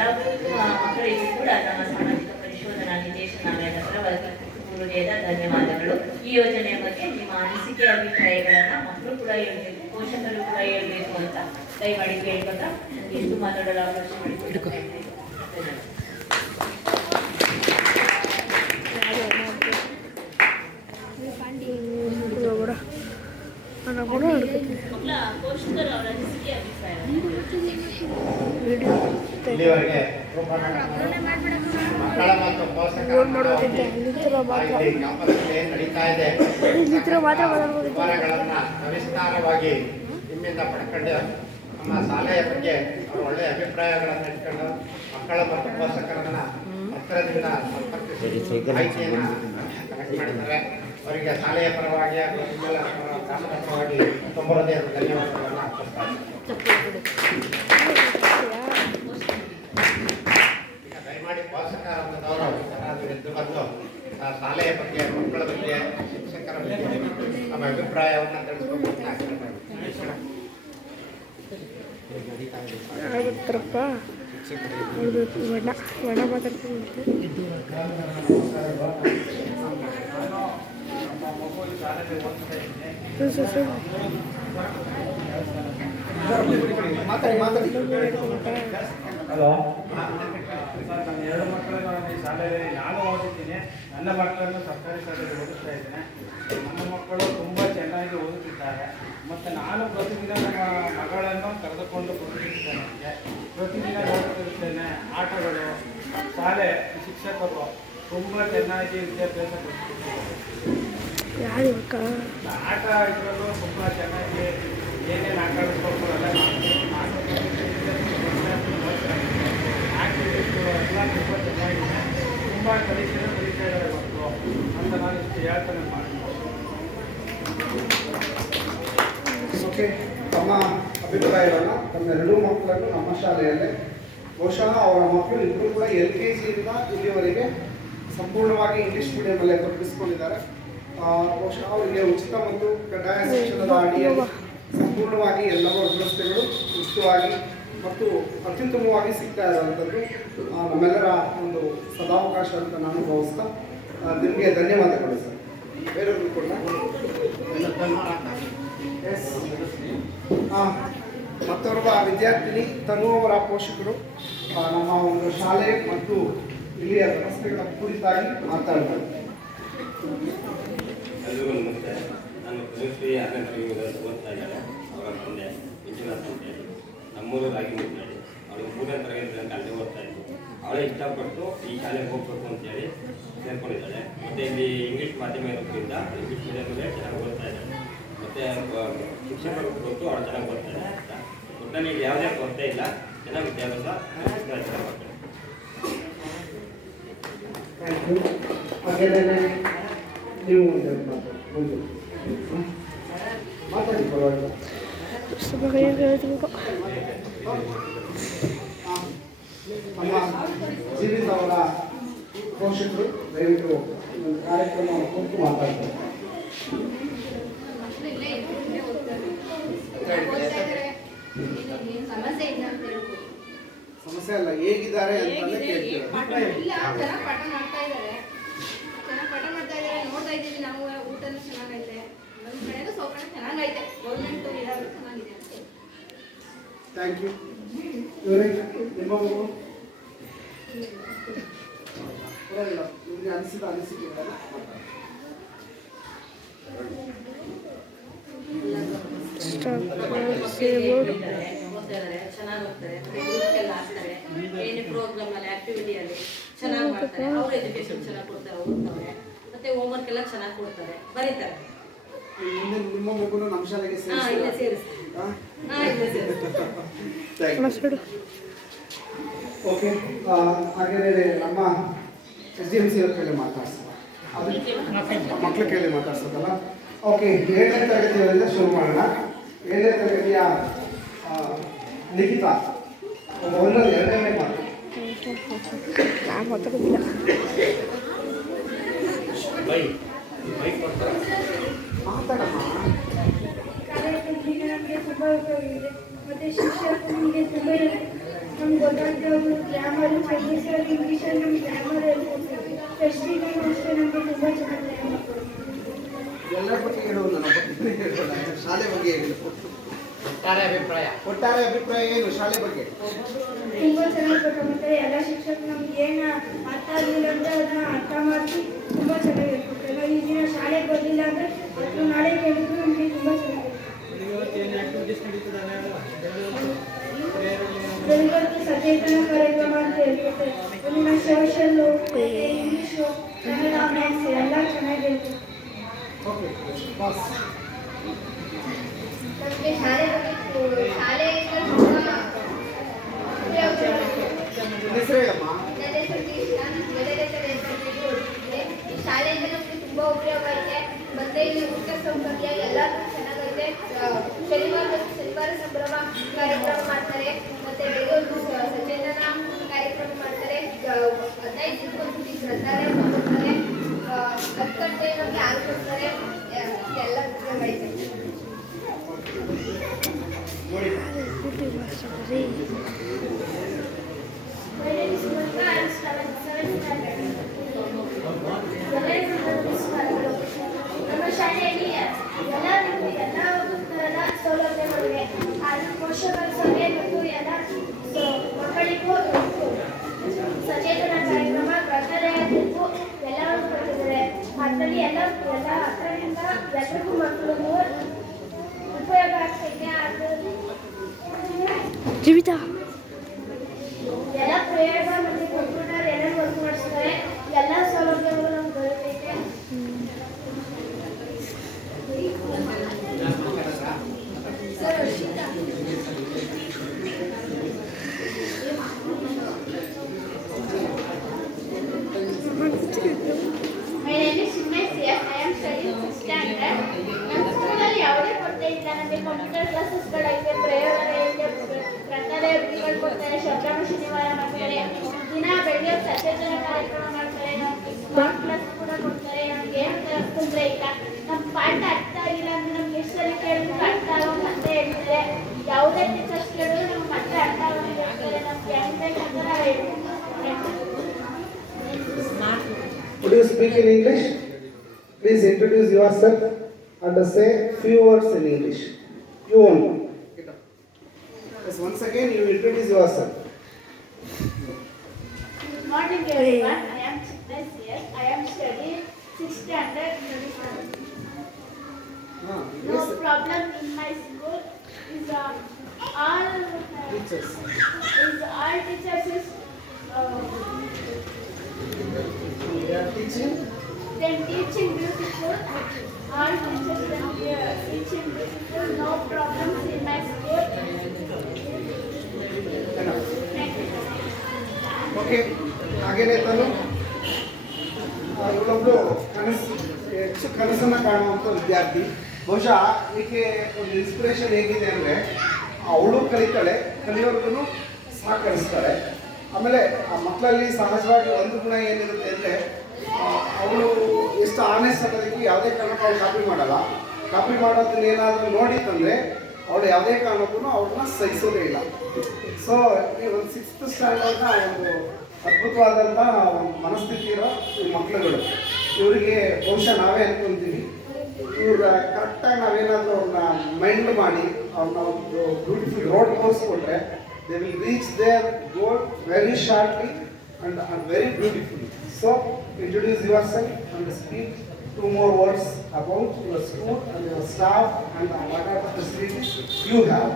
ಮಕ್ಕಳಿಗೂ ಕೂಡ ನಮ್ಮ ಸಾಮಾಜಿಕ ಪರಿಶೋಧನಾ ನಿರ್ದೇಶನಾಲಯದ ಪರವಾಗಿ ಹೃದಯದ ಧನ್ಯವಾದಗಳು. ಈ ಯೋಜನೆಯ ಬಗ್ಗೆ ನಿಮ್ಮ ಅನಿಸಿಕೆ ಅಭಿಪ್ರಾಯಗಳನ್ನ ಮಕ್ಕಳು ಕೂಡ ಹೇಳ್ಬೇಕು, ಪೋಷಕರು ಕೂಡ ಹೇಳ್ಬೇಕು ಅಂತ ದಯಮಾಡಿ ಕೇಳ್ಕೊತಾ ಎಷ್ಟು ಮಾತಾಡಲು ಅವಕಾಶ ಮಾಡಿಕೊಡ್ತೀನಿ. ಮಕ್ಕಳ ಪೋಷಕರು ಅವರ ಅನಿಸಿಕೆ ಅಭಿಪ್ರಾಯ ಇಲ್ಲಿವರೆಗೆ ಮಕ್ಕಳ ಮತ್ತು ಪೋಷಕರ ಕ್ಯಾಂಪಸ್ನಲ್ಲಿ ನಡೀತಾ ಇದೆ ವಿವರಗಳನ್ನು ಸವಿಸ್ತಾರವಾಗಿ ನಿಮ್ಮಿಂದ ಪಡ್ಕೊಂಡು ನಮ್ಮ ಶಾಲೆಯ ಬಗ್ಗೆ ಅವರು ಒಳ್ಳೆಯ ಅಭಿಪ್ರಾಯಗಳನ್ನು ಇಟ್ಕೊಂಡು ಮಕ್ಕಳ ಮತ್ತು ಪೋಷಕರನ್ನು ಹತ್ತಿರದಿಂದ ಸಂಪರ್ಕಿಸಿ ಮಾಹಿತಿಯನ್ನು ಕಲೆಕ್ಟ್ ಮಾಡಿದ್ದಾರೆ. ಅವರಿಗೆ ಶಾಲೆಯ ಪರವಾಗಿ ಹಾಗೂ ನಿಮ್ಮೆಲ್ಲ ಗ್ರಾಮದ ಪರವಾಗಿ ತುಂಬ ಹೃದಯದ ಧನ್ಯವಾದಗಳನ್ನು ಅರ್ಪಿಸ್ತಾರೆ. ಈಗ ದಯಮಾಡಿ ಪೋಷಕರನ್ನದವರು ಯಾರಾದರೂ ಎದ್ದು ಬಂದು ಶಾಲೆಯ ಬಗ್ಗೆ, ಮಕ್ಕಳ ಬಗ್ಗೆ, ಶಿಕ್ಷಕರ ಬಗ್ಗೆ ನಮ್ಮ ಅಭಿಪ್ರಾಯವನ್ನು ತಿಳಿಸ್ಬೇಕು. ಆಗುತ್ತರಪ್ಪ ಒಣ ಮಾತಾಡ್ತೀನಿ. ಹಲೋ ಸರ್, ನನ್ನ 2 ಮಕ್ಕಳನ್ನು ಈ ಶಾಲೆಯಲ್ಲಿ ನಾನು ಓದಿದ್ದೀನಿ. ನನ್ನ ಮಕ್ಕಳನ್ನು ಸರ್ಕಾರಿ ಶಾಲೆಯಲ್ಲಿ ಓದಿಸ್ತಾ ಇದ್ದೇನೆ. ನನ್ನ ಮಕ್ಕಳು ತುಂಬ ಚೆನ್ನಾಗಿ ಓದುತ್ತಿದ್ದಾರೆ. ಮತ್ತು ನಾನು ಪ್ರತಿದಿನ ನಮ್ಮ ಮಗಳನ್ನು ಕರೆದುಕೊಂಡು ಬಂದಿರ್ತೇನೆ. ಪ್ರತಿದಿನ ಓದುತ್ತಿರುತ್ತೇನೆ. ಆಟಗಳು, ಶಾಲೆ, ಶಿಕ್ಷಕರು ತುಂಬ ಚೆನ್ನಾಗಿ ವಿದ್ಯಾಭ್ಯಾಸ ಕೊಡ್ತಿದ್ದಾರೆ. ಆಟ ಇದರಲ್ಲೂ ತುಂಬ ಚೆನ್ನಾಗಿ ಏನೇನು ಆಟ ಆಡಿಸ್ಬೇಕು ಎಲ್ಲ ಆಕ್ಟಿವಿಟೀಸ್ ಕೂಡ ಇರೋಣ ತಮ್ಮ ಎರಡೂ ಮಕ್ಕಳನ್ನು ನಮ್ಮ ಶಾಲೆಯಲ್ಲೇ ಬಹುಶಃ ಅವರ ಮಕ್ಕಳು ಇಬ್ಬರು ಕೂಡ LKG ಇಂದ ಇಲ್ಲಿವರೆಗೆ ಸಂಪೂರ್ಣವಾಗಿ ಇಂಗ್ಲೀಷ್ ಮೀಡಿಯಮಲ್ಲೇ ತೊಡಗಿಸ್ಕೊಂಡಿದ್ದಾರೆ. ಬಹುಶಃ ಅವರಿಗೆ ಉಚಿತ ಮತ್ತು ಕಡ್ಡಾಯ ಶಿಕ್ಷಣದ ಅಡಿಯಲ್ಲಿ ಸಂಪೂರ್ಣವಾಗಿ ಎಲ್ಲ ವ್ಯವಸ್ಥೆಗಳು ಉಚಿತವಾಗಿ ಮತ್ತು ಅತ್ಯುತ್ತಮವಾಗಿ ಸಿಗ್ತಾ ಇರುವಂಥದ್ದು ನಮ್ಮೆಲ್ಲರ ಒಂದು ಸದಾವಕಾಶ ಅಂತ ನಾನು ಭಾವಿಸ್ತಾ ನಿಮಗೆ ಧನ್ಯವಾದಗಳು ಸರ್. ಬೇರೆಯವರು ಕೂಡ ಎಸ್ ಮತ್ತೋರ್ವ ವಿದ್ಯಾರ್ಥಿನಿ ತನು ಅವರ ಪೋಷಕರು ನಮ್ಮ ಒಂದು ಶಾಲೆ ಮತ್ತು ಇಲ್ಲಿಯ ವ್ಯವಸ್ಥೆಗಳ ಕುರಿತಾಗಿ ಮಾತಾಡ್ತಾರೆ. ಎಲ್ರಿಗೂ ನಮಸ್ತೆ. ನಾನು ಕೃಷಿ 6ನೇ ತರಗತಿ ಓದ್ತಾ ಇದ್ದಾರೆ. ಅವರ ತಂದೆ ಮಂಜುನಾಥ್ ಅಂತ ಹೇಳಿ ನಮ್ಮೂರು ರಾಗಿ ಮುದ್ದಾಡಿ. ಅವಳು 3ನೇ ತರಗತಿ ಅಂತ ಅಲ್ಲಿ ಓದ್ತಾ ಇದ್ದರು. ಅವಳೇ ಇಷ್ಟಪಟ್ಟು ಈ ಶಾಲೆಗೆ ಹೋಗ್ಬೇಕು ಅಂತೇಳಿ ಸೇರ್ಕೊಂಡಿದ್ದಾಳೆ. ಮತ್ತು ಇಲ್ಲಿ ಇಂಗ್ಲೀಷ್ ಮಾಧ್ಯಮ ಇರೋದ್ರಿಂದ ಇಂಗ್ಲೀಷ್ ಮೀಡಿಯಮಲ್ಲೇ ಚೆನ್ನಾಗಿ ಓದ್ತಾ ಇದ್ದಾಳೆ. ಮತ್ತು ಶಿಕ್ಷಕರು ಗೊತ್ತು ಅವಳು ಚೆನ್ನಾಗಿ ಓದ್ತಾ ಇದ್ದಾಳೆ ಅಂತ. ಒಟ್ಟಿನಲ್ಲಿ ಇಲ್ಲಿ ಯಾವುದೇ ಕೊರತೆ ಇಲ್ಲ. ಚೆನ್ನಾಗಿ ವಿದ್ಯಾಭ್ಯಾಸ ಚೆನ್ನಾಗಿ ಮಾಡ್ತಾರೆ. Thank you. ಹಾಗೇನೇ ನೀವು ಮಾತಾಡಿ ಪರವಾಗಿಲ್ಲ. ನಮ್ಮ ಜೀವಿತ ಅವರ ಪೋಷಕರು ದಯವಿಟ್ಟು ಒಂದು ಕಾರ್ಯಕ್ರಮ ಕುರಿತು ಮಾತಾಡ್ತಾರೆ. ಸಮಸ್ಯೆ ಇಲ್ಲ ಅಂತ ಹೇಳ್ಬೋದು. ಸಮಸ್ಯೆ ಅಲ್ಲ, ಹೇಗಿದ್ದಾರೆ ಅಂತಲೇ ಕೇಳ್ತೀವಿ. ಇಲ್ಲ, ಚೆನ್ನಾಗಿ ಪಾಠ ಮಾಡ್ತಾ ಇದ್ದಾರೆ. ನೋಡ್ತಾ ಇದ್ದೀವಿ ನಾವು. ಊಟನೂ ಚೆನ್ನಾಗೈತೆ, ನಮ್ಮ ಕಡೆನೂ ಸೌಕರ್ಯ ಚೆನ್ನಾಗೈತೆ. ಗೌರ್ಮೆಂಟ್ ಇರೋದು ಚೆನ್ನಾಗಿದೆ ಅಂತ. Thank you. ಇವರೇ ನಿಮ್ಮ ಮಗು ಪರವಾಗಿಲ್ಲ, ನಿಮಗೆ ಅನಿಸಿದ ಅನಿಸಿಕೆಗಳನ್ನು ಮಾತಾಡಿ. ಚೆನ್ನಾಗಿ ಹೋಗ್ತಾರೆ, ಗ್ರೂಪ್ಗೆಲ್ಲ ಆಗ್ತಾರೆ, ಏನೇ ಪ್ರೋಗ್ರಾಮಲ್ಲಿ ಆಕ್ಟಿವಿಟಿಯಲ್ಲಿ ಚೆನ್ನಾಗಿ ಮಾಡ್ತಾರೆ. ಅವ್ರ ಎಜುಕೇಶನ್ ಚೆನ್ನಾಗಿ ಕೊಡ್ತಾರೆ, ಓದ್ತಾರೆ, ಮತ್ತೆ ಹೋಮ್ವರ್ಕ್ ಎಲ್ಲ ಚೆನ್ನಾಗಿ ಕೊಡ್ತಾರೆ, ಬರೀತಾರೆ. ನಿಮ್ಮ ಮಗುನು ನಮ್ಮ ಶಾಲೆಗೆ ಇಲ್ಲೇ ಸೇರಿಸ್ತಾರೆ. ಓಕೆ. ಹಾಗೆಯೇ ನಮ್ಮ SDMC ಅವ್ರ ಕೈಲಿ ಮಾತಾಡ್ಸೋಣ, ಮಕ್ಕಳ ಕೈಲಿ ಮಾತಾಡ್ಸೋದಲ್ಲ. ಓಕೆ, 7ನೇ ತರಗತಿಯವರಿಂದ ಶುರು ಮಾಡೋಣ. 7ನೇ ತರಗತಿಯ ಲಿಖಿತ ಒಂದೊಂದು 2ನೇ ಮಾತು. ಮಾತಾಡಮ್ಮ. ಕಾರ್ಯಕ್ರಮದಿಂದ ನಮಗೆ ತುಂಬ ಉಪಯೋಗವಿದೆ ಮತ್ತು ಶಿಕ್ಷಕರಿಗೆ ತುಂಬ ನಮ್ಗೆ ಗೊತ್ತಾಗ್ತದೆ. ಗ್ರಾಮರು ಚಂದ್ರೇಶ್ವರ ಇಂಗ್ಲೀಷಲ್ಲಿ ನಮ್ಗೆ ಗ್ರಾಮರ್ ಹೇಳ್ಕೊಡ್ತೀವಿ. ಫೆಸ್ಟಿಗೆ ಅಷ್ಟೇ ನಮಗೆ ತುಂಬ ಚೆನ್ನಾಗಿ ಹೇಳ್ಕೊಡ್ತೀವಿ. ಎಲ್ಲರ ಬಗ್ಗೆ ಹೇಳೋದು, ನನ್ನ ಬಗ್ಗೆ ಹೇಳೋಣ. ಶಾಲೆ ಬಗ್ಗೆ ಹೇಳಿ. ಒಟ್ಟಾರೆ ಅಭಿಪ್ರಾಯ ಏನು ಶಾಲೆ ಬಗ್ಗೆ? ತುಂಬ ಚೆನ್ನಾಗಿ ಕೊಡ್ತಾರೆ. ಎಲ್ಲ ಶಿಕ್ಷಕರು ನಮ್ಗೆ ಏನು ಅರ್ಥ ಆಗಲಿಲ್ಲ ಅಂದರೆ ಅದನ್ನ ಅರ್ಥ ಮಾಡಿ ತುಂಬ ಚೆನ್ನಾಗಿ ಹೇಳ್ಕೊಡ್ತಾರೆ. ನಾವು ಈ ದಿನ ಶಾಲೆಗೆ ಬರಲಿಲ್ಲ ಅಂದರೆ ಅಥವಾ ನಾಳೆ ಕೇಳಿದ್ರು ನಮಗೆ ತುಂಬ ಚೆನ್ನಾಗಿ ಬೆಳಗ್ಗೆ ಸಚೇತನ ಕಾರ್ಯಕ್ರಮ ಅಂತ ಹೇಳ್ಕೊಡ್ತಾರೆ. ಒಂದಿನ ಸೋಷಲ್ಲು, ಇಂಗ್ಲೀಷು, ಕನ್ನಡ, ಮ್ಯಾಥ್ಸ್ ಎಲ್ಲ ಚೆನ್ನಾಗಿ ಹೇಳ್ಕೊಡ್ತಾರೆ. Okay boss. ನಮಗೆ ಶಾಲೆಯಿಂದ ತುಂಬ ಹೆಸರು ಹೇಳಮ್ಮ. ನನ್ನ ಹೆಸರು ದೀಕ್ಷಾ. ಈ ಶಾಲೆಯಿಂದ ನಮಗೆ ತುಂಬ ಉಪಯೋಗ ಐತೆ. ಮತ್ತೆ ಇಲ್ಲಿ ಊಟ ಸೌಕರ್ಯ ಎಲ್ಲರೂ ಚೆನ್ನಾಗೈತೆ. ಶನಿವಾರ ಸಂಭ್ರಮ ಕಾರ್ಯಕ್ರಮ ಮಾಡ್ತಾರೆ. ಮತ್ತೆ ಬೆಳಗ್ಗೆ ಒಂದು ಸಚೇತನ ಕಾರ್ಯಕ್ರಮ ಮಾಡ್ತಾರೆ. 15 ದಿನಕ್ಕೊಂದು ಗ್ರಂಥಾಲಯ ಕೊಡ್ತಾರೆ. 10 ಗಂಟೆ ನಮಗೆ ಹಾಲು ಕೊಡ್ತಾರೆ. ಎಲ್ಲ ಉಪಯೋಗ ಐತೆ. My name is Monica. I am seventh standard. ನಮ್ಮ ಶಾಲೆಯಲ್ಲಿ ಎಲ್ಲ ಥರದ ಸೌಲಭ್ಯಗಳಿವೆ. ಆದರೆ ಪೋಷಕರ ಸಭೆ ಮತ್ತು ಎಲ್ಲ ಮಕ್ಕಳಿಗೂ ಸಚೇತನ ಕಾರ್ಯಕ್ರಮ, ಗ್ರಂಥಾಲಯ ತೀರ್ಪು ಎಲ್ಲರೂ ಕೊಟ್ಟಿದ್ದಾರೆ. ಅದರಲ್ಲಿ ಎಲ್ಲ 10ರಿಂದ ಎಲ್ರಿಗೂ ಮಕ್ಕಳಿಗೂ ಉಪಯೋಗ ಆಗ್ತೈತೆ. ಜೀವಿತ ಎಲ್ಲ ಪ್ರಯೋಗ ಮತ್ತು ಕಂಪ್ಯೂಟರ್ ಎಲ್ಲ ವರ್ಕ್ ಮಾಡಿಸ್ತಾರೆ. ಎಲ್ಲ ಸೌಲಭ್ಯಗಳು ನಮ್ಗೆ ಬರುತ್ತೈತೆ. My name is Sumay CS. I am studying 6th standard. ನಮ್ಮ ಸ್ಕೂಲಲ್ಲಿ ಯಾವುದೇ ಕೊರತೆ ಇಲ್ಲ. ನಮಗೆ ಕಂಪ್ಯೂಟರ್ ಕ್ಲಾಸಸ್ಗಳೈತೆ, ಪ್ರಯೋಗಾಲಯ ಐತೆ, ಯಾವುದೇ ಟೀಚರ್ಸ್ ಕೇಳಿದ್ರು ನಮ್ಗೆ ಮತ್ತೆ ಅರ್ಥ ಆಗೋದು ಹೇಳ್ತಾರೆ. ನಮ್ಗೆ ಹೆಂಗ್ ಬೇಕಂತ ನಾವು ಹೇಳ್ತೀವಿ. Would you speak in English? Please introduce yourself and say few words in English. You only. Get up. Yes, once again you introduce yourself. Good morning everyone. I am Chitresh here. I am studying 6th standard. No Yes, problem in my school is all teachers. teachers is They are teaching. then teaching beautiful. All teachers then teaching beautiful. No problems in my school. Enough. Thank you. Okay ಹಾಗೇನೆ ತಾನು ಇವಳೊಬ್ಳು ಹೆಚ್ಚು ಕನಸನ್ನು ಕಾಣುವಂಥ ವಿದ್ಯಾರ್ಥಿ. ಬಹುಶಃ ಈಕೆ ಒಂದು inspiration ಹೇಗಿದೆ ಅಂದರೆ ಅವಳು ಕಲಿತಾಳೆ, ಕಲಿಯೋರ್ಗು ಸಹಕರಿಸ್ತಾಳೆ. ಆಮೇಲೆ ಆ ಮಕ್ಕಳಲ್ಲಿ ಸಹಜವಾಗಿ ಒಂದು ಗುಣ ಏನಿರುತ್ತೆ ಅಂದರೆ ಅವಳು ಎಷ್ಟು ಆನೆಸ್ಟ್ ಅನ್ನೋದಕ್ಕೆ ಯಾವುದೇ ಕಾರಣಕ್ಕೂ ಅವಳು ಕಾಪಿ ಮಾಡಲ್ಲ. ಕಾಪಿ ಮಾಡೋದನ್ನ ಏನಾದರೂ ನೋಡಿತ್ತಂದರೆ ಅವಳು ಯಾವುದೇ ಕಾರಣಕ್ಕೂ ಅವ್ರನ್ನ ಸಹಿಸೋದೇ ಇಲ್ಲ. ಸೊ ಈ ಒಂದು 6th ಸ್ಟ್ಯಾಂಡರ್ಡ್ನ ಒಂದು ಅದ್ಭುತವಾದಂಥ ಒಂದು ಮನಸ್ಥಿತಿ ಇರೋ ಈ ಮಕ್ಕಳುಗಳು. ಇವರಿಗೆ ಬಹುಶಃ ನಾವೇ ಅನ್ಕೊಂತೀವಿ, ಇವ್ರ ಕರೆಕ್ಟಾಗಿ ನಾವೇನಾದರೂ ಅವ್ರನ್ನ ಮೈಂಡ್ ಮಾಡಿ ಅವ್ರನ್ನ ಒಂದು ಬ್ಯೂಟಿಫುಲ್ ರೋಡ್ ತೋರಿಸ್ಕೊಟ್ರೆ they will reach their goal very shortly and very beautifully. So introduce yourself and speak 2 more words about your school and your staff and what are the facilities you have.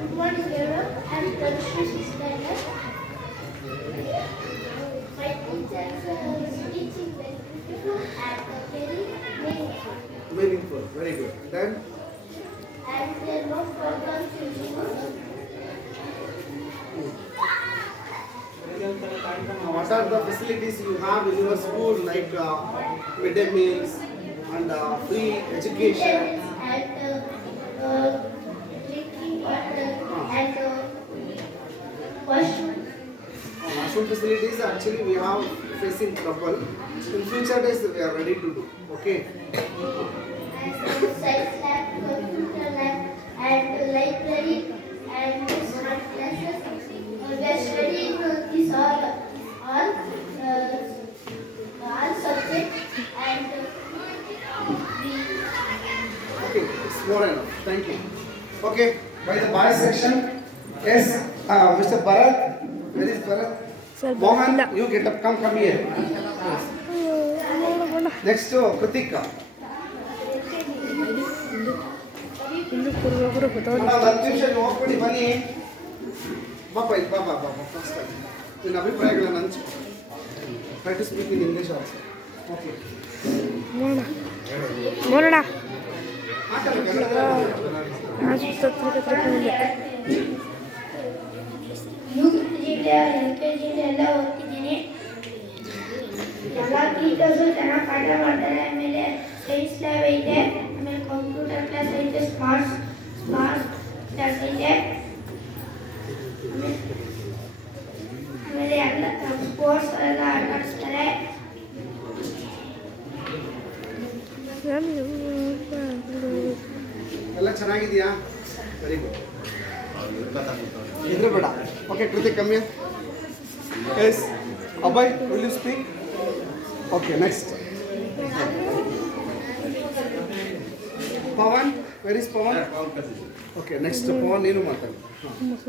Good morning everyone. I am Tanushree, 6th standard. My teachers teaching very beautiful and very meaningful. Meaningful, very good. Then And there are no problems in school. what are the facilities you have in your school, like midday meals and free education? And drinking water and washroom. Washroom facilities actually we have facing trouble. In future days we are ready to do. Okay. And science lab, computer lab, and library and smart classes. We are studying these all subjects and Okay, it's more enough. Thank you. Okay, by the boys section, yes, Mr. Bharat. Where is Bharat? Mohan, you get up. Come here. Next to Kritika. ಒಂದು 10 ನಿಮಿಷ ಹೋಗ್ಬಿಡಿ ಬನ್ನಿ. ಬಾಬಾ first ನಿನ್ನ ಅಭಿಪ್ರಾಯಗಳನ್ನು ಹಂಚು. Try to speak in English also. Okay ನೋಡೋಣ UKG ಎಲ್ಲ ಓದ್ತಿದ್ದೀನಿ. ಎಲ್ಲ ಟೀಚರ್ಸು ಚೆನ್ನಾಗಿ ಪಾಠ ಮಾಡ್ತಾರೆ. ಆಮೇಲೆ ಸೈನ್ಸ್ ಲ್ಯಾಬ್ ಐತೆ, ಆಮೇಲೆ ಕಂಪ್ಯೂಟರ್ ಕ್ಲಾಸ್ ಐತೆ, ಸ್ಮಾರ್ಟ್ ಕ್ಲಾಸ್ ಐತೆ, ಆಮೇಲೆ ಎಲ್ಲ ಸ್ಪೋರ್ಟ್ಸ್ ಎಲ್ಲ ಆಡಿಸ್ತಾರೆ. ಎಲ್ಲ ಚೆನ್ನಾಗಿದೆಯಾ? Very good. ಇದ್ರೆ ಬೇಡ. ಓಕೆ ಕೃತಿಕ್ ಕಮ್ಮಿ. Yes Abhay will you speak? Okay next Pavan. Where is Pavan? Okay next Pavan ನೀನು ಮಾತಾಡಿ.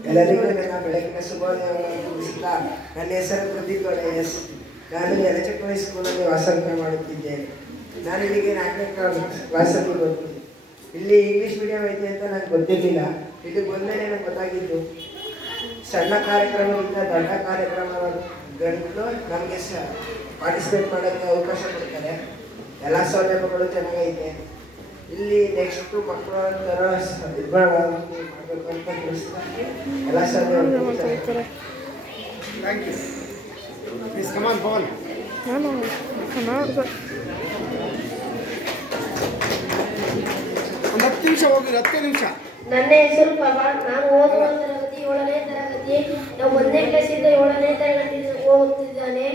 ಎಲ್ಲರಿಗೂ ನನ್ನ ಬೆಳಗಿನ ಶುಭೋದಯಗಳನ್ನು ತಿಳಿಸುತ್ತಾ, ನನ್ನ ಹೆಸರು ಪ್ರದೀಪ್ ಎಸ್. ನಾನು ಯಲಚಕ್ರ ಸ್ಕೂಲಲ್ಲಿ ವಾಸಂತ ಮಾಡುತ್ತಿದ್ದೇನೆ. ನಾನು ಇಲ್ಲಿಗೆ 4ನೇ ಕ್ಲಾಸಲ್ಲಿ ಓದ್ತೀನಿ. ಇಲ್ಲಿ ಇಂಗ್ಲೀಷ್ ಮೀಡಿಯಂ ಐತೆ ಅಂತ ನನಗೆ ಗೊತ್ತಿರಲಿಲ್ಲ. ಇಲ್ಲಿ ಬಂದಮೇಲೆ ನನಗೆ ಗೊತ್ತಾಗಿದ್ದು, ಸಣ್ಣ ಕಾರ್ಯಕ್ರಮದಿಂದ ದೊಡ್ಡ ಕಾರ್ಯಕ್ರಮಗಳು ನಮಗೆ ಪಾರ್ಟಿಸಿಪೇಟ್ ಮಾಡೋಕ್ಕೆ ಅವಕಾಶ ಕೊಡ್ತಾರೆ. ಎಲ್ಲ ಸೌಲಭ್ಯಗಳು ಚೆನ್ನಾಗೈತೆ. ಇಲ್ಲಿ ನೆಕ್ಸ್ಟು ಮಕ್ಕಳ ಥರ ಇದು ಮಾಡಬೇಕು ಅಂತ ತಿಳಿಸ್ತಾ ಎಲ್ಲ ಸೌಲಭ್ಯಗಳು ಚೆನ್ನಾಗಿದೆ. Thank you. Please come on Pavan. ಒಂದು 10 ನಿಮಿಷ ಹೋಗಿ. 10 ನಿಮಿಷ. ನನ್ನ ಹೆಸರು ಪವನ್. ನಾನು ಓದುವ ತರಗತಿ 7ನೇ ತರಗತಿ. ನಾವು 1ನೇ ಕ್ಲಾಸಿಂದ 7ನೇ ತರಗತಿ ಓದ್ತಿದ್ದೇನೆ.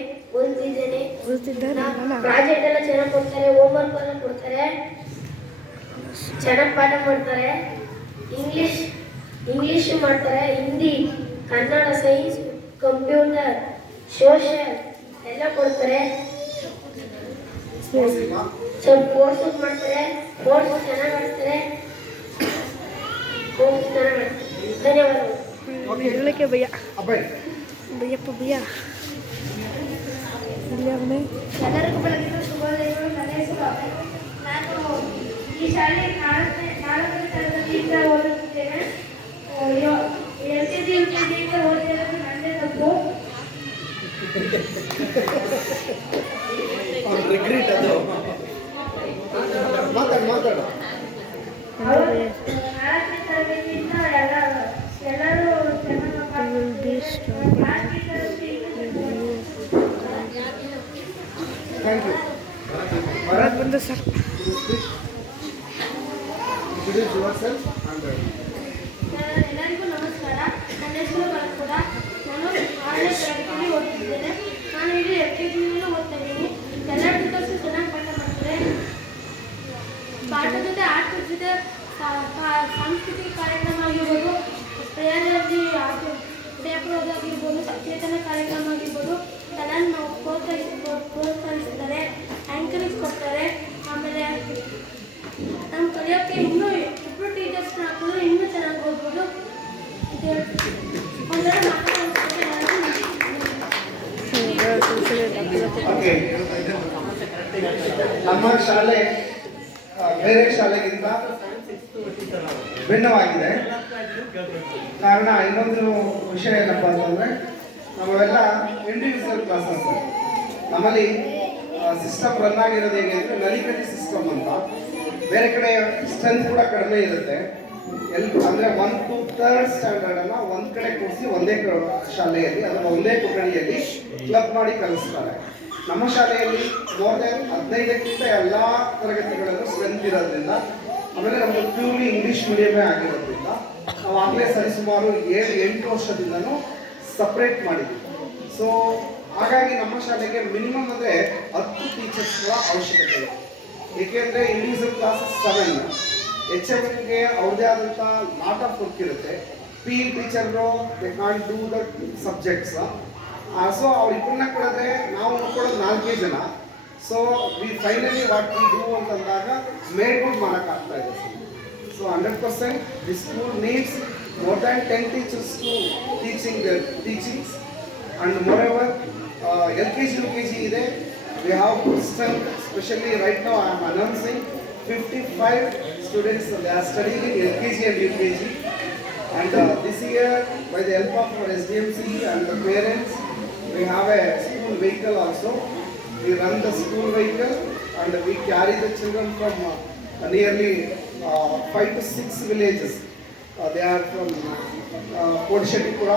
ಪ್ರಾಜೆಕ್ಟ್ ಎಲ್ಲ ಚೆನ್ನಾಗಿ ಕೊಡ್ತಾರೆ, ಹೋಮ್ವರ್ಕ್ ಎಲ್ಲ ಕೊಡ್ತಾರೆ, ಚೆನ್ನಾಗಿ ಪಾಠ ಮಾಡ್ತಾರೆ. ಇಂಗ್ಲಿಷ್ ಮಾಡ್ತಾರೆ, Hindi, Kannada, science, computer, social ಎಲ್ಲ ಕೊಡ್ತಾರೆ. ಸ್ವಲ್ಪ ಕೋರ್ಸಸ್ ಮಾಡ್ತಾರೆ, ಕೋರ್ಸ್ ಚೆನ್ನಾಗಿ ಮಾಡ್ತಾರೆ, ಕೋರ್ಸ್ ಚೆನ್ನಾಗಿ ಮಾಡ್ತಾರೆ. ಧನ್ಯವಾದಗಳು. ಓಕೆ ಭಯ್ಯ ಅಬ್ಬಾಯ್ ಭಯ್ಯಪ್ಪ ಭಯ್ಯ. ಎಲ್ಲರಿಗೂ ಬೆಳಗಿನ ಶುಭೋದಯಗಳು. ನನ್ನ ಹೆಸರು ಅಭಯ್. ನಾನು ಈ ಶಾಲೆ ನಾಲ್ಕನೇ ತರಗತಿಯಿಂದ ಓದುತ್ತಿದ್ದೇನೆ. LKG UKGಯಿಂದ ಓದಿರೋದು ನನ್ನದೇ ತಪ್ಪು. ರಿಗ್ರೆಟ್ ಅದು ಮಾತಾಡು ನಾಲ್ಕನೇ ತರಗತಿಯಿಂದ ಎಲ್ಲರೂ ಥ್ಯಾಂಕ್ ಯು. ಬಂದು ಸರ್. ಎಲ್ಲರಿಗೂ ನಮಸ್ಕಾರ. ನನ್ನ ಹೆಸರು ಕೂಡ. ನಾನು 6ನೇ ತರಗತಿಯಲ್ಲಿ ಓದ್ತಿದ್ದೇನೆ. ನಾನು ಇಲ್ಲಿ LKGಯಲ್ಲೂ ಓದ್ತಾ ಇದ್ದೀನಿ. ಎಲ್ಲ ಟೀಚರ್ಸು ಚೆನ್ನಾಗಿ ಪಾಠ ಮಾಡ್ತಾರೆ. ಪಾಠದ ಜೊತೆ ಆಟದ ಜೊತೆ ಸಾಂಸ್ಕೃತಿಕ ಕಾರ್ಯಕ್ರಮ ಆಗಿರ್ಬೋದು, ಪ್ರೇರಣೆ ಆಗಿರ್ಬೋದು, ಸಚೇತನ ಕಾರ್ಯಕ್ರಮ ಆಗಿರ್ಬೋದು, ಚೆನ್ನಾಗಿ ನಾವು ಪ್ರೋತ್ಸಾಹಿಸ್ತಾರೆ, ಆ್ಯಂಕರೇಜ್ ಕೊಡ್ತಾರೆ. ಆಮೇಲೆ ನಮ್ಮ ಕಲಿಯೋಕ್ಕೆ ಇನ್ನೂ ಇಬ್ಬರು ಟೀಚರ್ಸ್ನ ಹಾಕಿದ್ರೆ ಇನ್ನೂ ಚೆನ್ನಾಗಿ ಓದ್ಬೋದು. ಓಕೆ. ನಮ್ಮ ಶಾಲೆ ಬೇರೆ ಶಾಲೆಗಿಂತ ಭಿನ್ನವಾಗಿದೆ. ಕಾರಣ ಇನ್ನೊಂದು ವಿಷಯ ಏನಪ್ಪ ಅಂತಂದರೆ, ನಾವೆಲ್ಲ ಇಂಡಿವಿಜುವಲ್ ಕ್ಲಾಸಸ್. ನಮ್ಮಲ್ಲಿ ಸಿಸ್ಟಮ್ ರನ್ ಆಗಿರೋದು ಹೇಗೆ ಅಂದರೆ ನಲಿಕಲಿ ಸಿಸ್ಟಮ್ ಅಂತ. ಬೇರೆ ಕಡೆ ಸ್ಟ್ರೆಂತ್ ಕೂಡ ಕಡಿಮೆ ಇರುತ್ತೆ. ಅಂದರೆ 1 to 3rd ಸ್ಟ್ಯಾಂಡರ್ಡನ್ನು ಒಂದು ಕಡೆ ಕೂರಿಸಿ ಒಂದೇ ಶಾಲೆಯಲ್ಲಿ ಅಥವಾ ಒಂದೇ ಕೊಠಡಿಯಲ್ಲಿ ಕ್ಲಬ್ ಮಾಡಿ ಕಲಿಸ್ತಾರೆ. ನಮ್ಮ ಶಾಲೆಯಲ್ಲಿ ಮೋರ್ ದೆನ್ 15ಕ್ಕಿಂತ ಎಲ್ಲ ತರಗತಿಗಳಲ್ಲೂ ಸ್ಟ್ರೆಂತ್ ಇರೋದ್ರಿಂದ, ಆಮೇಲೆ ನಮ್ಮದು ಪ್ಯೂರ್ಲಿ ಇಂಗ್ಲೀಷ್ ಮೀಡಿಯಮೇ ಆಗಿರೋದ್ರಿಂದ ನಾವು ಆಗಲೇ ಸರಿಸುಮಾರು 7-8 ವರ್ಷದಿಂದನೂ ಸಪ್ರೇಟ್ ಮಾಡಿದ್ವಿ. ಸೊ ಹಾಗಾಗಿ ನಮ್ಮ ಶಾಲೆಗೆ ಮಿನಿಮಮ್ ಅಂದರೆ 10 ಟೀಚರ್ಸ್ಗಳ ಅವಶ್ಯಕತೆ ಇದೆ. ಏಕೆಂದರೆ ಇಂಡಿವಿಜುವಲ್ ಕ್ಲಾಸಸ್ 7, HMಗೆ ಅವ್ರದ್ದೇ ಆದಂಥ ಲಾಟ್ ಆಫ್ ವರ್ಕ್ ಇರುತ್ತೆ. PE ಟೀಚರ್ರು they can't do the subjects. So ಅವ್ರಿಬ್ಬರನ್ನ ಕೊಡೋದ್ರೆ ನಾವು ನೋಡ್ಕೊಳ್ಳೋದು 4 ಜನ. So we finally what we do ಅಂತಂದಾಗ ಮೇಡ್ಗುಡ್ ಮಾಡೋಕ್ಕಾಗ್ತಾ ಇದೆ. So 100% the school needs more than 10 teachers to teaching their teachings. And moreover, LKG UKG ಇದೆ. We have strength, especially right now I am announcing 55 students, they are studying in LKG and UKG. And this year, by the help of our SDMC and the parents, we have a school vehicle also. We run the school vehicle and we carry the children from nearly 5 to 6 villages. They are from Kodishetipura,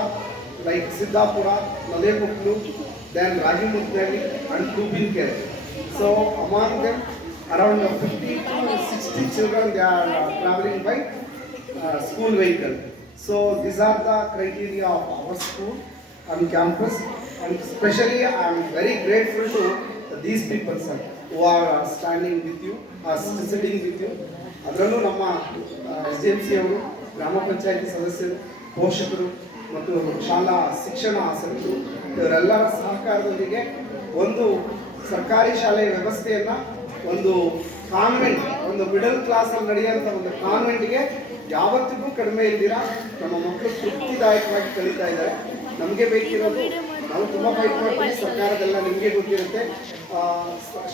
like Siddhapura, Nadepuklu, then Rajimutdali and Kubinkere. So among them, around 50 to 60 children, they are traveling by school vehicle. So these are the criteria of our school on campus, and especially I am very grateful to these people, sir, who are standing with you, sitting with you. ಅದರಲ್ಲೂ ನಮ್ಮ SDMC ಅವರು, ಗ್ರಾಮ ಪಂಚಾಯತಿ ಸದಸ್ಯರು, ಪೋಷಕರು ಮತ್ತು ಶಾಲಾ ಶಿಕ್ಷಣ ಆಸಕ್ತರು ಇವರೆಲ್ಲರ ಸಹಕಾರದೊಂದಿಗೆ ಒಂದು ಸರ್ಕಾರಿ ಶಾಲೆಯ ವ್ಯವಸ್ಥೆಯನ್ನು ಒಂದು ಕಾನ್ವೆಂಟ್, ಒಂದು ಮಿಡಲ್ ಕ್ಲಾಸಲ್ಲಿ ನಡೆಯುವಂಥ ಒಂದು ಕಾನ್ವೆಂಟ್ಗೆ ಯಾವತ್ತಿಗೂ ಕಡಿಮೆ ಇಲ್ದಿರ ನಮ್ಮ ಮಕ್ಕಳು ತೃಪ್ತಿದಾಯಕವಾಗಿ ಕಲಿತಾ ಇದ್ದಾರೆ. ನಮಗೆ ಬೇಕಿರೋದು, ನಾವು ತುಂಬ ಫೈಟ್ ಮಾಡ್ತೀವಿ, ಸರ್ಕಾರದೆಲ್ಲ ನಿಮಗೆ ಗೊತ್ತಿರುತ್ತೆ,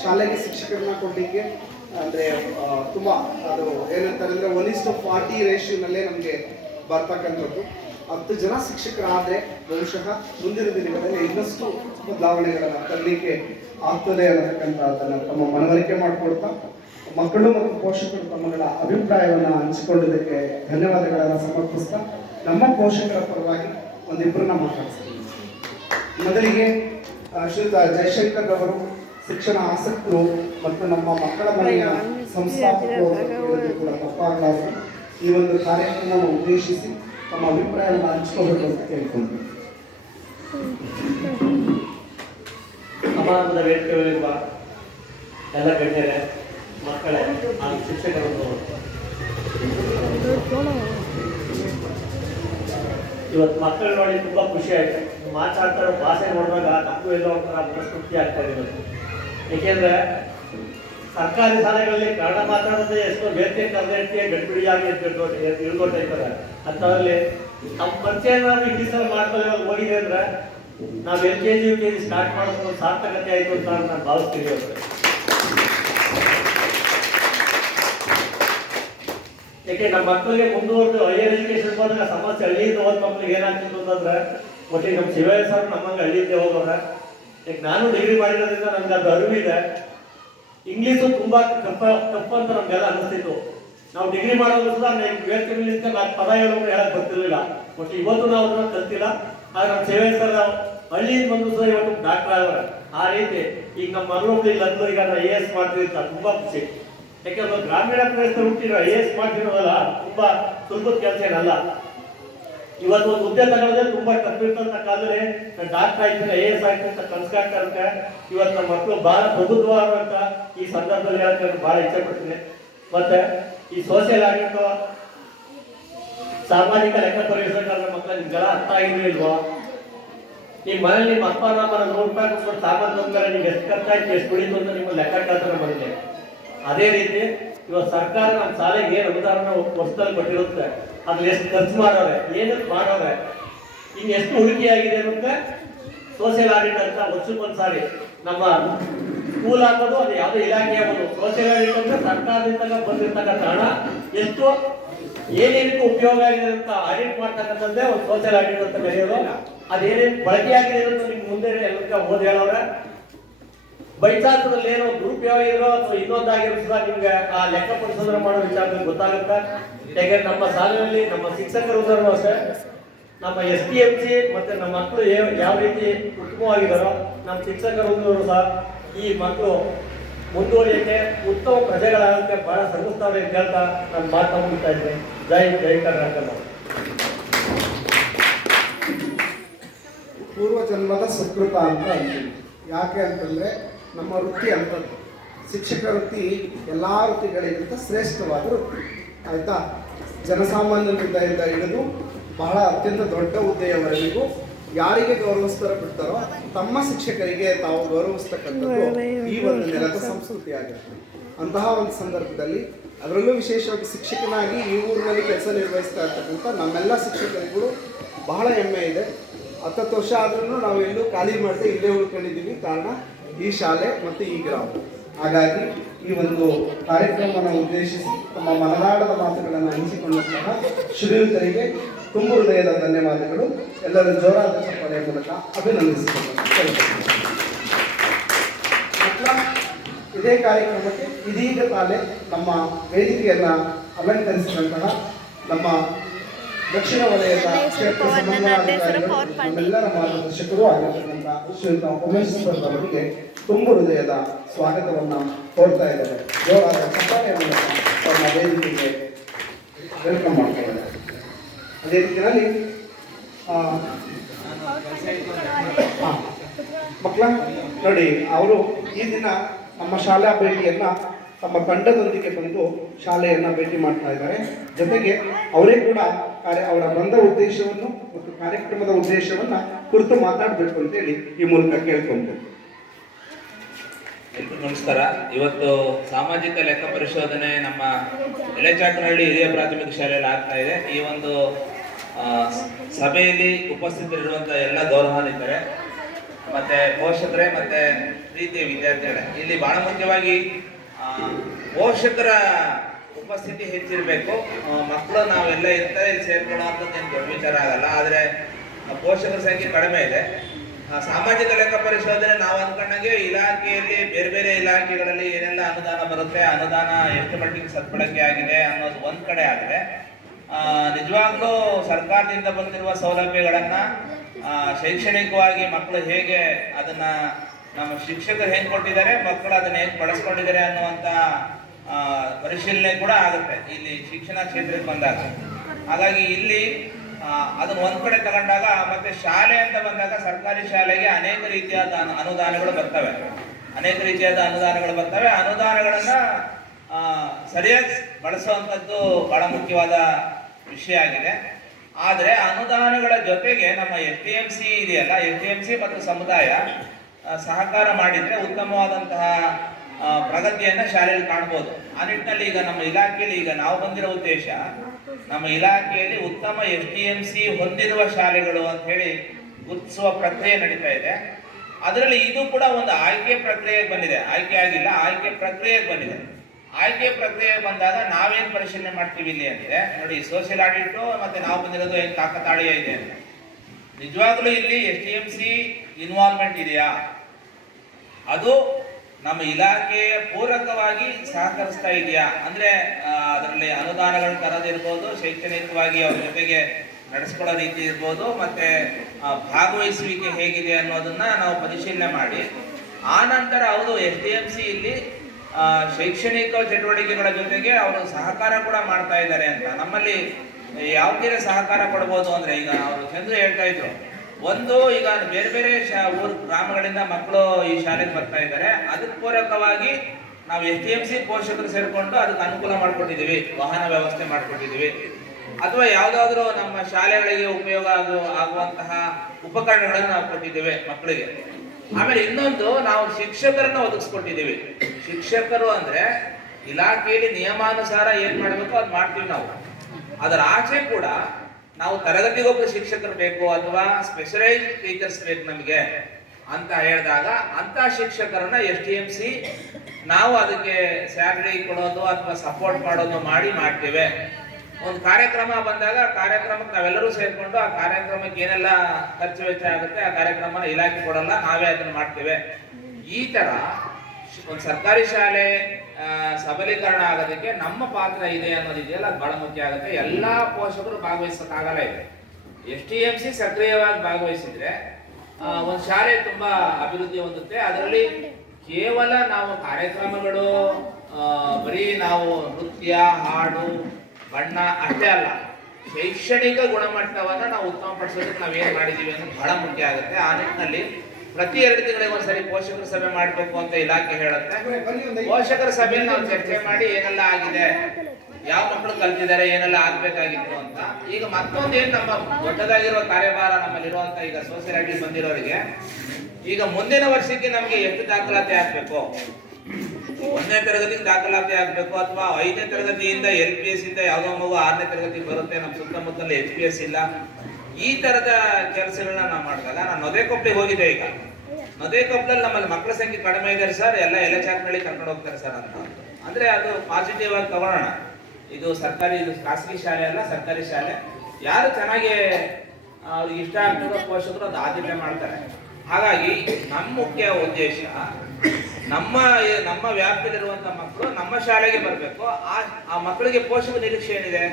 ಶಾಲೆಗೆ ಶಿಕ್ಷಕರನ್ನ ಕೊಡಲಿಕ್ಕೆ. ಅಂದರೆ ತುಂಬ ಅದು ಏನಂತಾರೆ ಅಂದರೆ 1:40 ರೇಷಿಯೋನಲ್ಲೇ ನಮಗೆ ಬರ್ತಕ್ಕಂಥದ್ದು. 10 ಜನ ಶಿಕ್ಷಕರಾದರೆ ಬಹುಶಃ ಮುಂದಿನ ದಿನಗಳಲ್ಲಿ ಇನ್ನಷ್ಟು ಬದಲಾವಣೆಗಳನ್ನು ತರಲಿಕ್ಕೆ ಆಗ್ತದೆ ಅನ್ನತಕ್ಕಂಥದ್ದನ್ನು ತಮ್ಮ ಮನವರಿಕೆ ಮಾಡಿಕೊಡ್ತಾ, ಮಕ್ಕಳು ಮತ್ತು ಪೋಷಕರು ತಮ್ಮಗಳ ಅಭಿಪ್ರಾಯವನ್ನು ಹಂಚಿಕೊಂಡಿದ್ದಕ್ಕೆ ಧನ್ಯವಾದಗಳನ್ನು ಸಮರ್ಪಿಸ್ತಾ, ನಮ್ಮ ಪೋಷಕರ ಪರವಾಗಿ ಒಂದಿಬ್ಬರನ್ನ ಮಾತಾಡ್ತೀನಿ. ಮೊದಲಿಗೆ ಶ್ರೀಯುತ ಜಯಶಂಕರ್ ಅವರು ಶಿಕ್ಷಣ ಆಸಕ್ತರು ಮತ್ತು ನಮ್ಮ ಮಕ್ಕಳ ಮನೆಯ ಸಂಸ್ಥಾಪಕರು ಕೂಡ ತಪ್ಪಾಗಲಾರದು ಈ ಒಂದು ಕಾರ್ಯಕ್ರಮವನ್ನು ಉದ್ದೇಶಿಸಿ ತಮ್ಮ ಅಭಿಪ್ರಾಯವನ್ನು ಹಂಚಿಕೊಳ್ಳಬೇಕು ಅಂತ ಕೇಳ್ಕೊಂಡು. ಸಮಾರಂಭದ ವೇದಿಕೆಗಳಿರುವ ಎಲ್ಲ ಗಣ್ಯರೇ, ಮಕ್ಕಳೇ ಹಾಗೂ ಶಿಕ್ಷಕರನ್ನು ಇವತ್ತು ಮಕ್ಕಳು ನೋಡಿ ತುಂಬ ಖುಷಿ ಆಯಿತು. ಮಾತಾಡ್ತಾ ಇರೋ ಭಾಷೆ ನೋಡಿದಾಗ ನಮಗೂ ಎಲ್ಲೋ ಒಂಥರ ಮನಸ್ಫೂರ್ತಿ ಆಗ್ತಾ ಇದೆ ಇವತ್ತು. ಏಕೆಂದರೆ ಸರ್ಕಾರಿ ಶಾಲೆಗಳಲ್ಲಿ ಕನ್ನಡ ಮಾತಾಡೋದೇ ಎಷ್ಟೋ ಬೇರೆ ಕನ್ನಡಕ್ಕೆ ಗಡ್ಬಿಡಿಯಾಗಿ ಇಳ್ಕೊಳ್ತಾ ಇರ್ತಾರೆ. ಅಂಥದ್ರಲ್ಲಿ ನಮ್ಮ ಪರಿಚಯ ಇಂಗ್ಲೀಷಲ್ಲಿ ಮಾಡ್ತಾರೆ ಹೋಗಿದೆ ಅಂದರೆ ನಾವು LKG UKG ಸ್ಟಾರ್ಟ್ ಮಾಡೋದು ಸಾರ್ಥಕತೆ ಆಯಿತು ಅಂತ ನಾನು ಭಾವಿಸ್ತೀನಿ ಇವತ್ತು. ಯಾಕೆ ನಮ್ಮ ಮಕ್ಕಳಿಗೆ ಮುಂದುವರೆದು ಹೈಯರ್ ಎಜುಕೇಶನ್ ಬಂದಾಗ ಸಮಸ್ಯೆ ಹಳ್ಳಿಯಿಂದ ಹೋದ ಮಕ್ಕಳಿಗೆ ಏನಾಗ್ತಿತ್ತು ಅಂತಂದ್ರೆ ಒಟ್ಟಿಗೆ ನಮ್ಮ ಶಿವಯ್ಯ ಸರ್ ನಮ್ಮಂಗೆ ಹಳ್ಳಿಯಿಂದ ಹೋಗೋರೆ. ಯಾಕೆ ನಾನು ಡಿಗ್ರಿ ಮಾಡಿರೋದ್ರಿಂದ ನಮ್ಗೆ ಅದು ಅರಿವಿದೆ. ಇಂಗ್ಲೀಷು ತುಂಬ ತಪ್ಪು ಅಂತ ನಮಗೆಲ್ಲ ಅನ್ನಿಸ್ತಿತ್ತು. ನಾವು ಡಿಗ್ರಿ ಮಾಡೋದು ಕೂಡ ವೇದಿಕೆ ನಾನು ಪದ ಹೇಳೋರು ಹೇಳಕ್ ಬರ್ತಿರ್ಲಿಲ್ಲ. ಬಟ್ ಇವತ್ತು ನಾವು ಅದನ್ನ ಕಲ್ತಿಲ್ಲ. ಆದ್ರೆ ನಮ್ಮ ಶಿವಯ್ಯ ಸರ್ ಹಳ್ಳಿಯಿಂದ ಬಂದು ಸಹ ಇವತ್ತು ಡಾಕ್ಟರ್ ಆಗೋರೆ. ಆ ರೀತಿ ಈಗ ನಮ್ಮ ಮಗಳು ಇಲ್ಲಂದು ಈಗ ನಾನು AS ಮಾಡ್ತಿರ್ತಾರೆ ತುಂಬ ಖುಷಿ. ಯಾಕೆಂದ್ರೆ ಗ್ರಾಮೀಣ ಪ್ರದೇಶದಲ್ಲಿ ಹುಟ್ಟಿರೋ AS ಮಾಡ್ತಿರೋದಲ್ಲ ತುಂಬಾ ಸುಲಭದ ಕೆಲಸ ಏನಲ್ಲ. ಇವತ್ತು ಒಂದು ಹುದ್ದೆ ತಗೊಳ್ಳೋದೇ ತುಂಬಾ ತಪ್ಪಿರ್ತಂತ ಕಾಲದಲ್ಲಿ ನಾನು ಡಾಕ್ಟರ್ ಆಯ್ತೀನಿ AS ಆಯ್ತು ಅಂತ ಕನ್ಸ್ಕಾಗ್ತಾ ಇರುತ್ತೆ. ಇವತ್ತು ನಮ್ಮ ಮಕ್ಕಳು ಬಹಳ ಪ್ರಬುದ್ಧವಾದ ಅಂತ ಈ ಸಂದರ್ಭದಲ್ಲಿ ಹೇಳಕ್ಕೆ ನಾನು ಬಹಳ ಇಚ್ಛೆ ಪಡ್ತೀನಿ. ಮತ್ತೆ ಈ ಸೋಷಿಯಲ್ ಆಗಿತ್ತು ಸಾಮಾಜಿಕ ಲೆಕ್ಕ ಪರಿಶೋಧನೆ ಮಕ್ಕಳು ನಿಮ್ಗೆಲ್ಲ ಅರ್ಥ ಆಗಿರ್ಲಿಲ್ವಾ? ಈ ಮನೇಲಿ ನಿಮ್ಮ ಅಪ್ಪ ನಮ್ಮನ್ನ ₹100 ಕೊಟ್ಟು ಸಾಮಾನು ತಂದ್ರೆ ನಿಮ್ಗೆ ಎಷ್ಟು ಖರ್ಚಾಯ್ತು ಎಷ್ಟು ಉಳಿತು ಅಂತ ನಿಮ್ಮ ಲೆಕ್ಕಾಚಾರ ಬಂದಿದೆ. ಅದೇ ರೀತಿ ಇವತ್ತು ಸರ್ಕಾರ ನಮ್ಮ ಶಾಲೆಗೆ ಏನು ಅನುದಾನ ವರ್ಷದಲ್ಲಿ ಕೊಟ್ಟಿರುತ್ತೆ ಅದ್ರಲ್ಲಿ ಎಷ್ಟು ಖರ್ಚು ಮಾಡೋರೆ, ಏನಕ್ಕೆ ಮಾಡೋರೆ, ಇನ್ನು ಎಷ್ಟು ಉಳಿಕೆ ಆಗಿದೆ ಅನ್ನೋಕ್ಕೆ ಸೋಷಿಯಲ್ ಆಡಿಟ್ ಅಂತ ವರ್ಷಕ್ಕೊಂದ್ಸಾರಿ ನಮ್ಮ ಸ್ಕೂಲ್ ಹಾಕೋದು ಅದು ಯಾವುದೋ ಇಲಾಖೆ ಆಗೋದು. ಸೋಷಿಯಲ್ ಆಡಿಟ್ ಅಂದ್ರೆ ಸರ್ಕಾರದಿಂದ ಬಂದಿರ್ತಕ್ಕಂಥ ಹಣ ಎಷ್ಟು ಏನೇನಕ್ಕೂ ಉಪಯೋಗ ಆಗಿದೆ ಅಂತ ಆಡಿಟ್ ಮಾಡ್ತಕ್ಕಂಥದ್ದೇ ಒಂದು ಸೋಷಿಯಲ್ ಆಡಿಟ್ ಅಂತ ಕರೆಯೋದು. ಅದೇನೇನು ಬಳಕೆ ಆಗಿದೆ ಅಂತ ನಿಮ್ಗೆ ಮುಂದೆ ಎಲ್ಲ ಓದಿ ಹೇಳೋರೆ. ಬೈಚಾತ್ರದಲ್ಲಿ ಏನೋ ದುರುಪಯೋಗ ಇರೋ ಅಥವಾ ಇನ್ನೊಂದಾಗಿರೋ ಸಹ ನಿಮ್ಗೆ ಆ ಲೆಕ್ಕ ಪರಿಶೋಧನೆ ಮಾಡೋ ವಿಚಾರದಲ್ಲಿ ಗೊತ್ತಾಗುತ್ತೆ. ಯಾಕಂದ್ರೆ ನಮ್ಮ ಶಾಲೆಯಲ್ಲಿ ನಮ್ಮ ಶಿಕ್ಷಕರು ಅಷ್ಟೇ ನಮ್ಮ STMC ಮತ್ತೆ ನಮ್ಮ ಮಕ್ಕಳು ಯಾವ ರೀತಿ ಉತ್ತಮವಾಗಿದ್ದಾರೋ ನಮ್ಮ ಶಿಕ್ಷಕರು ಸಹ ಈ ಮಕ್ಕಳು ಮುಂದುವರಿಯಕ್ಕೆ ಉತ್ತಮ ಪ್ರಜೆಗಳಾಗಕ್ಕೆ ಬಹಳ ಶ್ರಮಿಸ್ತಾರೆ ಅಂತ ಹೇಳ್ತಾ ನಾನು ಮಾತು ಮುಗಿಸ್ತಾ ಇದ್ದೇನೆ. ಜೈ ಕರ್ನಾಟಕ. ಪೂರ್ವ ಜನ್ಮದ ಸುಕೃತ ಅಂತ ಅಂತೀವಿ. ಯಾಕೆ ಅಂತಂದರೆ ನಮ್ಮ ವೃತ್ತಿ ಅಂಥದ್ದು. ಶಿಕ್ಷಕ ವೃತ್ತಿ ಎಲ್ಲ ವೃತ್ತಿಗಳಿಗಿಂತ ಶ್ರೇಷ್ಠವಾದ ವೃತ್ತಿ. ಆಯಿತಾ? ಜನಸಾಮಾನ್ಯರಿಂದ ಹಿಡಿದು ಬಹಳ ಅತ್ಯಂತ ದೊಡ್ಡ ಹುದ್ದೆಯವರೆಗೂ ಯಾರಿಗೆ ಗೌರವಿಸ್ತಾರ ಬಿಡ್ತಾರೋ ತಮ್ಮ ಶಿಕ್ಷಕರಿಗೆ ತಾವು ಗೌರವಿಸ್ತಕ್ಕಂಥದ್ದು ಈ ಒಂದು ನೆಲದ ಸಂಸ್ಕೃತಿ ಆಗಿರುತ್ತೆ. ಅಂತಹ ಒಂದು ಸಂದರ್ಭದಲ್ಲಿ ಅದರಲ್ಲೂ ವಿಶೇಷವಾಗಿ ಶಿಕ್ಷಕನಾಗಿ ಈ ಊರಿನಲ್ಲಿ ಕೆಲಸ ನಿರ್ವಹಿಸ್ತಾ ಇರ್ತಕ್ಕಂಥ ನಮ್ಮೆಲ್ಲ ಶಿಕ್ಷಕರಿಗೂ ಬಹಳ ಹೆಮ್ಮೆ ಇದೆ. 10 ವರ್ಷ ಆದ್ರೂ ನಾವು ಎಲ್ಲೂ ಖಾಲಿ ಮಾಡದೆ ಇಲ್ಲೇ ಉಳ್ಕೊಂಡಿದ್ದೀವಿ. ಕಾರಣ ಈ ಶಾಲೆ ಮತ್ತು ಈ ಗ್ರಾಮ. ಹಾಗಾಗಿ ಈ ಒಂದು ಕಾರ್ಯಕ್ರಮವನ್ನು ಉದ್ದೇಶಿಸಿ ತಮ್ಮ ಮನದಾಳದ ಮಾತುಗಳನ್ನು ಹಂಚಿಕೊಂಡಂತಹ ಶ್ರೀಯುತರಿಗೆ ತುಂಬ ಹೃದಯದ ಧನ್ಯವಾದಗಳು. ಎಲ್ಲರೂ ಜೋರಾದ ಚಪ್ಪಾಳೆಯ ಮೂಲಕ ಅಭಿನಂದಿಸಿಕೊಳ್ಳುತ್ತೇವೆ. ಇದೇ ಕಾರ್ಯಕ್ರಮಕ್ಕೆ ಇದೀಗ ತಾನೇ ನಮ್ಮ ವೇದಿಕೆಯನ್ನು ಅಲಂಕರಿಸಿದಂತಹ ನಮ್ಮ ದಕ್ಷಿಣ ವಲಯದ ಕ್ಷೇತ್ರ ಸಮನ್ವಯಾಧಿಕಾರಿಗಳು ನಮ್ಮೆಲ್ಲರ ಮಾರ್ಗದರ್ಶಕರು ಆಗಿರ್ತಕ್ಕಂಥ ಶ್ರೀಯುತ ಉಮೇಶ್ ಸರ್ ಅವರಿಗೆ ತುಂಬ ಹೃದಯದ ಸ್ವಾಗತವನ್ನು ಕೋರ್ತಾ ಇದ್ದಾರೆ. ಜೋರಾದ ಚಪ್ಪಾಳೆಯ ಮೂಲಕ ತಮ್ಮ ವೇದಿಕೆಗೆ ವೆಲ್ಕಮ್ ಮಾಡ್ತಾ ಇದ್ದಾರೆ. ಅದೇ ರೀತಿಯಲ್ಲಿ ಮಕ್ಕಳ ನೋಡಿ, ಅವರು ಈ ದಿನ ನಮ್ಮ ಶಾಲಾ ಭೇಟಿಯನ್ನು ತಮ್ಮ ತಂಡದೊಂದಿಗೆ ಬಂದು ಶಾಲೆಯನ್ನು ಭೇಟಿ ಮಾಡ್ತಾ ಇದ್ದಾರೆ. ಜೊತೆಗೆ ಅವರೇ ಕೂಡ ಅವರ ಬಂದ ಉದ್ದೇಶವನ್ನು ಮತ್ತು ಕಾರ್ಯಕ್ರಮದ ಉದ್ದೇಶವನ್ನು ಕುರಿತು ಮಾತಾಡಬೇಕು ಅಂತೇಳಿ ಈ ಮೂಲಕ ಕೇಳ್ಕೊಂತೇವೆ. ನಮಸ್ಕಾರ. ಇವತ್ತು ಸಾಮಾಜಿಕ ಲೆಕ್ಕ ಪರಿಶೋಧನೆ ನಮ್ಮ ಎಲೆಚಾಕನಹಳ್ಳಿ ಹಿರಿಯ ಪ್ರಾಥಮಿಕ ಶಾಲೆಯಲ್ಲಿ ಆಗ್ತಾ ಇದೆ. ಈ ಒಂದು ಸಭೆಯಲ್ಲಿ ಉಪಸ್ಥಿತರಿರುವಂಥ ಎಲ್ಲ ಗೌರವಾನ್ವಿತರೆ ಮತ್ತೆ ಪೋಷಕರೇ ಮತ್ತೆ ಪ್ರೀತಿಯ ವಿದ್ಯಾರ್ಥಿಗಳೇ, ಇಲ್ಲಿ ಬಹಳ ಮುಖ್ಯವಾಗಿ ಪೋಷಕರ ಉಪಸ್ಥಿತಿ ಹೆಚ್ಚಿರಬೇಕು. ಮಕ್ಕಳು ನಾವೆಲ್ಲ ಇರ್ತಾರೆ ಇಲ್ಲಿ ಸೇರ್ಕೊಳ್ಳೋವಂಥದ್ದು ಏನು ದೊಡ್ಡ ವಿಚಾರ ಆಗಲ್ಲ. ಆದರೆ ಪೋಷಕರ ಸಂಖ್ಯೆ ಕಡಿಮೆ ಇದೆ. ಸಾಮಾಜಿಕ ಲೆಕ್ಕ ಪರಿಶೋಧನೆ ನಾವು ಅಂದ್ಕೊಂಡಂಗೆ ಇಲಾಖೆಯಲ್ಲಿ ಬೇರೆ ಬೇರೆ ಇಲಾಖೆಗಳಲ್ಲಿ ಏನೆಲ್ಲ ಅನುದಾನ ಬರುತ್ತೆ, ಅನುದಾನ ಎಷ್ಟು ಮಟ್ಟಿಗೆ ಸದ್ಬಳಕೆ ಆಗಿದೆ ಅನ್ನೋದು ಒಂದು ಕಡೆ ಆದರೆ ನಿಜವಾಗ್ಲೂ ಸರ್ಕಾರದಿಂದ ಬಂದಿರುವ ಸೌಲಭ್ಯಗಳನ್ನು ಶೈಕ್ಷಣಿಕವಾಗಿ ಮಕ್ಕಳು ಹೇಗೆ ಅದನ್ನ ನಮ್ಮ ಶಿಕ್ಷಕರು ಹೆಂಗೆ ಕೊಟ್ಟಿದ್ದಾರೆ, ಮಕ್ಕಳು ಅದನ್ನ ಹೇಗೆ ಬಳಸ್ಕೊಂಡಿದ್ದಾರೆ ಅನ್ನುವಂಥ ಪರಿಶೀಲನೆ ಕೂಡ ಆಗುತ್ತೆ ಇಲ್ಲಿ ಶಿಕ್ಷಣ ಕ್ಷೇತ್ರಕ್ಕೆ ಬಂದಾಗ. ಹಾಗಾಗಿ ಇಲ್ಲಿ ಅದನ್ನ ಒಂದ್ ಕಡೆ ತಗೊಂಡಾಗ ಮತ್ತೆ ಶಾಲೆ ಅಂತ ಬಂದಾಗ ಸರ್ಕಾರಿ ಶಾಲೆಗೆ ಅನೇಕ ರೀತಿಯಾದ ಅನುದಾನಗಳು ಬರ್ತವೆ. ಅನುದಾನಗಳನ್ನ ಸರಿಯಾಗಿ ಬಳಸುವಂಥದ್ದು ಬಹಳ ಮುಖ್ಯವಾದ ವಿಷಯ ಆಗಿದೆ. ಆದರೆ ಅನುದಾನಗಳ ಜೊತೆಗೆ ನಮ್ಮ FTMC ಇದೆಯಲ್ಲ, FTMC ಮತ್ತು ಸಮುದಾಯ ಸಹಕಾರ ಮಾಡಿದರೆ ಉತ್ತಮವಾದಂತಹ ಪ್ರಗತಿಯನ್ನು ಶಾಲೆಯಲ್ಲಿ ಕಾಣ್ಬೋದು. ಆ ನಿಟ್ಟಿನಲ್ಲಿ ಈಗ ನಮ್ಮ ಇಲಾಖೆಯಲ್ಲಿ ಈಗ ನಾವು ಬಂದಿರೋ ಉದ್ದೇಶ, ನಮ್ಮ ಇಲಾಖೆಯಲ್ಲಿ ಉತ್ತಮ FTMC ಹೊಂದಿರುವ ಶಾಲೆಗಳು ಅಂತ ಹೇಳಿ ಗುರುತಿಸುವ ಪ್ರಕ್ರಿಯೆ ನಡೀತಾ ಇದೆ. ಅದರಲ್ಲಿ ಇದು ಕೂಡ ಒಂದು ಆಯ್ಕೆ ಪ್ರಕ್ರಿಯೆಗೆ ಬಂದಿದೆ, ಆಯ್ಕೆ ಆಗಿಲ್ಲ, ಆಯ್ಕೆ ಪ್ರಕ್ರಿಯೆಗೆ ಬಂದಿದೆ. ಆಯ್ಕೆ ಪ್ರಕ್ರಿಯೆ ಬಂದಾಗ ನಾವೇನು ಪರಿಶೀಲನೆ ಮಾಡ್ತೀವಿ ಇಲ್ಲಿ ಅಂದರೆ, ನೋಡಿ ಸೋಷಿಯಲ್ ಆಡಿಟ್ ಮತ್ತೆ ನಾವು ಬಂದಿರೋದು ಏನು ಕಾಕತಾಳೀಯ ಇದೆ ಅಂತ. ನಿಜವಾಗ್ಲೂ ಇಲ್ಲಿ FTMC ಇನ್ವಾಲ್ವ್ಮೆಂಟ್ ಇದೆಯಾ, ಅದು ನಮ್ಮ ಇಲಾಖೆಯ ಪೂರಕವಾಗಿ ಸಹಕರಿಸ್ತಾ ಇದೆಯಾ, ಅಂದ್ರೆ ಅದರಲ್ಲಿ ಅನುದಾನಗಳನ್ನು ತರೋದಿರ್ಬೋದು, ಶೈಕ್ಷಣಿಕವಾಗಿ ಅವ್ರ ಜೊತೆಗೆ ನಡೆಸ್ಕೊಳ್ಳೋ ರೀತಿ ಇರ್ಬೋದು, ಮತ್ತೆ ಭಾಗವಹಿಸುವಿಕೆ ಹೇಗಿದೆ ಅನ್ನೋದನ್ನ ನಾವು ಪರಿಶೀಲನೆ ಮಾಡಿ ಆ ನಂತರ ಅವರು FTMC ಇಲ್ಲಿ ಶೈಕ್ಷಣಿಕ ಚಟುವಟಿಕೆಗಳ ಜೊತೆಗೆ ಅವರು ಸಹಕಾರ ಕೂಡ ಮಾಡ್ತಾ ಇದ್ದಾರೆ ಅಂತ. ನಮ್ಮಲ್ಲಿ ಯಾವ ತೀರ ಸಹಕಾರ ಕೊಡ್ಬೋದು ಅಂದ್ರೆ, ಈಗ ಅವರು ಚಂದ್ರ ಹೇಳ್ತಾ ಇದ್ರು, ಒಂದು ಈಗ ಬೇರೆ ಬೇರೆ ಊರು ಗ್ರಾಮಗಳಿಂದ ಮಕ್ಕಳು ಈ ಶಾಲೆಗೆ ಬರ್ತಾ ಇದ್ದಾರೆ, ಅದಕ್ಕೆ ಪೂರಕವಾಗಿ ನಾವು FTMC ಪೋಷಕರು ಸೇರಿಕೊಂಡು ಅದಕ್ಕೆ ಅನುಕೂಲ ಮಾಡಿಕೊಟ್ಟಿದ್ದೀವಿ, ವಾಹನ ವ್ಯವಸ್ಥೆ ಮಾಡಿಕೊಟ್ಟಿದ್ದೀವಿ, ಅಥವಾ ಯಾವುದಾದ್ರೂ ನಮ್ಮ ಶಾಲೆಗಳಿಗೆ ಉಪಯೋಗ ಆಗುವಂತಹ ಉಪಕರಣಗಳನ್ನು ನಾವು ಕೊಟ್ಟಿದ್ದೇವೆ ಮಕ್ಕಳಿಗೆ. ಆಮೇಲೆ ಇನ್ನೊಂದು, ನಾವು ಶಿಕ್ಷಕರನ್ನ ಒದಗಿಸ್ಕೊಟ್ಟಿದ್ದೀವಿ. ಶಿಕ್ಷಕರು ಅಂದ್ರೆ ಇಲಾಖೆಯಲ್ಲಿ ನಿಯಮಾನುಸಾರ ಏನ್ ಮಾಡಬೇಕು ಅದು ಮಾಡ್ತೀವಿ ನಾವು. ಅದರ ಆಚೆ ಕೂಡ ನಾವು ತರಗತಿಗೊಬ್ಬ ಶಿಕ್ಷಕರು ಬೇಕು ಅಥವಾ ಸ್ಪೆಷಲೈಸ್ ಟೀಚರ್ಸ್ ಬೇಕು ನಮಗೆ ಅಂತ ಹೇಳಿದಾಗ ಅಂತ ಶಿಕ್ಷಕರನ್ನ FTMC ನಾವು ಅದಕ್ಕೆ ಸ್ಯಾಲರಿ ಕೊಡೋದು ಅಥವಾ ಸಪೋರ್ಟ್ ಮಾಡೋದು ಮಾಡ್ತೇವೆ. ಒಂದು ಕಾರ್ಯಕ್ರಮ ಬಂದಾಗ ಕಾರ್ಯಕ್ರಮಕ್ಕೆ ನಾವೆಲ್ಲರೂ ಸೇರ್ಕೊಂಡು ಆ ಕಾರ್ಯಕ್ರಮಕ್ಕೆ ಏನೆಲ್ಲ ಖರ್ಚು ವೆಚ್ಚ ಆಗುತ್ತೆ ಆ ಕಾರ್ಯಕ್ರಮನ ಇಲಾಖೆ ಕೊಡಲ್ಲ, ನಾವೇ ಅದನ್ನು ಮಾಡ್ತೇವೆ. ಈ ತರ ಒಂದು ಸರ್ಕಾರಿ ಶಾಲೆ ಸಬಲೀಕರಣ ಆಗೋದಕ್ಕೆ ನಮ್ಮ ಪಾತ್ರ ಇದೆ ಅನ್ನೋದಿದೆಯಲ್ಲ, ಅದು ಬಹಳ ಮುಖ್ಯ ಆಗುತ್ತೆ. ಎಲ್ಲಾ ಪೋಷಕರು ಭಾಗವಹಿಸಕ್ಕಾಗಲ್ಲ ಇದೆ. FTMC ಸಕ್ರಿಯವಾಗಿ ಭಾಗವಹಿಸಿದ್ರೆ ಒಂದು ಶಾಲೆ ತುಂಬಾ ಅಭಿವೃದ್ಧಿ ಹೊಂದುತ್ತೆ. ಅದರಲ್ಲಿ ಕೇವಲ ನಾವು ಕಾರ್ಯಕ್ರಮಗಳು ಬರೀ ನಾವು ನೃತ್ಯ, ಹಾಡು, ಬಣ್ಣ ಅಷ್ಟೇ ಅಲ್ಲ, ಶೈಕ್ಷಣಿಕ ಗುಣಮಟ್ಟವನ್ನು ನಾವು ಉತ್ತಮಪಡಿಸೋದಕ್ಕೆ ನಾವೇನು ಮಾಡಿದ್ದೀವಿ ಅನ್ನೋದು ಬಹಳ ಮುಖ್ಯ ಆಗುತ್ತೆ. ಆ ನಿಟ್ಟಿನಲ್ಲಿ ಪ್ರತಿ 2 ತಿಂಗಳಿಗೆ ಒಂದ್ಸರಿ ಪೋಷಕರ ಸಭೆ ಮಾಡಬೇಕು ಅಂತ ಇಲಾಖೆ ಹೇಳುತ್ತೆ. ಪೋಷಕರ ಸಭೆಯಲ್ಲಿ ನಾವು ಚರ್ಚೆ ಮಾಡಿ ಏನೆಲ್ಲ ಆಗಿದೆ, ಯಾವ ಮಕ್ಕಳು ಕಲ್ತಿದ್ದಾರೆ, ಏನೆಲ್ಲ ಆಗ್ಬೇಕಾಗಿತ್ತು ಅಂತ. ಈಗ ಮತ್ತೊಂದು ಏನು ನಮ್ಮ ದೊಡ್ಡದಾಗಿರೋ ಕಾರ್ಯಭಾರ ನಮ್ಮಲ್ಲಿರುವಂತ ಈಗ ಸೋಷಿಯಲ್ ಆಡಿಟ್ ಬಂದಿರೋರಿಗೆ, ಈಗ ಮುಂದಿನ ವರ್ಷಕ್ಕೆ ನಮಗೆ ಎಷ್ಟು ದಾಖಲಾತಿ ಆಗ್ಬೇಕು, 1ನೇ ತರಗತಿಗೆ ದಾಖಲಾತಿ ಆಗ್ಬೇಕು, ಅಥವಾ 5ನೇ ತರಗತಿಯಿಂದ LPS ಇಂದ ಯಾವುದೋ ಮಗು 6ನೇ ತರಗತಿಗೆ ಬರುತ್ತೆ, ನಮ್ಮ ಸುತ್ತಮುತ್ತಲಲ್ಲಿ HPS ಇಲ್ಲ, ಈ ತರದ ಕೆಲಸಗಳನ್ನ ನಾವು ಮಾಡಿದಾಗ, ನಾನು ನೊದೇಕೊಪ್ಪಲಿಗೆ ಹೋಗಿದ್ದೆ. ಈಗ ನೊದೇಕೊಪ್ಪಲಲ್ಲಿ ನಮ್ಮಲ್ಲಿ ಮಕ್ಕಳ ಸಂಖ್ಯೆ ಕಡಿಮೆ ಇದೆ ಸರ್, ಎಲ್ಲ ಎಲೆಚಾಕ್ನಳ್ಳಿ ಕರ್ಕೊಂಡು ಹೋಗ್ತಾರೆ ಸರ್ ಅಂತ. ಅಂದ್ರೆ ಅದು ಪಾಸಿಟಿವ್ ಆಗಿ ತಗೊಳ್ಳೋಣ. ಇದು ಸರ್ಕಾರಿ, ಇದು ಖಾಸಗಿ ಶಾಲೆ ಅಲ್ಲ, ಸರ್ಕಾರಿ ಶಾಲೆ. ಯಾರು ಚೆನ್ನಾಗಿ ಅವ್ರಿಗೆ ಇಷ್ಟ ಆಗ್ತದೋ ಪೋಷಕರು ಅದು ಆದ್ಯತೆ ಮಾಡ್ತಾರೆ. ಹಾಗಾಗಿ ನಮ್ಮ ಮುಖ್ಯ ಉದ್ದೇಶ, ನಮ್ಮ ವ್ಯಾಪ್ತಿಯಲ್ಲಿರುವಂತಹ ಮಕ್ಕಳು ನಮ್ಮ ಶಾಲೆಗೆ ಬರಬೇಕು. ಆ ಮಕ್ಕಳಿಗೆ ಪೋಷಕ ನಿರೀಕ್ಷೆ ಏನಿದೆ,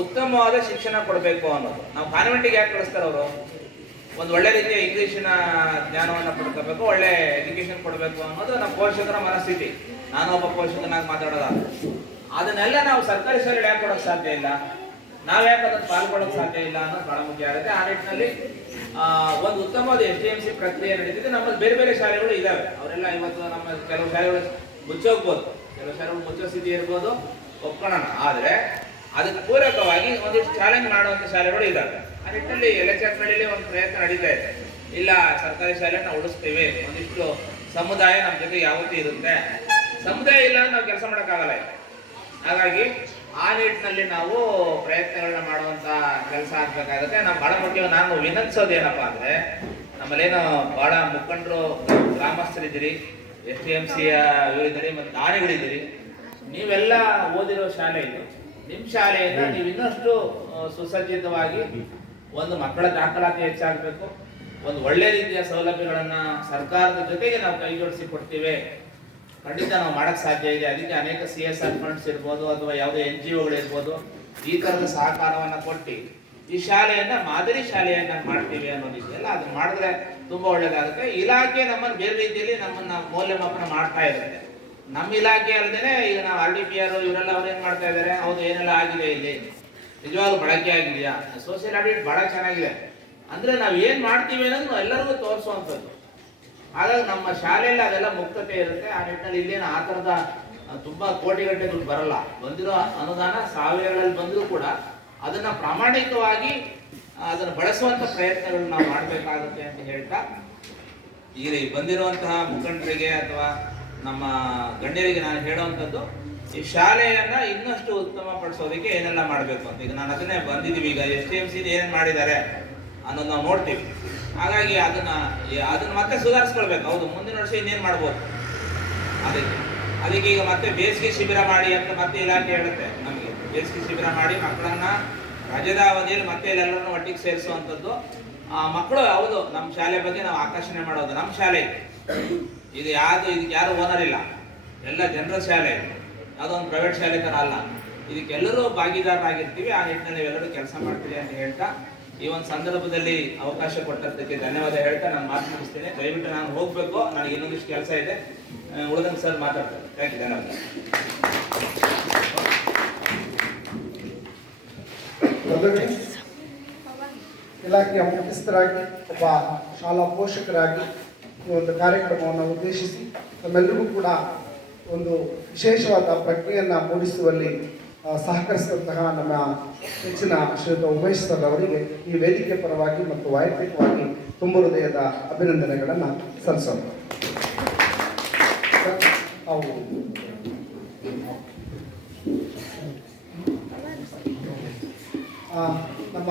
ಉತ್ತಮವಾದ ಶಿಕ್ಷಣ ಕೊಡಬೇಕು ಅನ್ನೋದು. ನಾವು ಕಾನ್ವೆಂಟಿಗೆ ಯಾಕೆ ಕಳಿಸ್ತಾರೆ ಅವರು, ಒಂದು ಒಳ್ಳೆ ರೀತಿಯ ಇಂಗ್ಲಿಷಿನ ಜ್ಞಾನವನ್ನು ಪಡ್ಕೋಬೇಕು, ಒಳ್ಳೆ ಎಜುಕೇಶನ್ ಕೊಡಬೇಕು ಅನ್ನೋದು ನಮ್ಮ ಪೋಷಕರ ಮನಸ್ಥಿತಿ. ನಾನೊಬ್ಬ ಪೋಷಕನಾಗಿ ಮಾತಾಡೋದಾದ್ರೆ ಅದನ್ನೆಲ್ಲ ನಾವು ಸರ್ಕಾರಿ ಶಾಲೆಗೆ ಯಾಕೆ ಕೊಡೋಕೆ ಸಾಧ್ಯ ಇಲ್ಲ, ನಾವು ಯಾಕೆ ಅದನ್ನು ಪಾಲ್ಗೊಳ್ಳೋಕೆ ಸಾಧ್ಯ ಇಲ್ಲ ಅನ್ನೋದು ಬಹಳ ಮುಖ್ಯ ಆಗುತ್ತೆ. ಆ ನಿಟ್ಟಿನಲ್ಲಿ ಒಂದು ಉತ್ತಮವಾದ FTMC ಪ್ರಕ್ರಿಯೆ ನಡೀತಿದೆ. ನಮ್ಮಲ್ಲಿ ಬೇರೆ ಬೇರೆ ಶಾಲೆಗಳು ಇದಾವೆ. ಅವರೆಲ್ಲ ಇವತ್ತು ನಮ್ಮ ಕೆಲವು ಶಾಲೆಗಳು ಮುಚ್ಚೋಗ್ಬೋದು, ಕೆಲವು ಶಾಲೆಗಳು ಮುಚ್ಚೋ ಸ್ಥಿತಿ ಇರ್ಬೋದು, ಒಪ್ಕೊಳ್ಳೋಣ. ಆದರೆ ಅದಕ್ಕೆ ಪೂರಕವಾಗಿ ಒಂದಿಷ್ಟು ಚಾಲೆಂಜ್ ಮಾಡುವಂಥ ಶಾಲೆಗಳು ಇದ್ದಾವೆ. ಆ ನಿಟ್ಟಿನಲ್ಲಿ ಎಲೆಚರ್ನಳ್ಳಿ ಒಂದು ಪ್ರಯತ್ನ ನಡೀತಾ ಇದೆ. ಇಲ್ಲ, ಸರ್ಕಾರಿ ಶಾಲೆ ನಾವು ಉಳಿಸ್ತೀವಿ, ಒಂದಿಷ್ಟು ಸಮುದಾಯ ನಮ್ಮ ಜೊತೆ ಯಾವತ್ತೂ ಇರುತ್ತೆ. ಸಮುದಾಯ ಇಲ್ಲ ನಾವು ಕೆಲಸ ಮಾಡೋಕ್ಕಾಗಲ್ಲ. ಹಾಗಾಗಿ ಆ ನಿಟ್ಟಿನಲ್ಲಿ ನಾವು ಪ್ರಯತ್ನಗಳನ್ನ ಮಾಡುವಂತ ಕೆಲಸ ಆಗ್ಬೇಕಾಗುತ್ತೆ. ನಾವು ಬಹಳ ಮುಖ್ಯ, ನಾನು ವಿನಂತಿಸೋದೇನಪ್ಪ ಅಂದ್ರೆ, ನಮ್ಮಲ್ಲೇನೋ ಬಹಳ ಮುಖಂಡರು, ಗ್ರಾಮಸ್ಥರಿದ್ದೀರಿ, FTMCಯ ಇವರಿದ್ದೀರಿ, ಮತ್ತು ದಾನಿಗಳಿದ್ದೀರಿ. ನೀವೆಲ್ಲ ಓದಿರೋ ಶಾಲೆ ಇದು. ನಿಮ್ಮ ಶಾಲೆಯಿಂದ ನೀವು ಇನ್ನಷ್ಟು ಸುಸಜ್ಜಿತವಾಗಿ ಒಂದು ಮಕ್ಕಳ ದಾಖಲಾತಿ ಹೆಚ್ಚಾಗಬೇಕು, ಒಂದು ಒಳ್ಳೆ ರೀತಿಯ ಸೌಲಭ್ಯಗಳನ್ನ ಸರ್ಕಾರದ ಜೊತೆಗೆ ನಾವು ಕೈ ಜೋಡಿಸಿ ಕೊಡ್ತೀವಿ, ಖಂಡಿತ ನಾವು ಮಾಡಕ್ ಸಾಧ್ಯ ಇದೆ. ಅದಕ್ಕೆ ಅನೇಕ CSR ಫಂಡ್ಸ್ ಇರ್ಬೋದು ಅಥವಾ ಯಾವುದೇ NGOಗಳು ಇರ್ಬೋದು, ಈ ತರದ ಸಹಕಾರವನ್ನ ಕೊಟ್ಟು ಈ ಶಾಲೆಯನ್ನ ಮಾದರಿ ಶಾಲೆಯನ್ನ ಮಾಡ್ತೀವಿ ಅನ್ನೋದಿದೆಯಲ್ಲ, ಅದನ್ನ ಮಾಡಿದ್ರೆ ತುಂಬಾ ಒಳ್ಳೇದಾಗುತ್ತೆ. ಇಲಾಖೆ ನಮ್ಮನ್ನು ಬೇರೆ ರೀತಿಯಲ್ಲಿ ನಮ್ಮನ್ನ ಮೌಲ್ಯಮಾಪನ ಮಾಡ್ತಾ ಇರುತ್ತೆ. ನಮ್ಮ ಇಲಾಖೆ ಅಲ್ಲದೇನೆ ಈಗ ನಾವು RDPR ಇವರೆಲ್ಲ ಅವ್ರೇನ್ ಮಾಡ್ತಾ ಇದ್ದಾರೆ, ಹೌದು ಏನೆಲ್ಲ ಆಗಿದೆ, ಇಲ್ಲಿ ನಿಜವಾಗ್ಲೂ ಬಳಕೆ ಆಗಿದೆಯಾ, ಸೋಷಿಯಲ್ ಆಡಿಟ್ ಬಹಳ ಚೆನ್ನಾಗಿದೆ ಅಂದ್ರೆ ನಾವು ಏನ್ ಮಾಡ್ತೀವಿ ಅನ್ನೋದು ಎಲ್ಲರಿಗೂ ತೋರಿಸುವಂಥದ್ದು. ಹಾಗಾಗಿ ನಮ್ಮ ಶಾಲೆಯಲ್ಲಿ ಅದೆಲ್ಲ ಮುಕ್ತತೆ ಇರುತ್ತೆ. ಆ ನಿಟ್ಟಿನಲ್ಲಿ ಇಲ್ಲೇನು ಆ ಥರದ ತುಂಬ ಕೋಟಿಗಟ್ಟಲೆ ದುಡ್ಡು ಬರಲ್ಲ. ಬಂದಿರೋ ಅನುದಾನ ಸಾವಿರಗಳಲ್ಲಿ ಬಂದರೂ ಕೂಡ ಅದನ್ನು ಪ್ರಾಮಾಣಿಕವಾಗಿ ಅದನ್ನು ಬಳಸುವಂಥ ಪ್ರಯತ್ನಗಳು ನಾವು ಮಾಡಬೇಕಾಗುತ್ತೆ ಅಂತ ಹೇಳ್ತಾ, ಈಗ ಬಂದಿರುವಂತಹ ಮುಖಂಡರಿಗೆ ಅಥವಾ ನಮ್ಮ ಗಣ್ಯರಿಗೆ ನಾನು ಹೇಳುವಂಥದ್ದು, ಈ ಶಾಲೆಯನ್ನು ಇನ್ನಷ್ಟು ಉತ್ತಮ ಪಡಿಸೋದಕ್ಕೆ ಏನೆಲ್ಲ ಮಾಡಬೇಕು ಅಂತ. ಈಗ ನಾನು ಅದನ್ನೇ ಬಂದಿದ್ದೀವಿ, ಈಗ STMC ಏನು ಮಾಡಿದ್ದಾರೆ ಅನ್ನೋದು ನಾವು ನೋಡ್ತೀವಿ. ಹಾಗಾಗಿ ಅದನ್ನು ಮತ್ತೆ ಸುಧಾರಿಸ್ಕೊಳ್ಬೇಕು. ಹೌದು, ಮುಂದಿನ ವರ್ಷ ಇನ್ನೇನು ಮಾಡ್ಬೋದು, ಅದಕ್ಕೆ ಈಗ ಮತ್ತೆ ಬೇಸಿಗೆ ಶಿಬಿರ ಮಾಡಿ ಅಂತ ಮತ್ತೆ ಇಲಾಖೆ ಹೇಳುತ್ತೆ ನಮಗೆ. ಬೇಸಿಗೆ ಶಿಬಿರ ಮಾಡಿ ಮಕ್ಕಳನ್ನ ರಜದ ಅವಧಿಯಲ್ಲಿ ಮತ್ತೆ ಎಲ್ಲರನ್ನೂ ಒಟ್ಟಿಗೆ ಸೇರಿಸುವಂಥದ್ದು. ಮಕ್ಕಳು ಹೌದು, ನಮ್ಮ ಶಾಲೆ ಬಗ್ಗೆ ನಾವು ಆಕರ್ಷಣೆ ಮಾಡೋದು. ನಮ್ಮ ಶಾಲೆ ಈಗ ಇದಕ್ಕೆ ಯಾರು ಓನರ್ ಇಲ್ಲ, ಎಲ್ಲ ಜನರ ಶಾಲೆ, ಯಾವುದೊಂದು ಪ್ರೈವೇಟ್ ಶಾಲೆ ಥರ ಅಲ್ಲ. ಇದಕ್ಕೆಲ್ಲರೂ ಭಾಗಿದಾರರಾಗಿರ್ತೀವಿ. ಆ ನಿಟ್ಟಿನಲ್ಲಿ ನೀವೆಲ್ಲರೂ ಕೆಲಸ ಮಾಡ್ತೀವಿ ಅಂತ ಹೇಳ್ತಾ, ಈ ಒಂದು ಸಂದರ್ಭದಲ್ಲಿ ಅವಕಾಶ ಕೊಟ್ಟದ್ದಕ್ಕೆ ಧನ್ಯವಾದ ಹೇಳ್ತಾ ನಾನು ಮಾತು ಮುಗಿಸ್ತೇನೆ. ದಯವಿಟ್ಟು ನಾನು ಹೋಗಬೇಕು, ನನಗೆ ಇನ್ನೊಂದಿಷ್ಟು ಕೆಲಸ ಇದೆ. ಉಳಿದಂಗೆ ಸರ್ ಮಾತಾಡ್ತಾರೆ. ಥ್ಯಾಂಕ್ ಯು, ಧನ್ಯವಾದ. ಇಲಾಖೆಯ ಮುಖ್ಯಸ್ಥರಾಗಿ, ಒಬ್ಬ ಶಾಲಾ ಪೋಷಕರಾಗಿ ಈ ಒಂದು ಕಾರ್ಯಕ್ರಮವನ್ನು ಉದ್ದೇಶಿಸಿ ತಮ್ಮೆಲ್ಲರಿಗೂ ಕೂಡ ಒಂದು ವಿಶೇಷವಾದ ಪ್ರಜ್ಞೆಯನ್ನು ಮೂಡಿಸುವಲ್ಲಿ ಸಹಕರಿಸಿದಂತಹ ನಮ್ಮ ಹೆಚ್ಚಿನ ಶ್ರೀಯುತ ಉಮೇಶ್ ಸರ್ ಅವರಿಗೆ ಈ ವೇದಿಕೆ ಪರವಾಗಿ ಮತ್ತು ವೈಯಕ್ತಿಕವಾಗಿ ತುಂಬ ಹೃದಯದ ಅಭಿನಂದನೆಗಳನ್ನು ಸಲ್ಲಿಸೋಣ. ಅವು ನಮ್ಮ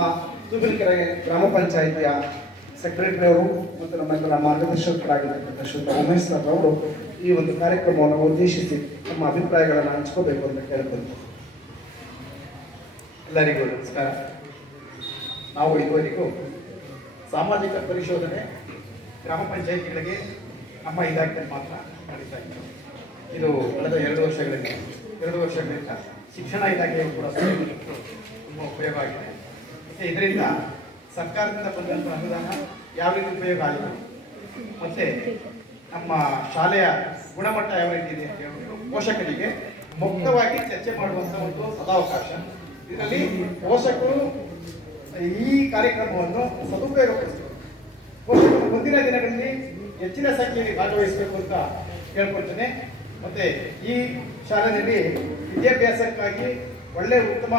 ತೂಬಿನಕೆರೆ ಗ್ರಾಮ ಪಂಚಾಯಿತಿಯ ಸೆಕ್ರೆಟರಿಯವರು ಮತ್ತು ನಮ್ಮೆಲ್ಲರ ಮಾರ್ಗದರ್ಶಕರಾಗಿರ್ತಕ್ಕಂಥ ಶ್ರೀಯುತ ಉಮೇಶ್ ಸರ್ ಅವರು ಈ ಒಂದು ಕಾರ್ಯಕ್ರಮವನ್ನು ಉದ್ದೇಶಿಸಿ ನಮ್ಮ ಅಭಿಪ್ರಾಯಗಳನ್ನು ಹಂಚ್ಕೋಬೇಕು ಅಂತ ಕೇಳ್ಬೋದು. ಎಲ್ಲರಿಗೂ ನಮಸ್ಕಾರ. ನಾವು ಇದುವರೆಗೂ ಸಾಮಾಜಿಕ ಪರಿಶೋಧನೆ ಗ್ರಾಮ ಪಂಚಾಯಿತಿಗಳಿಗೆ ನಮ್ಮ ಇಲಾಖೆಯಲ್ಲಿ ಮಾತ್ರ ನಡೀತಾ ಇತ್ತು. ಇದು ಕಳೆದ 2 ವರ್ಷಗಳಿಂದ ಶಿಕ್ಷಣ ಇಲಾಖೆಯು ಕೂಡ ತುಂಬ ಉಪಯೋಗ ಆಗಿದೆ. ಇದರಿಂದ ಸರ್ಕಾರದಿಂದ ಬಂದಂಥ ಅನುದಾನ ಯಾವ ರೀತಿ ಉಪಯೋಗ ಆಗಿದೆ ಮತ್ತು ನಮ್ಮ ಶಾಲೆಯ ಗುಣಮಟ್ಟ ಯಾವ ರೀತಿ ಇದೆ ಅಂತ ಹೇಳ್ಬಿಟ್ಟು ಪೋಷಕರಿಗೆ ಮುಕ್ತವಾಗಿ ಚರ್ಚೆ ಮಾಡುವಂಥ ಒಂದು ಸದಾವಕಾಶ. ಇದರಲ್ಲಿ ಪೋಷಕರು ಈ ಕಾರ್ಯಕ್ರಮವನ್ನು ಸದುಪಯೋಗಪಡಿಸಬೇಕು. ಪೋಷಕರು ಮುಂದಿನ ದಿನಗಳಲ್ಲಿ ಹೆಚ್ಚಿನ ಸಂಖ್ಯೆಯಲ್ಲಿ ಭಾಗವಹಿಸಬೇಕು ಅಂತ ಕೇಳ್ಕೊಳ್ತೇನೆ. ಮತ್ತು ಈ ಶಾಲೆಯಲ್ಲಿ ವಿದ್ಯಾಭ್ಯಾಸಕ್ಕಾಗಿ ಒಳ್ಳೆಯ ಉತ್ತಮ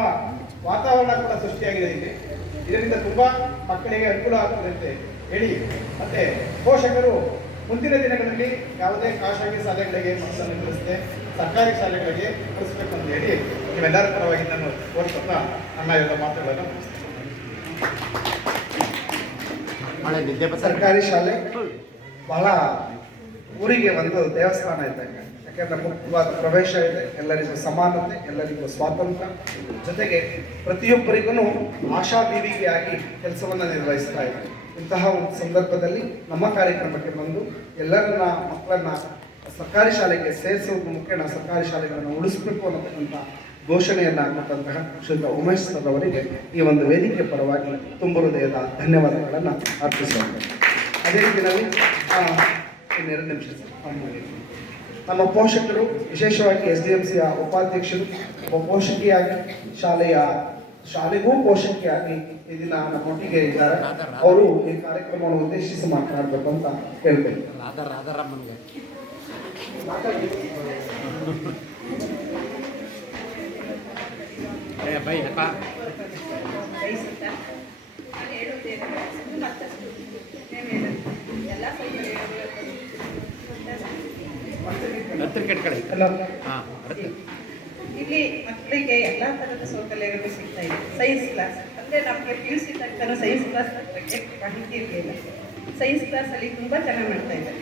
ವಾತಾವರಣ ಕೂಡ ಸೃಷ್ಟಿಯಾಗಿದೆ. ಇದರಿಂದ ತುಂಬ ಮಕ್ಕಳಿಗೆ ಅನುಕೂಲ ಆಗ್ತದೆ ಅಂತ ಹೇಳಿ, ಮತ್ತು ಪೋಷಕರು ಮುಂದಿನ ದಿನಗಳಲ್ಲಿ ಯಾವುದೇ ಖಾಸಗಿ ಶಾಲೆಗಳಿಗೆ ಮಕ್ಕಳನ್ನು ಕಳಿಸದೆ ಸರ್ಕಾರಿ ಶಾಲೆಗಳಿಗೆ ಕಳಿಸ್ಬೇಕು ಅಂತ ಹೇಳಿ ನೀವೆಲ್ಲರ ಪರವಾಗಿ ನಾನು ಕೋರ್ಕೊತಾ ನನ್ನ ಎಲ್ಲ ಮಾತುಗಳನ್ನು ಮುಗಿಸ್ತೇನೆ. ಸರ್ಕಾರಿ ಶಾಲೆ ಬಹಳ ಊರಿಗೆ ಒಂದು ದೇವಸ್ಥಾನ ಇದ್ದಂಗೆ. ಯಾಕೆಂದರೆ ಮುಕ್ತವಾದ ಪ್ರವೇಶ ಇದೆ, ಎಲ್ಲರಿಗೂ ಸಮಾನತೆ, ಎಲ್ಲರಿಗೂ ಸ್ವಾತಂತ್ರ್ಯ, ಜೊತೆಗೆ ಪ್ರತಿಯೊಬ್ಬರಿಗೂ ಆಶಾದೀವಿಗೆಯಾಗಿ ಕೆಲಸವನ್ನು ನಿರ್ವಹಿಸ್ತಾ ಇದೆ. ಇಂತಹ ಒಂದು ಸಂದರ್ಭದಲ್ಲಿ ನಮ್ಮ ಕಾರ್ಯಕ್ರಮಕ್ಕೆ ಬಂದು ಎಲ್ಲರನ್ನ ಮಕ್ಕಳನ್ನ ಸರ್ಕಾರಿ ಶಾಲೆಗೆ ಸೇರಿಸುವುದರ ಮುಖೇನ ಸರ್ಕಾರಿ ಶಾಲೆಗಳನ್ನು ಉಳಿಸಬೇಕು ಅನ್ನತಕ್ಕಂಥ ಘೋಷಣೆಯನ್ನು ಕೊಟ್ಟಂತಹ ಶ್ರೀಯುತ ಉಮೇಶ್ ಸರ್ ಅವರಿಗೆ ಈ ಒಂದು ವೇದಿಕೆ ಪರವಾಗಿ ತುಂಬ ಹೃದಯದ ಧನ್ಯವಾದಗಳನ್ನು ಅರ್ಪಿಸೋಣ. ಅದೇ ರೀತಿಯಲ್ಲಿ 2 ನಿಮಿಷ ನಮ್ಮ ಪೋಷಕರು, ವಿಶೇಷವಾಗಿ SDMCಯ ಉಪಾಧ್ಯಕ್ಷರು, ಒಬ್ಬ ಪೋಷಕಿಯಾಗಿ ಶಾಲೆಗೂ ಪೋಷಕಿಯಾಗಿ ಈ ದಿನ ನಮ್ಮೊಟ್ಟಿಗೆ ಇದ್ದಾರೆ. ಅವರು ಈ ಕಾರ್ಯಕ್ರಮವನ್ನು ಉದ್ದೇಶಿಸಿ ಮಾತನಾಡಬೇಕು ಅಂತ ಹೇಳ್ಬೇಕು. ಇಲ್ಲಿ ಮಕ್ಕಳಿಗೆ ಎಲ್ಲ ಥರದ ಸೌಕರ್ಯಗಳು ಸಿಗ್ತಾ ಇದೆ. ಸೈನ್ಸ್ ಕ್ಲಾಸ್ ಅಂದರೆ ನಮಗೆ PUC ತನಕ ಸೈನ್ಸ್ ಕ್ಲಾಸ್ ಬಗ್ಗೆ ಮಾಹಿತಿ ಇರಲಿಲ್ಲ. ಸೈನ್ಸ್ ಕ್ಲಾಸಲ್ಲಿ ತುಂಬ ಚೆನ್ನಾಗಿ ಮಾಡ್ತಾ ಇದ್ದಾರೆ.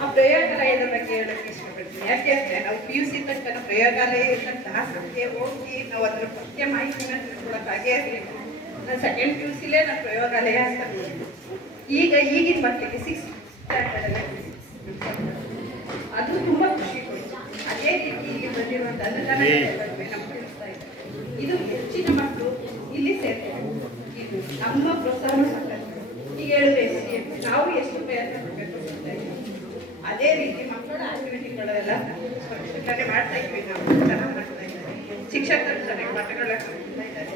ಆ ಪ್ರಯೋಗಾಲಯದ ಬಗ್ಗೆ ಹೇಳೋಕ್ಕೆ ಇಷ್ಟಪಡ್ತೀನಿ. ಯಾಕೆಂದರೆ ನಾವು PUC ತನಕ ಪ್ರಯೋಗಾಲಯದ ಕ್ಲಾಸ್ಗೆ ಹೋಗಿ ನಾವು ಅದರ ಬಗ್ಗೆ ಮಾಹಿತಿನ ತಿಳ್ಕೊಳ್ಳೋಕ್ಕಾಗೇ ಇರಲಿಲ್ಲ. ನಾನು 2nd PUCಲೇ ನಾನು ಪ್ರಯೋಗಾಲಯ ಅಂತ ನೋಡಿದ್ದು. ಈಗಿನ ಮಕ್ಕಳಿಗೆ 6th ಸ್ಟ್ಯಾಂಡರ್ಡಲ್ಲೇ ಅದು ತುಂಬ ಖುಷಿ ಕೊಡ್ತು. ಅದೇ ರೀತಿ ಇಲ್ಲಿ ಬಂದಿರುವಂಥ ಅನುದಾನ ನಮ್ಗೆ ತಿಳಿಸ್ತಾ ಇದೆ. ಇದು ಹೆಚ್ಚಿನ ಮಕ್ಕಳು ಇಲ್ಲಿ ಸೇರ್ತಾರೆ. ಇದು ನಮ್ಮ ಪ್ರೋತ್ಸಾಹ ಸಾಕಷ್ಟು. ಈಗ ಹೇಳಿದ್ರೆ ನಾವು ಎಷ್ಟು ಪ್ರಯತ್ನ ಮಾಡಬೇಕು ಅಂತ ಅದೇ ರೀತಿ ಮಕ್ಕಳ ಆಕ್ಟಿವಿಟಿಗಳೆಲ್ಲ ಮಾಡ್ತಾ ಇದ್ವಿ. ನಾವು ಚೆನ್ನಾಗಿ ಮಾಡ್ತಾ ಇದ್ದಾರೆ. ಶಿಕ್ಷಕರು ಚೆನ್ನಾಗಿ ಪಾಠಗಳನ್ನ ಮಾಡ್ತಾ ಇದ್ದಾರೆ.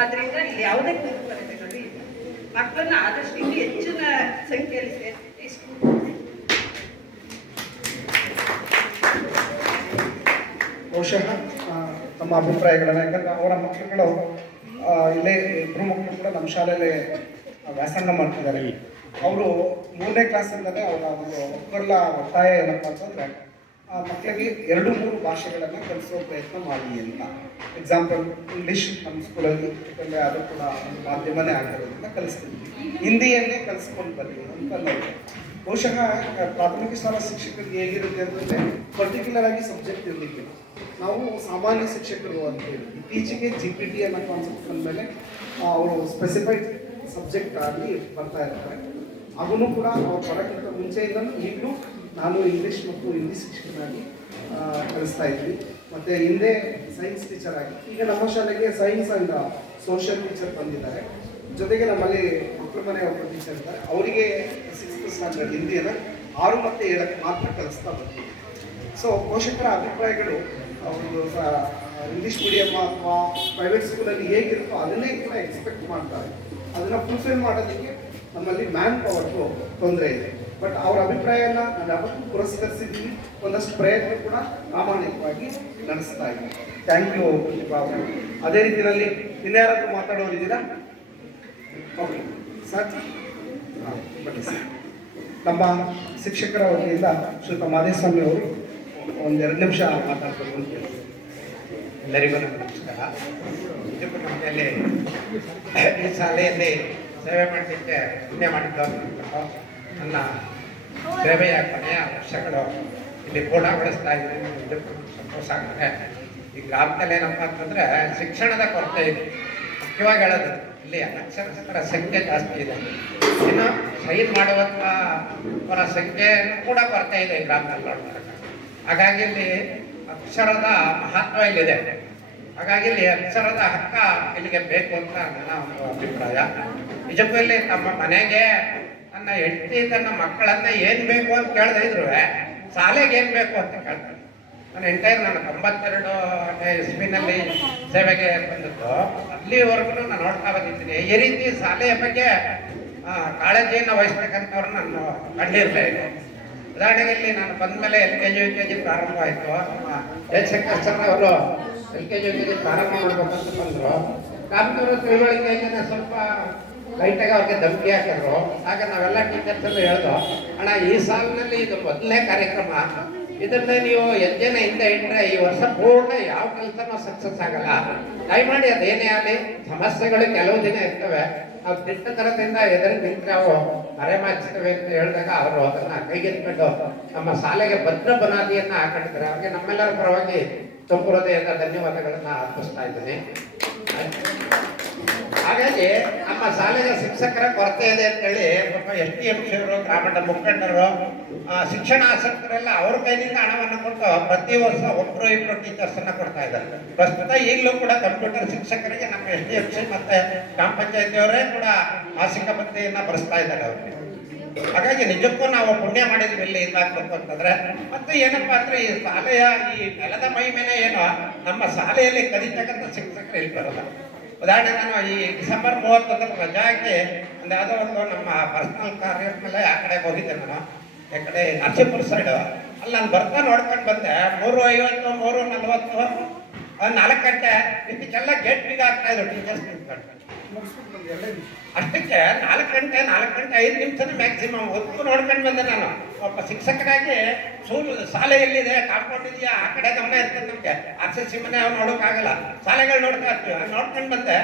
ಆದ್ರಿಂದ ಇಲ್ಲಿ ಯಾವುದೇ ಕುಂದುಕೊರತೆಗಳು ಇಲ್ಲ. ಮಕ್ಕಳನ್ನ ಆದಷ್ಟು ಇನ್ನೂ ಹೆಚ್ಚಿನ ಸಂಖ್ಯೆಯಲ್ಲಿ ಸೇರಿಸಿ ಬಹುಶಃ ತಮ್ಮ ಅಭಿಪ್ರಾಯಗಳನ್ನು, ಯಾಕಂದರೆ ಅವರ ಮಕ್ಕಳುಗಳು ಇಲ್ಲೇ ಇಬ್ಬರು ಮಕ್ಕಳು ಕೂಡ ನಮ್ಮ ಶಾಲೆಯಲ್ಲಿ ವ್ಯಾಸಂಗ ಮಾಡ್ತಿದ್ದಾರೆ. ಅವರು 3ನೇ ಕ್ಲಾಸಿಂದಲೇ ಅವರ ಒಂದು ಮಕ್ಕಳ ಒತ್ತಾಯ ಏನಪ್ಪ ಅಂತಂದರೆ ಮಕ್ಕಳಿಗೆ 2-3 ಭಾಷೆಗಳನ್ನು ಕಲಿಸೋ ಪ್ರಯತ್ನ ಮಾಡಿ ಅಂತ. ಎಕ್ಸಾಂಪಲ್ ಇಂಗ್ಲೀಷ್ ನಮ್ಮ ಸ್ಕೂಲಲ್ಲಿ, ಯಾಕಂದರೆ ಅದು ಕೂಡ ಒಂದು ಮಾಧ್ಯಮನೇ ಆಗಿರೋದ್ರಿಂದ ಕಲಿಸ್ತೀವಿ, ಹಿಂದಿಯನ್ನೇ ಕಲಿಸ್ಕೊಂಡು ಬರಲಿ ಅಂತ ಅನ್ನೋದು. ಬಹುಶಃ ಪ್ರಾಥಮಿಕ ಶಾಲಾ ಶಿಕ್ಷಕರಿಗೆ ಹೇಗಿರುತ್ತೆ ಅಂತಂದರೆ ಪರ್ಟಿಕ್ಯುಲರ್ ಆಗಿ ಸಬ್ಜೆಕ್ಟ್ ಇರಲಿಕ್ಕೆ ನಾವು ಸಾಮಾನ್ಯ ಶಿಕ್ಷಕರು ಅಂತೇಳಿ ಇತ್ತೀಚೆಗೆ GPT ಅನ್ನೋ ಕಾನ್ಸೆಪ್ಟ್ ಬಂದಮೇಲೆ ಅವರು ಸ್ಪೆಸಿಫೈಡ್ ಸಬ್ಜೆಕ್ಟ್ ಆಗಿ ಬರ್ತಾ ಇರ್ತಾರೆ. ಅದನ್ನು ಕೂಡ ಅವ್ರು ಬರೋಕ್ಕಿಂತ ಮುಂಚೆಯಿಂದಲೂ ಈಗಲೂ ನಾನು ಇಂಗ್ಲೀಷ್ ಮತ್ತು ಹಿಂದಿ ಶಿಕ್ಷಕನಾಗಿ ಕಲಿಸ್ತಾ ಇದ್ವಿ. ಮತ್ತು ಹಿಂದೆ ಸೈನ್ಸ್ ಟೀಚರ್ ಆಗಿ, ಈಗ ನಮ್ಮ ಶಾಲೆಗೆ ಸೈನ್ಸ್ ಆ್ಯಂಡ್ ಸೋಷಿಯಲ್ ಟೀಚರ್ ಬಂದಿದ್ದಾರೆ. ಜೊತೆಗೆ ನಮ್ಮಲ್ಲಿ ಮಕ್ಕಳ ಮನೆ ಒಬ್ಬರು ಟೀಚರ್ ಇದ್ದಾರೆ, ಅವರಿಗೆ 6th ಸ್ಟ್ಯಾಂಡರ್ಡ್ ಹಿಂದಿಯನ್ನು 6 ಮತ್ತು 7ಕ್ಕೆ ಮಾತ್ರ ಕಲಿಸ್ತಾ ಬರ್ತೀವಿ. ಸೊ ಪೋಷಕರ ಅಭಿಪ್ರಾಯಗಳು ಒಂದು ಇಂಗ್ಲೀಷ್ ಮೀಡಿಯಮ್ ಅಥವಾ ಪ್ರೈವೇಟ್ ಸ್ಕೂಲಲ್ಲಿ ಹೇಗಿರುತ್ತೋ ಅದನ್ನೇ ಕೂಡ ಎಕ್ಸ್ಪೆಕ್ಟ್ ಮಾಡ್ತಾರೆ. ಅದನ್ನು ಫುಲ್ಫಿಲ್ ಮಾಡೋದಕ್ಕೆ ನಮ್ಮಲ್ಲಿ ಮ್ಯಾನ್ ಪವರ್ಗೂ ತೊಂದರೆ ಇದೆ. ಬಟ್ ಅವರ ಅಭಿಪ್ರಾಯನ ನಾನು ಯಾವತ್ತೂ ಪುರಸ್ಕರಿಸಿದ್ದೀವಿ, ಒಂದಷ್ಟು ಪ್ರಯತ್ನ ಕೂಡ ಪ್ರಾಮಾಣಿಕವಾಗಿ ನಡೆಸ್ತಾ ಇದ್ದೀನಿ. ಥ್ಯಾಂಕ್ ಯು ಪ್ರತಿಭಾ ಅವರು. ಅದೇ ರೀತಿಯಲ್ಲಿ ಇನ್ಯಾರಾದರೂ ಮಾತಾಡೋರಿದ್ದೀರಾ? ಓಕೆ ಸರ್, ಹಾಂ ಬನ್ನಿ ಸರ್. ನಮ್ಮ ಶಿಕ್ಷಕರ ವತಿಯಿಂದ ಶ್ರೀಯುತ ಮಾದೇಸ್ವಾಮಿ ಅವರು 1-2 ನಿಮಿಷ ಮಾತಾಡ್ಬೇಕು ಅಂತ ಹೇಳಿ. ಎಲ್ಲರಿಗೂ ನಮಸ್ಕಾರ. ನಿಜಕ್ಕೂ ನಮ್ಮಲ್ಲಿ ಈ ಶಾಲೆಯಲ್ಲಿ ಸೇವೆ ಮಾಡಲಿಕ್ಕೆ ಪುಣ್ಯ ಮಾಡಿದ್ದವರು ನನ್ನ ಸೇವೆಯ ಕೊನೆಯ ವರ್ಷಗಳು ಇಲ್ಲಿ ಪೂರ್ಣಗೊಳಿಸ್ತಾ ಇದ್ದೀನಿ. ನಿಜಕ್ಕೂ ಸಂತೋಷ ಆಗುತ್ತೆ. ಈ ಗ್ರಾಮದಲ್ಲಿ ಏನಪ್ಪ ಅಂತಂದರೆ ಶಿಕ್ಷಣದ ಕೊರತೆ ಇದೆ. ಮುಖ್ಯವಾಗಿ ಹೇಳೋದು ಇಲ್ಲಿ ಅನಕ್ಷರಸ್ಥರ ಸಂಖ್ಯೆ ಜಾಸ್ತಿ ಇದೆ. ಇನ್ನು ಸೈನ್ ಮಾಡುವಂಥವರ ಸಂಖ್ಯೆ ಕೂಡ ಕೊರತೆ ಇದೆ ಈ ಗ್ರಾಮದಲ್ಲಿ ನೋಡ್ತಾರೆ. ಹಾಗಾಗಿ ಇಲ್ಲಿ ಅಕ್ಷರದ ಮಹತ್ವ ಇಲ್ಲಿದೆ. ಹಾಗಾಗಿ ಇಲ್ಲಿ ಅಕ್ಷರದ ಹಕ್ಕ ಇಲ್ಲಿಗೆ ಬೇಕು ಅಂತ ನನ್ನ ಒಂದು ಅಭಿಪ್ರಾಯ. ನಿಜಕ್ಕೂ ಇಲ್ಲಿ ನಮ್ಮ ಮನೆಗೆ ನನ್ನ ಹೆಂಡತಿ ತನ್ನ ಮಕ್ಕಳನ್ನ ಏನು ಬೇಕು ಅಂತ ಕೇಳದೇ ಇದ್ರು ಶಾಲೆಗೆ ಏನು ಬೇಕು ಅಂತ ಕೇಳ್ತಾರೆ. ನನ್ನ ಎಂಟೈರ್ ನಾನು 92ನೇ ಇಸ್ವಿನಲ್ಲಿ ಸೇವೆಗೆ ಬಂದದ್ದು, ಅಲ್ಲಿವರೆಗೂ ನಾನು ನೋಡ್ತಾ ಬಂದಿದ್ದೀನಿ. ಈ ರೀತಿ ಶಾಲೆಯ ಬಗ್ಗೆ ಕಾಳಜಿಯನ್ನು ವಹಿಸ್ತಕ್ಕಂಥವ್ರು ನಾನು ಕಂಡಿರಲಿಲ್ಲ. ಉದಾಹರಣೆಗೆ ಇಲ್ಲಿ ನಾನು ಬಂದಮೇಲೆ LKG UKG ಪ್ರಾರಂಭ ಆಯಿತು. ನಮ್ಮ ಜಯಶಂಕರ್ ಸರ್ ಅವರು LKG UKG ಪ್ರಾರಂಭ ಮಾಡ್ಬೇಕಂತ ಬಂದರು. ಗ್ರಾಮದವರು ತಿಳುವಳಿಕೆಯಿಂದ ಸ್ವಲ್ಪ ಲೈಟಾಗಿ ಅವ್ರಿಗೆ ಧಮಕಿ ಹಾಕಿದ್ರು. ಆಗ ನಾವೆಲ್ಲ ಟೀಚರ್ಸ್ ಎಲ್ಲ ಹೇಳ್ದು, ಅಣ್ಣ ಈ ಸಾಲಿನಲ್ಲಿ ಇದು ಮೊದಲನೇ ಕಾರ್ಯಕ್ರಮ, ಇದನ್ನೇ ನೀವು ಹೆಜ್ಜೆನ ಹಿಂದೆ ಇಟ್ಟರೆ ಈ ವರ್ಷ ಪೂರ್ಣ ಯಾವ ಕೆಲಸನೂ ಸಕ್ಸಸ್ ಆಗಲ್ಲ. ದಯಮಾಡಿ ಅದೇನೇ ಆಗಲಿ, ಸಮಸ್ಯೆಗಳು ಕೆಲವು ದಿನ ಇರ್ತವೆ, ನಾವು ದಿಟ್ಟತನದಿಂದ ಎದುರು ನಿಂತರೆ ಅವು ಮರೆಮಾಚ್ತವೆ ಅಂತ ಹೇಳಿದಾಗ ಅವರು ಅದನ್ನು ಕೈಗೆತ್ಕೊಂಡು ನಮ್ಮ ಶಾಲೆಗೆ ಭದ್ರ ಬುನಾದಿಯನ್ನು ಹಾಕೊಂಡಿದ್ದಾರೆ. ಅವ್ರಿಗೆ ನಮ್ಮೆಲ್ಲರ ಪರವಾಗಿ ತುಂಬು ಹೃದಯದ ಧನ್ಯವಾದಗಳನ್ನು ಅರ್ಪಿಸ್ತಾ ಇದ್ದೀನಿ. ಹಾಗಾಗಿ ನಮ್ಮ ಶಾಲೆಗೆ ಶಿಕ್ಷಕರ ಕೊರತೆ ಇದೆ ಅಂತೇಳಿ ಒಬ್ಬ STMC ಅವರು, ಗ್ರಾಮದ ಮುಖಂಡರು, ಶಿಕ್ಷಣ ಆಸಕ್ತರೆಲ್ಲ ಅವ್ರ ಕೈನಿಂದ ಹಣವನ್ನು ಕೊಟ್ಟು ಪ್ರತಿ ವರ್ಷ 1-2 ಟೀಚರ್ಸನ್ನು ಕೊಡ್ತಾ ಇದ್ದಾರೆ. ಪ್ರಸ್ತುತ ಈಗಲೂ ಕೂಡ ಕಂಪ್ಯೂಟರ್ ಶಿಕ್ಷಕರಿಗೆ ನಮ್ಮ STMC ಮತ್ತು ಗ್ರಾಮ ಪಂಚಾಯತಿಯವರೇ ಕೂಡ ಮಾಸಿಕ ಭತ್ಯೆಯನ್ನು ಬರೆಸ್ತಾ ಇದ್ದಾರೆ ಅವ್ರಿಗೆ. ಹಾಗಾಗಿ ನಿಜಕ್ಕೂ ನಾವು ಪುಣ್ಯ ಮಾಡಿದ್ವಿ ಇಲ್ಲಿ ಇದಾಗಬೇಕು ಅಂತಂದ್ರೆ. ಮತ್ತು ಏನಪ್ಪಾ ಅಂದ್ರೆ ಈ ಶಾಲೆಯ ಈ ನೆಲದ ಮಹಿಮೆನೇ ಏನೋ ನಮ್ಮ ಶಾಲೆಯಲ್ಲಿ ಕಲಿತಕ್ಕಂಥ ಶಿಕ್ಷಕರು ಇಲ್ಲಿ ಬರೋಲ್ಲ. ಉದಾಹರಣೆ ನಾನು ಈ ಡಿಸೆಂಬರ್ 31 ರಜಾ ಹಾಕಿ ಒಂದು ಯಾವುದೋ ಒಂದು ನಮ್ಮ ಪರ್ಸನಲ್ ಕಾರ್ಯ ಮೇಲೆ ಆ ಕಡೆ ಹೋಗಿದ್ದೆ ನಾನು, ಈ ಕಡೆ ನರಸೀಪುರ ಸೈಡು. ಅಲ್ಲಿ ನಾನು ಬರ್ತಾ ನೋಡ್ಕೊಂಡು ಬಂದೆ 3:50, 3:40, 4 ಗಂಟೆ ಇದಕ್ಕೆಲ್ಲ ಗೇಟ್ ಬೀಗ ಆಗ್ತಾ ಇದ್ರು ಟೀಚರ್ಸ್ ನಿಂತ್ಕೊಂಡು. ಅಷ್ಟಕ್ಕೆ 4 ಗಂಟೆ 5 ನಿಮಿಷನೇ ಮ್ಯಾಕ್ಸಿಮಮ್ ಹೊತ್ತು ನೋಡ್ಕೊಂಡು ಬಂದೆ ನಾನು. ಒಬ್ಬ ಶಿಕ್ಷಕರಾಗಿ ಶಾಲೆಯಲ್ಲಿದೆ, ಕಾಂಪೌಂಡ್ ಇದೆಯಾ, ಆ ಕಡೆ ಗಮನ ಇರ್ತದೆ ನಮಗೆ. RCC ಮನೆ ಅವ್ರು ನೋಡೋಕ್ಕಾಗಲ್ಲ, ಶಾಲೆಗಳು ನೋಡ್ತಾ ಇರ್ತೀವಿ. ನೋಡ್ಕೊಂಡು ಬಂದೆ,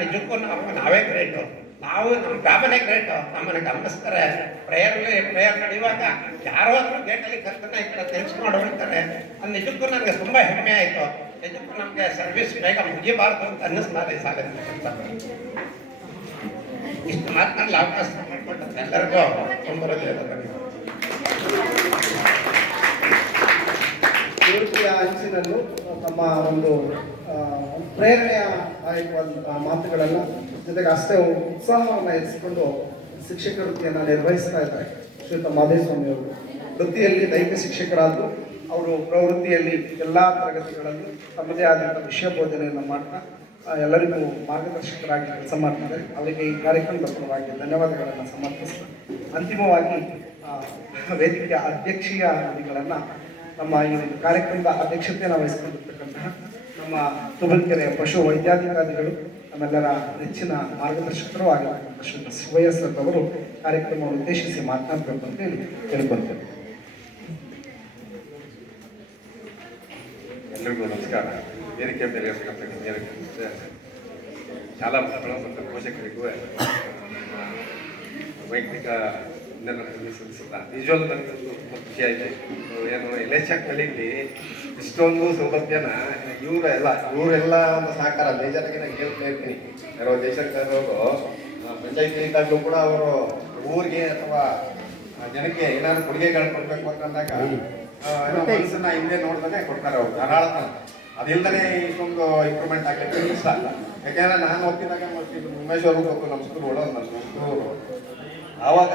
ನಿಜಕ್ಕೂ ನಾವೇ ಗ್ರೇಟು, ನಾವು ನಮ್ಮ ಗ್ರಾಮನೇ ಗ್ರೇಟು. ನಮ್ಮನ್ನು ಗಮನಿಸ್ತಾರೆ. ಪ್ರೇಯರ್ ನಡೆಯುವಾಗ ಯಾರೋ ಹತ್ರ ಗೇಟಲ್ಲಿ ಕರ್ತನ ಈ ಕಡೆ ತೆಗೆಸ್ಕೊಂಡು ಹೋಗ್ತಾರೆ. ಅದು ನಿಜಕ್ಕೂ ನನಗೆ ತುಂಬ ಹೆಮ್ಮೆ ಆಯಿತು. ನಿಜಕ್ಕೂ ನಮಗೆ ಸರ್ವಿಸ್ ಬೇಗ ಮುಗಿಬಾರ್ದು ಅಂತ ಅನ್ನಿಸ್ತಾರೆ ಈ ಶಾಲೆ ಕೆಲಸ. ಇಷ್ಟು ಮಾತನಾಡಲು ಅವಕಾಶ ಮಾಡಿಕೊಟ್ಟಂತೆ ಎಲ್ಲರಿಗೂ ತುಂಬ ನಿವೃತ್ತಿಯ ಅಂಚಿನಲ್ಲೂ ತಮ್ಮ ಒಂದು ಪ್ರೇರಣೆಯಾಯಕವಾದಂತಹ ಮಾತುಗಳೆಲ್ಲ, ಜೊತೆಗೆ ಅಷ್ಟೇ ಉತ್ಸಾಹವನ್ನು ಹೆಚ್ಚಿಕೊಂಡು ಶಿಕ್ಷಕ ವೃತ್ತಿಯನ್ನು ನಿರ್ವಹಿಸ್ತಾ ಇದ್ದಾರೆ ಶ್ರೀಯುತ ಮಾದೇಸ್ವಾಮಿ ಅವರು. ವೃತ್ತಿಯಲ್ಲಿ ದೈಹಿಕ ಶಿಕ್ಷಕರಾದರು. ಅವರು ಪ್ರವೃತ್ತಿಯಲ್ಲಿ ಎಲ್ಲ ತರಗತಿಗಳಲ್ಲಿ ತಮ್ಮದೇ ಆದಂಥ ವಿಷಯ ಬೋಧನೆಯನ್ನು ಮಾಡ್ತಾ ಎಲ್ಲರಿಗೂ ಮಾರ್ಗದರ್ಶಕರಾಗಿ ಕೆಲಸ ಮಾಡ್ತಿದ್ದಾರೆ. ಅವರಿಗೆ ಈ ಕಾರ್ಯಕ್ರಮದ ಪರವಾಗಿ ಧನ್ಯವಾದಗಳನ್ನು ಸಮರ್ಪಿಸ್ತಾರೆ. ಅಂತಿಮವಾಗಿ ವೇದಿಕೆಯ ಅಧ್ಯಕ್ಷೀಯ ನುಡಿಗಳನ್ನು ನಮ್ಮ ಈ ಒಂದು ಕಾರ್ಯಕ್ರಮದ ಅಧ್ಯಕ್ಷತೆಯನ್ನು ವಹಿಸಿಕೊಂಡಿರ್ತಕ್ಕಂತಹ ನಮ್ಮ ತುಬಲ್ಕೆರೆ ಪಶು ವೈದ್ಯಾಧಿಕಾರಿಗಳು, ನಮ್ಮೆಲ್ಲರ ನೆಚ್ಚಿನ ಮಾರ್ಗದರ್ಶಕರು ಆಗಿರ್ತಕ್ಕಂಥ ಶ್ರೀ ಶಿವಯ್ಯ ಸರ್ ಅವರು ಕಾರ್ಯಕ್ರಮವನ್ನು ಉದ್ದೇಶಿಸಿ ಮಾತನಾಡಬೇಕು ಅಂತ ಹೇಳಿ ಕೇಳಿಕೊಳ್ತೇವೆ. ಎಲ್ಲರಿಗೂ ನಮಸ್ಕಾರ. ವೇದಿಕೆ ಮೇಲೆ ಶಾಲಾ ಮಕ್ಕಳು ಮತ್ತು ಪೋಷಕರಿಗೂ ವೈಯಕ್ತಿಕ ಸಲ್ಲಿಸುತ್ತಾ ನಿಜವಾಗ್ಲೂ ನನಗಂತೂ ತುಂಬ ಖುಷಿ ಆಯಿತು. ಏನು ಎಲೆಕ್ಷನ್ನಲ್ಲಿ ಇಷ್ಟೊಂದು ಸೌಲಭ್ಯನ ಇವರೆಲ್ಲ ಒಂದು ಸಹಕಾರ ಬೇಜಾರಾಗಿ ನಾನು ಹೇಳ್ತಾ ಇರ್ತೀನಿ. ಯಾರೋ ದೇಶದವರು ಪಂಚಾಯತಿ ಇದ್ದಾಗಲೂ ಕೂಡ ಅವರು ಊರಿಗೆ ಅಥವಾ ಜನಕ್ಕೆ ಏನಾದ್ರು ಕೊಡುಗೆಗಳು ಕೊಡಬೇಕು ಅಂತಂದಾಗ ಮನಸ್ಸನ್ನ ಹಿಂದೆ ನೋಡ್ದೇ ಕೊಡ್ತಾರೆ ಅವರು ಧಾರಾಳತನ. ಅದಿಲ್ಲದೇ ಇಷ್ಟೊಂದು ಇಂಪ್ರೂವ್ಮೆಂಟ್ ಆಗಲಿಕ್ಕೆ ಇಷ್ಟ ಅಲ್ಲ. ಯಾಕೆಂದ್ರೆ ನಾನು ಹೋಗ್ತಿದ್ದಾಗ ಉಮೇಶ್ ಅವ್ರಿಗೂ ಗೊತ್ತು, ನಮ್ಮ ಸ್ಕೂಲ್ ಓಡೋದು ನಮ್ಮ ಸ್ಕೂಲ್ ಆವಾಗ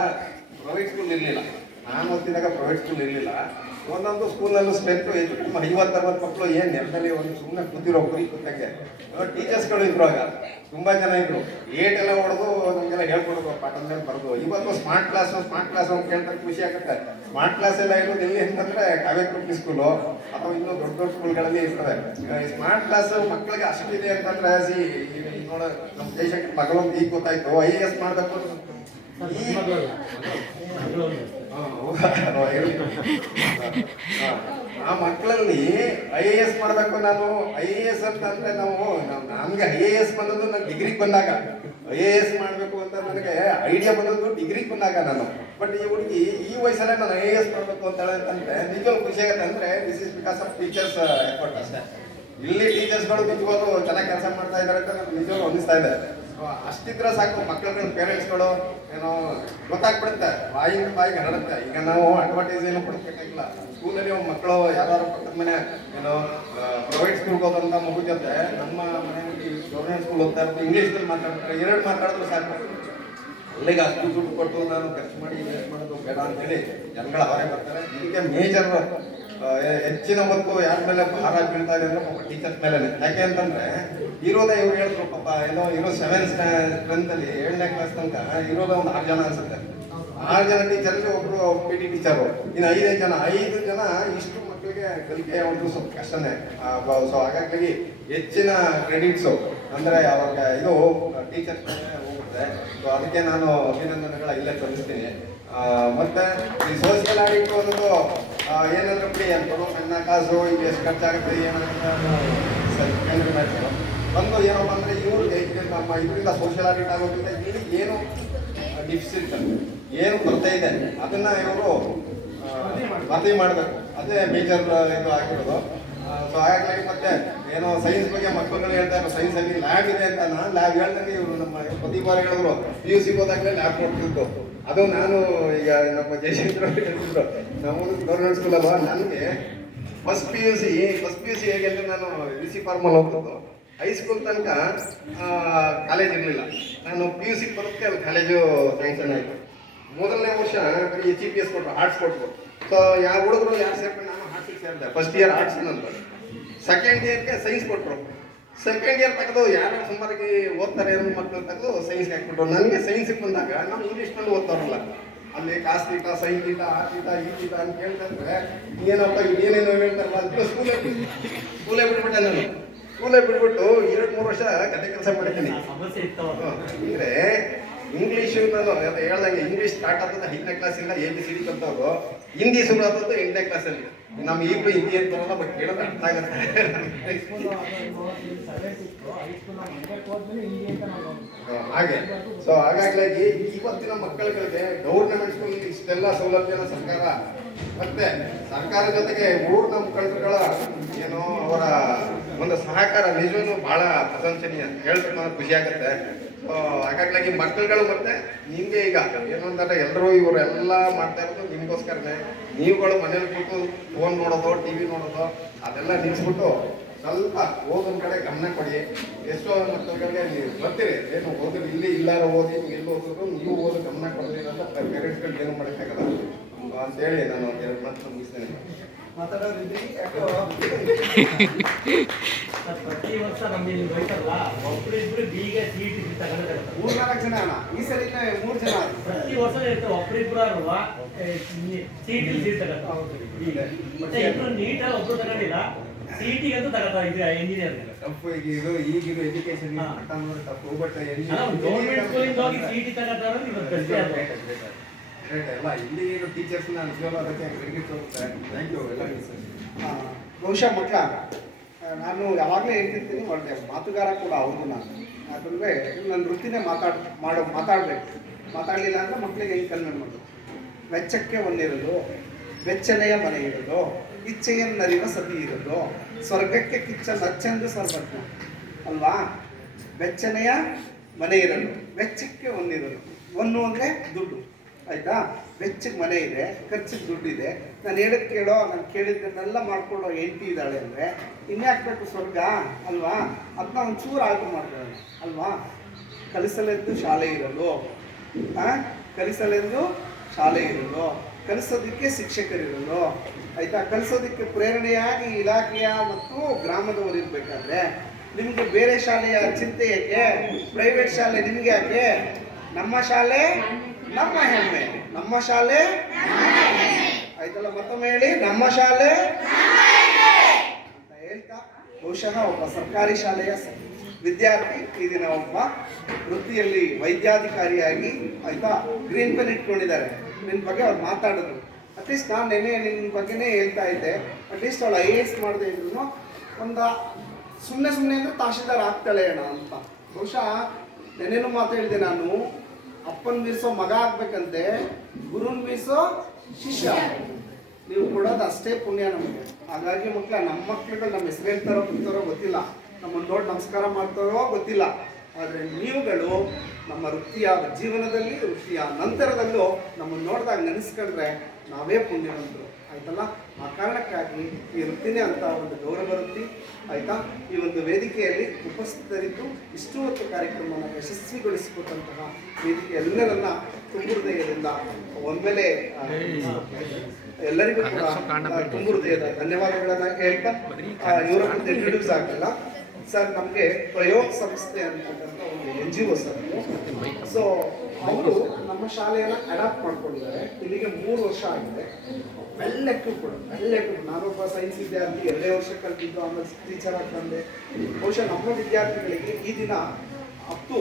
ಪ್ರೈವೇಟ್ ಸ್ಕೂಲ್ ಇರಲಿಲ್ಲ. ನಾನು ಓದ್ತಿದ್ದಾಗ ಪ್ರೈವೇಟ್ ಸ್ಕೂಲ್ ಇರಲಿಲ್ಲ. ಒಂದೊಂದು ಸ್ಕೂಲಲ್ಲೂ ಸ್ಟ್ರೆಂತ್ 50-60 ಮಕ್ಕಳು ಏನು ನೆಲದಲ್ಲಿ ಒಂದು ಸುಮ್ಮನೆ ಕೂತಿರೋ ಕುರಿ ಕೂತಂಗೆ. ಟೀಚರ್ಸ್ಗಳು ಇದ್ರು, ಆಗ ತುಂಬ ಜನ ಇದ್ರು. ಏಟೆಲ್ಲ ಹೊಡೆದು ನಮಗೆಲ್ಲ ಹೇಳ್ಕೊಡೋದು, ಪಾಠದ ಮೇಲೆ ಬರೋದು. ಇವತ್ತು ಸ್ಮಾರ್ಟ್ ಕ್ಲಾಸ್ ಅಂತ ಕೇಳ್ತಾರೆ, ಖುಷಿ ಆಗುತ್ತೆ. ಸ್ಮಾರ್ಟ್ ಕ್ಲಾಸ್ ಎಲ್ಲ ಇರೋದು ಎಲ್ಲಿ ಅಂತಂದ್ರೆ ಕಾವೇರಿ ಸ್ಕೂಲು ಅಥವಾ ಇನ್ನೂ ದೊಡ್ಡ ಸ್ಕೂಲ್ಗಳಲ್ಲಿ ಇರ್ತದೆ. ಸ್ಮಾರ್ಟ್ ಕ್ಲಾಸ್ ಮಕ್ಕಳಿಗೆ ಅಷ್ಟಿದೆ ಅಂತಂದ್ರೆ ನೋಡ ನಮ್ಮ ದೇಶಕ್ಕೆ ಮಗಳೊಂದು ಈಗ ಗೊತ್ತಾಯ್ತು IAS ಮಾಡಬೇಕು. ಆ ಮಕ್ಕಳಲ್ಲಿ IAS ಮಾಡಬೇಕು. ನಾನು IAS ಅಂತಂದ್ರೆ ನಮ್ಗೆ IAS ಬಂದದ್ದು ನಾನು ಡಿಗ್ರಿಗೆ ಬಂದಾಗ, IAS ಮಾಡಬೇಕು ಅಂತ ನನಗೆ ಐಡಿಯಾ ಬಂದದ್ದು ಡಿಗ್ರಿಗೆ ಬಂದಾಗ ನಾನು. ಬಟ್ ಈ ಹುಡುಗಿ ಈ ವಯಸ್ಸಲ್ಲೇ ನಾನು IAS ಮಾಡಬೇಕು ಅಂತ ಅಂತಂದ್ರೆ ನಿಜವಾಗ್ಲೂ ಖುಷಿ ಆಗುತ್ತೆ. ಅಂದ್ರೆ this is because of teachers effort ಅಷ್ಟೇ. ಇಲ್ಲಿ ಟೀಚರ್ಸ್ಗಳು ನಿಜವಾಗ್ಲೂ ಚೆನ್ನಾಗಿ ಕೆಲಸ ಮಾಡ್ತಾ ಇದ್ದಾರೆ ಅಂತ ನಮ್ಗೆ ನಿಜವಾಗ್ಲೂ ಅನ್ನಿಸ್ತಾ ಇದೆ. ಅಷ್ಟಿದ್ರೆ ಸಾಕು, ಮಕ್ಕಳುಗಳ ಪೇರೆಂಟ್ಸ್ಗಳು ಏನೋ ಗೊತ್ತಾಗ್ಬಿಡುತ್ತೆ, ಬಾಯಿಗೆ ಹರಡುತ್ತೆ. ಈಗ ನಾವು ಅಡ್ವರ್ಟೈಸ್ ಏನು ಕೊಡಬೇಕಾಗಿಲ್ಲ. ಸ್ಕೂಲಲ್ಲಿ ಮಕ್ಕಳು ಯಾರು ಪಕ್ಕದ ಮನೆ ಏನೋ ಪ್ರೈವೇಟ್ ಸ್ಕೂಲ್ಗೆ ಹೋದಂಥ ಮಗು ಜೊತೆ ನಮ್ಮ ಮನೆಯಲ್ಲಿ ಗೌರ್ಮೆಂಟ್ ಸ್ಕೂಲ್ ಹೋಗ್ತಾ ಇರ್ತೀವಿ, ಇಂಗ್ಲೀಷ್ನಲ್ಲಿ ಮಾತಾಡ್ತಾರೆ. 2 ಮಾತಾಡಿದ್ರು ಸಾಕು. ಅಲ್ಲಿಗೆ ಅಷ್ಟು ದುಡ್ಡು ಕೊಟ್ಟು ನಾನು ಖರ್ಚು ಮಾಡಿ ಇನ್ವೆಸ್ಟ್ ಮಾಡೋದು ಬೇಡ ಅಂತೇಳಿ ಜನಗಳ ಅವರೇ ಬರ್ತಾರೆ. ಇದಕ್ಕೆ ಮೇಜರ್ ಹೆಚ್ಚಿನ ಹೊತ್ತು ಯಾರ ಮೇಲೆ ಭಾರ ಬೀಳ್ತಾ ಇದೆ ಅಂದ್ರೆ ಪಾಪ ಟೀಚರ್ಸ್ ಮೇಲೆ. ಯಾಕೆ ಅಂತಂದ್ರೆ ಇರೋದೇ ಇವ್ರು ಹೇಳಿದ್ರು ಪಾಪ ಏನೋ ಇರೋ 7th ಸ್ಟ್ರೆಂತಲ್ಲಿ 7ನೇ ಕ್ಲಾಸ್ ತನಕ ಇರೋದ ಒಂದು 6 ಜನ ಅನ್ಸುತ್ತೆ. 6 ಜನ ಟೀಚರ್ಗೆ ಒಬ್ರು PT ಟೀಚರು, ಇನ್ನು 5 ಜನ ಇಷ್ಟು ಮಕ್ಕಳಿಗೆ ಕಲಿಕೆ ಒಂದು ಸ್ವಲ್ಪ ಕಷ್ಟನೇ. ಸೊ ಹಾಗಾಗಿ ಹೆಚ್ಚಿನ ಕ್ರೆಡಿಟ್ಸು ಅಂದರೆ ಅವಾಗ ಇದು ಟೀಚರ್ಸ್ ಹೋಗುತ್ತೆ. ಸೊ ಅದಕ್ಕೆ ನಾನು ಅಭಿನಂದನೆಗಳ ಇಲ್ಲೇ ಸಲ್ಲಿಸ್ತೀನಿ. ಮತ್ತೆ ಈ ಸೋಷಿಯಲ್ ಆಡಿಟ್ ಅನ್ನೋದು ಏನಂದ್ರೆ ಬಿಡಿ ಅನ್ಕೊಂಡು ಸಣ್ಣ ಕಾಸು ಈಗ ಎಷ್ಟು ಖರ್ಚಾಗುತ್ತೆ ಏನಾಗುತ್ತೆ ಒಂದು ಏನಪ್ಪ ಅಂದರೆ ಇವ್ರಿಗೆ ನಮ್ಮ ಇದರಿಂದ ಸೋಷಿಯಲ್ ಆಡಿಟ್ ಆಗೋದ್ರಿಂದ ಇಲ್ಲಿ ಏನು ಡಿಫಿಸಿಟ್ ಏನು ಬರ್ತಾ ಇದೆ ಅದನ್ನು ಇವರು ಭರ್ತಿ ಮಾಡಬೇಕು. ಅದೇ ಮೇಜರ್ ಇದು ಆಗಿರೋದು. ಸೊ ಹಾಗಾಗಿ ಮತ್ತೆ ಏನೋ ಸೈನ್ಸ್ ಬಗ್ಗೆ ಮಕ್ಕಳುಗಳು ಹೇಳ್ತಾ ಇರೋ ಸೈನ್ಸಲ್ಲಿ ಲ್ಯಾಬ್ ಇದೆ ಅಂತ ನಾನು ಲ್ಯಾಬ್ ಹೇಳ್ದಂಗೆ ಇವರು ನಮ್ಮ ಪ್ರತಿ ಬಾರಿ ಹೇಳಿದ್ರು PUC ಹೋದಾಗಲೇ ಲ್ಯಾಬ್ ಕೊಡ್ತಿದ್ದು. ಅದು ನಾನು ಈಗ ನಮ್ಮ ಜಯಶಂಕರ್ ಹೇಳ್ತಿದ್ರು, ನಮ್ಮದು ಗೌರ್ಮೆಂಟ್ ಸ್ಕೂಲ್ ಅಲ್ವಾ, ನನಗೆ ಫಸ್ಟ್ ಪಿ ಯು ಸಿ ಹೇಗೆ ಅಂದರೆ ನಾನು BC ಫಾರ್ಮಲ್ಲಿ ಹೋಗ್ತಿದ್ದು. ಹೈಸ್ಕೂಲ್ ತನಕ ಕಾಲೇಜ್ ಇರಲಿಲ್ಲ. ನಾನು PUC ಬರುತ್ತೆ ಅಲ್ಲಿ ಕಾಲೇಜು ಸ್ಯಾಂಕ್ಷನ್ ಆಯಿತು. ಮೊದಲನೇ ವರ್ಷ ಬರೀ GPS ಕೊಟ್ಟರು, ಆರ್ಟ್ಸ್ ಕೊಟ್ಟರು. ಸೊ ಯಾವ ಹುಡುಗರು ಯಾರು ಸೇರ್ಕೊಂಡು ನಾನು ಆರ್ಟ್ಸಿಗೆ ಸೇರಿದೆ. ಫಸ್ಟ್ ಇಯರ್ ಆರ್ಟ್ಸ್ ನಂತರ ಸೆಕೆಂಡ್ ಇಯರ್ಗೆ ಸೈನ್ಸ್ ಕೊಟ್ಟರು. ಸೆಕೆಂಡ್ ಇಯರ್ ತೆಗೆದು ಯಾರು ಸುಮಾರಾಗಿ ಓದ್ತಾರೆ ಅನ್ನೋ ಮಕ್ಕಳು ತೆಗೆದು ಸೈನ್ಸ್ಗೆ ಹಾಕ್ಬಿಟ್ರು. ನನಗೆ ಸೈನ್ಸಿಗೆ ಬಂದಾಗ ನಾವು ಇಂಗ್ಲೀಷ್ನಲ್ಲಿ ಓದ್ತಾರಲ್ಲ, ಅಲ್ಲಿ ಕಾಸ್ ತೀಟ, ಸೈನ್ ತೀಟ, ಆ ತೀಟ, ಈ ತೀಟ ಅಂತ ಕೇಳ್ತಾರೆ. ಏನಪ್ಪ ಏನೇನೋ ಹೇಳ್ತಾರಲ್ಲ ಅಂತ ಸ್ಕೂಲೇ ಬಿಟ್ಬಿಟ್ಟೆ ನಾನು. ಸ್ಕೂಲೇ ಬಿಟ್ಬಿಟ್ಟು 2-3 ವರ್ಷ ಕತೆ ಕೆಲಸ ಮಾಡಿದ್ದೀನಿ. ಅಂದರೆ ಇಂಗ್ಲೀಷು ನಾನು ಹೇಳ್ದಂಗೆ ಇಂಗ್ಲೀಷ್ ಸ್ಟಾರ್ಟ್ ಆಗ್ತದೆ 5ನೇ ಕ್ಲಾಸಿಂದ ABCD ಕಲ್ತವ್ರು. ಹಿಂದಿ ಶುರು ಆಗ್ತದ್ದು 8ನೇ ಕ್ಲಾಸಲ್ಲಿ. ನಮ್ಗೆ ಈಗಲೂ ಹಿಂದಿ ಇರ್ತಾರಲ್ಲ, ಬಟ್ ಕೇಳೋದು ಅರ್ಥ ಆಗುತ್ತೆ. ಹಾಗೆ ಸೊ ಹಾಗಾಗಿ ಇವತ್ತಿನ ಮಕ್ಕಳುಗಳಿಗೆ ಗೌರ್ಮೆಂಟ್ ಸ್ಕೂಲ್ ಇಷ್ಟೆಲ್ಲ ಸೌಲಭ್ಯನ ಸರ್ಕಾರ ಮತ್ತೆ ಸರ್ಕಾರ ಜೊತೆಗೆ ಊರಿನ ಮುಖಂಡರುಗಳ ಏನೋ ಅವರ ಒಂದು ಸಹಕಾರ ನಿಜವೂ ಬಹಳ ಪ್ರಶಂಸನೀಯ. ಹೇಳ್ಬೇಕು ಖುಷಿ ಆಗುತ್ತೆ. ಹಾಗಾಗಿ ಮಕ್ಕಳುಗಳು ಮತ್ತೆ ನಿಮಗೆ ಈಗ ಏನಂತಾರೆ ಎಲ್ಲರೂ ಇವರೆಲ್ಲ ಮಾಡ್ತಾ ಇರೋದು ನಿಮಗೋಸ್ಕರನೇ. ನೀವುಗಳು ಮನೇಲಿ ಕೂತು ಫೋನ್ ನೋಡೋದು, TV ನೋಡೋದು ಅದೆಲ್ಲ ನಿಲ್ಲಿಸ್ಬಿಟ್ಟು ಸ್ವಲ್ಪ ಓದೊಂದು ಕಡೆ ಗಮನ ಕೊಡಿ. ಎಷ್ಟೋ ಮಕ್ಕಳುಗಳಿಗೆ ನೀವು ಬರ್ತೀರಿ, ಏನು ಓದಿರಿ ಇಲ್ಲಿ ಇಲ್ಲಾರ ಓದಿ ನೀವು ಎಲ್ಲಿ ಓದಿದ್ರು ನೀವು ಓದೋ ಗಮನ ಕೊಡ್ತೀರಿ ಅಂತ ಪೇರೆಂಟ್ಸ್ಗಳು ಏನು ಮಾಡೋಕ್ಕಾಗಲ್ಲ ಅಂತೇಳಿ ನಾನು 2 ಮಾತು ಮುಗಿಸ್ತೇನೆ. ಮಾತಾಡೋದಿದ್ರಿ ಪ್ರತಿ ವರ್ಷ ನಮ್ಗೆ ಇಲ್ಲಿ ಹೋಯ್ತಲ್ಲ ಒಬ್ರಿಬ್ರು ಬೀಗ ಸೀಟ್ ತಗೊಂಡಿದ್ದಾರೆ 3-4 ಜನ ಅಣ್ಣ, ಈ ಸಲ 3 ಜನ ಆದ್ರು. ಪ್ರತಿ ವರ್ಷ ಇರ್ತವೆ ಒಬ್ರಿಬ್ರು ಅಲ್ವಾ ಸೀಟ್ ತಗೋತಾರೆ ಮತ್ತೆ ಇಬ್ರು ನೀಟಾಗಿ ಒಬ್ರು ತಗೊಂಡಿಲ್ಲ ಸೀಟಿಗಂತೂ ತಗೋತಾರೆ ಇದು ಇಂಜಿನಿಯರ್ ತಪ್ಪು ಈಗಿರೋ ಎಜುಕೇಶನ್ ತಪ್ಪು ಬಟ್ ಗೌರ್ಮೆಂಟ್ ಸ್ಕೂಲಿಂದ ಹೋಗಿ ಸೀಟಿ ತಗೋತಾರೆ ಇವತ್ತು ಕಷ್ಟ ಎಲ್ಲ ಇಲ್ಲಿ ಏನು ಟೀಚರ್ಸ್ ನಿಜವಲ್ಲ ಅದಕ್ಕೆ ಕ್ರೆಡಿಟ್ ಹೋಗುತ್ತೆ. ಥ್ಯಾಂಕ್ ಯು ಎಲ್ಲರಿಗೂ ಸರ್. ಬಹುಶಃ ಮಕ್ಕಳ ನಾನು ಯಾವಾಗಲೇ ಹೇಳ್ತಿರ್ತೀನಿ, ಒಳ್ಳೆ ಮಾತುಗಾರ ಕೂಡ ಹೌದು ನಾನು. ಯಾಕಂದರೆ ನನ್ನ ವೃತ್ತಿನೇ ಮಾತಾಡಬೇಕು. ಮಾತಾಡಲಿಲ್ಲ ಅಂದರೆ ಮಕ್ಕಳಿಗೆ ಹೆಂಗೆ ಕಲ್ಮೆ ಮಾಡೋದು. ವೆಚ್ಚಕ್ಕೆ ಒಂದಿರೋದು, ವೆಚ್ಚನೆಯ ಮನೆ ಇರೋದು, ಇಚ್ಛೆಯನ್ನರಿವ ಸತಿ ಇರೋದು, ಸ್ವರ್ಗಕ್ಕೆ ಕಿಚ್ಚ ನಚ್ಚೆಂದು ಸರ್ವಜ್ಞ ಅಲ್ವಾ. ವೆಚ್ಚನೆಯ ಮನೆ ಇರೋದು, ವೆಚ್ಚಕ್ಕೆ ಒಂದಿರೋದು. ಒಂದು ಅಂದರೆ ದುಡ್ಡು, ಆಯಿತಾ. ವೆಚ್ಚಕ್ಕೆ ಮನೆ ಇದೆ, ಖರ್ಚಿಗೆ ದುಡ್ಡಿದೆ. ನಾನು ಹೇಳೋದು ಕೇಳೋ, ನಾನು ಕೇಳಿದ್ದನ್ನೆಲ್ಲ ಮಾಡ್ಕೊಳ್ಳೋ ಹೆಂಡತಿ ಇದ್ದಾಳೆ ಅಂದರೆ ಇನ್ಯಾಕಬೇಕು ಸ್ವರ್ಗ ಅಲ್ವಾ. ಅದನ್ನ ಒಂಚೂರು ಆರ್ಡರ್ ಮಾಡ್ಕೊಳ್ಳೋಣ ಅಲ್ವಾ. ಕಲಿಸಲೆಂದು ಶಾಲೆ ಇರಲು, ಕಲಿಸಲೆಂದು ಶಾಲೆ ಇರಲು, ಕಲಿಸೋದಕ್ಕೆ ಶಿಕ್ಷಕರಿರಲು, ಆಯಿತಾ. ಕಲಿಸೋದಕ್ಕೆ ಪ್ರೇರಣೆಯಾಗಿ ಇಲಾಖೆಯ ಮತ್ತು ಗ್ರಾಮದವರು ಇರಬೇಕಾದ್ರೆ ನಿಮಗೆ ಬೇರೆ ಶಾಲೆಯ ಚಿಂತೆ ಯಾಕೆ? ಪ್ರೈವೇಟ್ ಶಾಲೆ ನಿಮಗೆ ಯಾಕೆ? ನಮ್ಮ ಶಾಲೆ ನಮ್ಮ ಹೆಮ್ಮೆ, ನಮ್ಮ ಶಾಲೆ ಆಯ್ತಲ್ಲ. ಮತ್ತೊಮ್ಮೆ ಹೇಳಿ, ನಮ್ಮ ಶಾಲೆ ಅಂತ ಹೇಳ್ತಾ, ಬಹುಶಃ ಒಬ್ಬ ಸರ್ಕಾರಿ ಶಾಲೆಯ ವಿದ್ಯಾರ್ಥಿ ಈ ದಿನ ಒಬ್ಬ ವೃತ್ತಿಯಲ್ಲಿ ವೈದ್ಯಾಧಿಕಾರಿಯಾಗಿ ಆಯ್ತಾ ಗ್ರೀನ್ ಪೆನ್ ಇಟ್ಕೊಂಡಿದ್ದಾರೆ. ನಿನ್ನ ಬಗ್ಗೆ ಅವ್ರು ಮಾತಾಡಿದ್ರು. ಅಟ್ಲೀಸ್ಟ್ ನಾನು ನೆನೆ ನಿನ್ನ ಬಗ್ಗೆನೇ ಹೇಳ್ತಾ ಇದ್ದೆ. ಅಟ್ಲೀಸ್ಟ್ ಅವಳು IAS ಮಾಡದೇ ಇದ್ರು ಒಂದು ಸುಮ್ಮನೆ ಅಂದರೆ ತಹಶೀಲ್ದಾರ್ ಆಗ್ತಾಳೆ ಅಣ್ಣ ಅಂತ. ಬಹುಶಃ ನೆನೆನೂ ಮಾತಾಡಿದೆ ನಾನು, ಅಪ್ಪನ ಮೀರಿಸೋ ಮಗ ಆಗ್ಬೇಕಂತೆ, ಗುರುನ್ ಮೀರಿಸೋ ಶಿಷ್ಯ. ನೀವು ಕೊಡೋದು ಅಷ್ಟೇ ಪುಣ್ಯ ನಮಗೆ. ಹಾಗಾಗಿ ನಮ್ಮ ಮಕ್ಳುಗಳು ನಮ್ಮ ಹೆಸರು ಹೇಳ್ತಾರೋ ಬಿಡ್ತಾರೋ ಗೊತ್ತಿಲ್ಲ, ನಮ್ಮನ್ನು ನೋಡಿ ನಮಸ್ಕಾರ ಮಾಡ್ತಾರೋ ಗೊತ್ತಿಲ್ಲ. ಆದರೆ ನೀವುಗಳು ನಮ್ಮ ವೃತ್ತಿಯ ಜೀವನದಲ್ಲಿ, ವೃತ್ತಿಯ ನಂತರದಲ್ಲೂ ನಮ್ಮನ್ನು ನೋಡಿದಾಗ ನೆನೆಸ್ಕೊಂಡ್ರೆ ನಾವೇ ಪುಣ್ಯವಂತರು ಆಯ್ತಲ್ಲ. ಆ ಕಾರಣಕ್ಕಾಗಿ ಈ ವೃತ್ತಿನೇ ಅಂತ ಒಂದು ಗೌರವ ವೃತ್ತಿ ಆಯಿತಾ. ಈ ಒಂದು ವೇದಿಕೆಯಲ್ಲಿ ಉಪಸ್ಥಿತರಿದ್ದು ಇಷ್ಟು ಹೊತ್ತು ಕಾರ್ಯಕ್ರಮವನ್ನು ಯಶಸ್ವಿಗೊಳಿಸಿಕೊಟ್ಟಂತಹ ವೇದಿಕೆ ಎಲ್ಲರನ್ನ ತುಂಬು ಹೃದಯದಿಂದ ಒಮ್ಮೆಲೆ ಎಲ್ಲರಿಗೂ ಕೂಡ ತುಂಬು ಹೃದಯದ ಧನ್ಯವಾದಗಳನ್ನು ಹೇಳ್ತಾ, ಇವರ ಮುಂದೆ ಇಂಟ್ರೊಡ್ಯೂಸ್ ಆಗಲ್ಲ ಸರ್. ನಮಗೆ ಪ್ರಯೋಗ ಸಂಸ್ಥೆ ಅಂತಕ್ಕಂಥ ಒಂದು NGO ಸರ್. ಸೊ ಅವರು ನಮ್ಮ ಶಾಲೆಯನ್ನು ಅಡಾಪ್ಟ್ ಮಾಡ್ಕೊಂಡಿದ್ದಾರೆ. ಇಲ್ಲಿಗೆ 3 ವರ್ಷ ಆಗಿದೆ. ಒಳ್ಳೆಕ್ಕೂ ಕೂಡ ಒಳ್ಳೆಕ್ಕೂ. ನಾನೊಬ್ಬ ಸೈನ್ಸ್ ವಿದ್ಯಾರ್ಥಿ 2 ವರ್ಷ ಕಲ್ತಿದ್ದು, ಆಮೇಲೆ ಟೀಚರ್ ಆಗಿ ಬಂದೆ. ಬಹುಶಃ ನಮ್ಮ ವಿದ್ಯಾರ್ಥಿಗಳಿಗೆ ಈ ದಿನ ಅಪ್ ಟು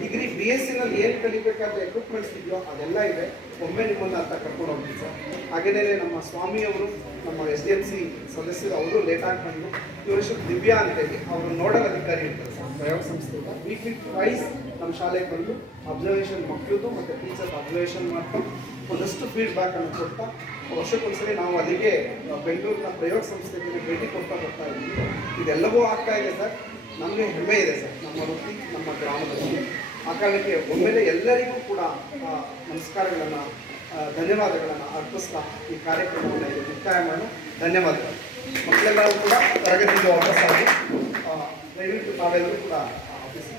ಡಿಗ್ರಿ BSc-ನಲ್ಲಿ ಏನು ಕಲಿಬೇಕಾದ್ರೆ ಎಕ್ವಿಪ್ಮೆಂಟ್ಸ್ ಇದೆಯೋ ಅದೆಲ್ಲ ಇದೆ. ಒಮ್ಮೆ ನಿಮ್ಮನ್ನು ಅಂತ ಕರ್ಕೊಂಡು ಹೋಗ್ತೀವಿ ಸರ್. ಹಾಗೆಯೇ ನಮ್ಮ ಸ್ವಾಮಿಯವರು, ನಮ್ಮ SDMC ಸದಸ್ಯರು, ಅವರು ಲೇಟಾಗಿ ಬಂದು ಈ ವರ್ಷ ದಿವ್ಯಾ ಅಂತೇಳಿ ಅವರು ನೋಡಲ್ ಅಧಿಕಾರಿ ಇರ್ತಾರೆ ಸರ್ ಪ್ರಯೋಗ ಸಂಸ್ಥೆಯಿಂದ. ವೀಕ್ಲಿ ಟ್ವೈಸ್ ನಮ್ಮ ಶಾಲೆಗೆ ಬಂದು ಅಬ್ಸರ್ವೇಷನ್ ಮಕ್ಕಳದು ಮತ್ತು ಟೀಚರ್ಸ್ ಅಬ್ಸರ್ವೇಷನ್ ಮಾಡ್ಕೊಂಡು ಒಂದಷ್ಟು ಫೀಡ್ಬ್ಯಾಕನ್ನು ಕೊಡ್ತಾ, ವರ್ಷಕ್ಕೊಂದ್ಸರಿ ನಾವು ಅಲ್ಲಿಗೆ ಬೆಂಗಳೂರಿನ ಪ್ರಯೋಗ ಸಂಸ್ಥೆಗೆ ಭೇಟಿ ಕೊಡ್ತಾ ಬರ್ತಾ ಇದ್ದೀವಿ. ಇದೆಲ್ಲವೂ ಆಗ್ತಾ ಇದೆ ಸರ್. ನಮಗೆ ಹೆಮ್ಮೆ ಇದೆ ಸರ್ ನಮ್ಮ ವೃತ್ತಿ, ನಮ್ಮ ಗ್ರಾಮದಲ್ಲಿ. ಆ ಕಾರಣಕ್ಕೆ ಒಮ್ಮೆಲೆ ಎಲ್ಲರಿಗೂ ಕೂಡ ನಮಸ್ಕಾರಗಳನ್ನು, ಧನ್ಯವಾದಗಳನ್ನು ಅರ್ಪಿಸ್ತಾ ಈ ಕಾರ್ಯಕ್ರಮವನ್ನು ಇದು ಮುಕ್ತಾಯ ಮಾಡೋಣ. ಧನ್ಯವಾದಗಳು. ಮಕ್ಕಳೆಲ್ಲರೂ ಕೂಡ ತರಗತಿಗೆ ವಾಪಸ್ಸಾಗಿ ದಯವಿಟ್ಟು ತಾವೆಲ್ಲರೂ ಕೂಡ ಆಫೀಸ್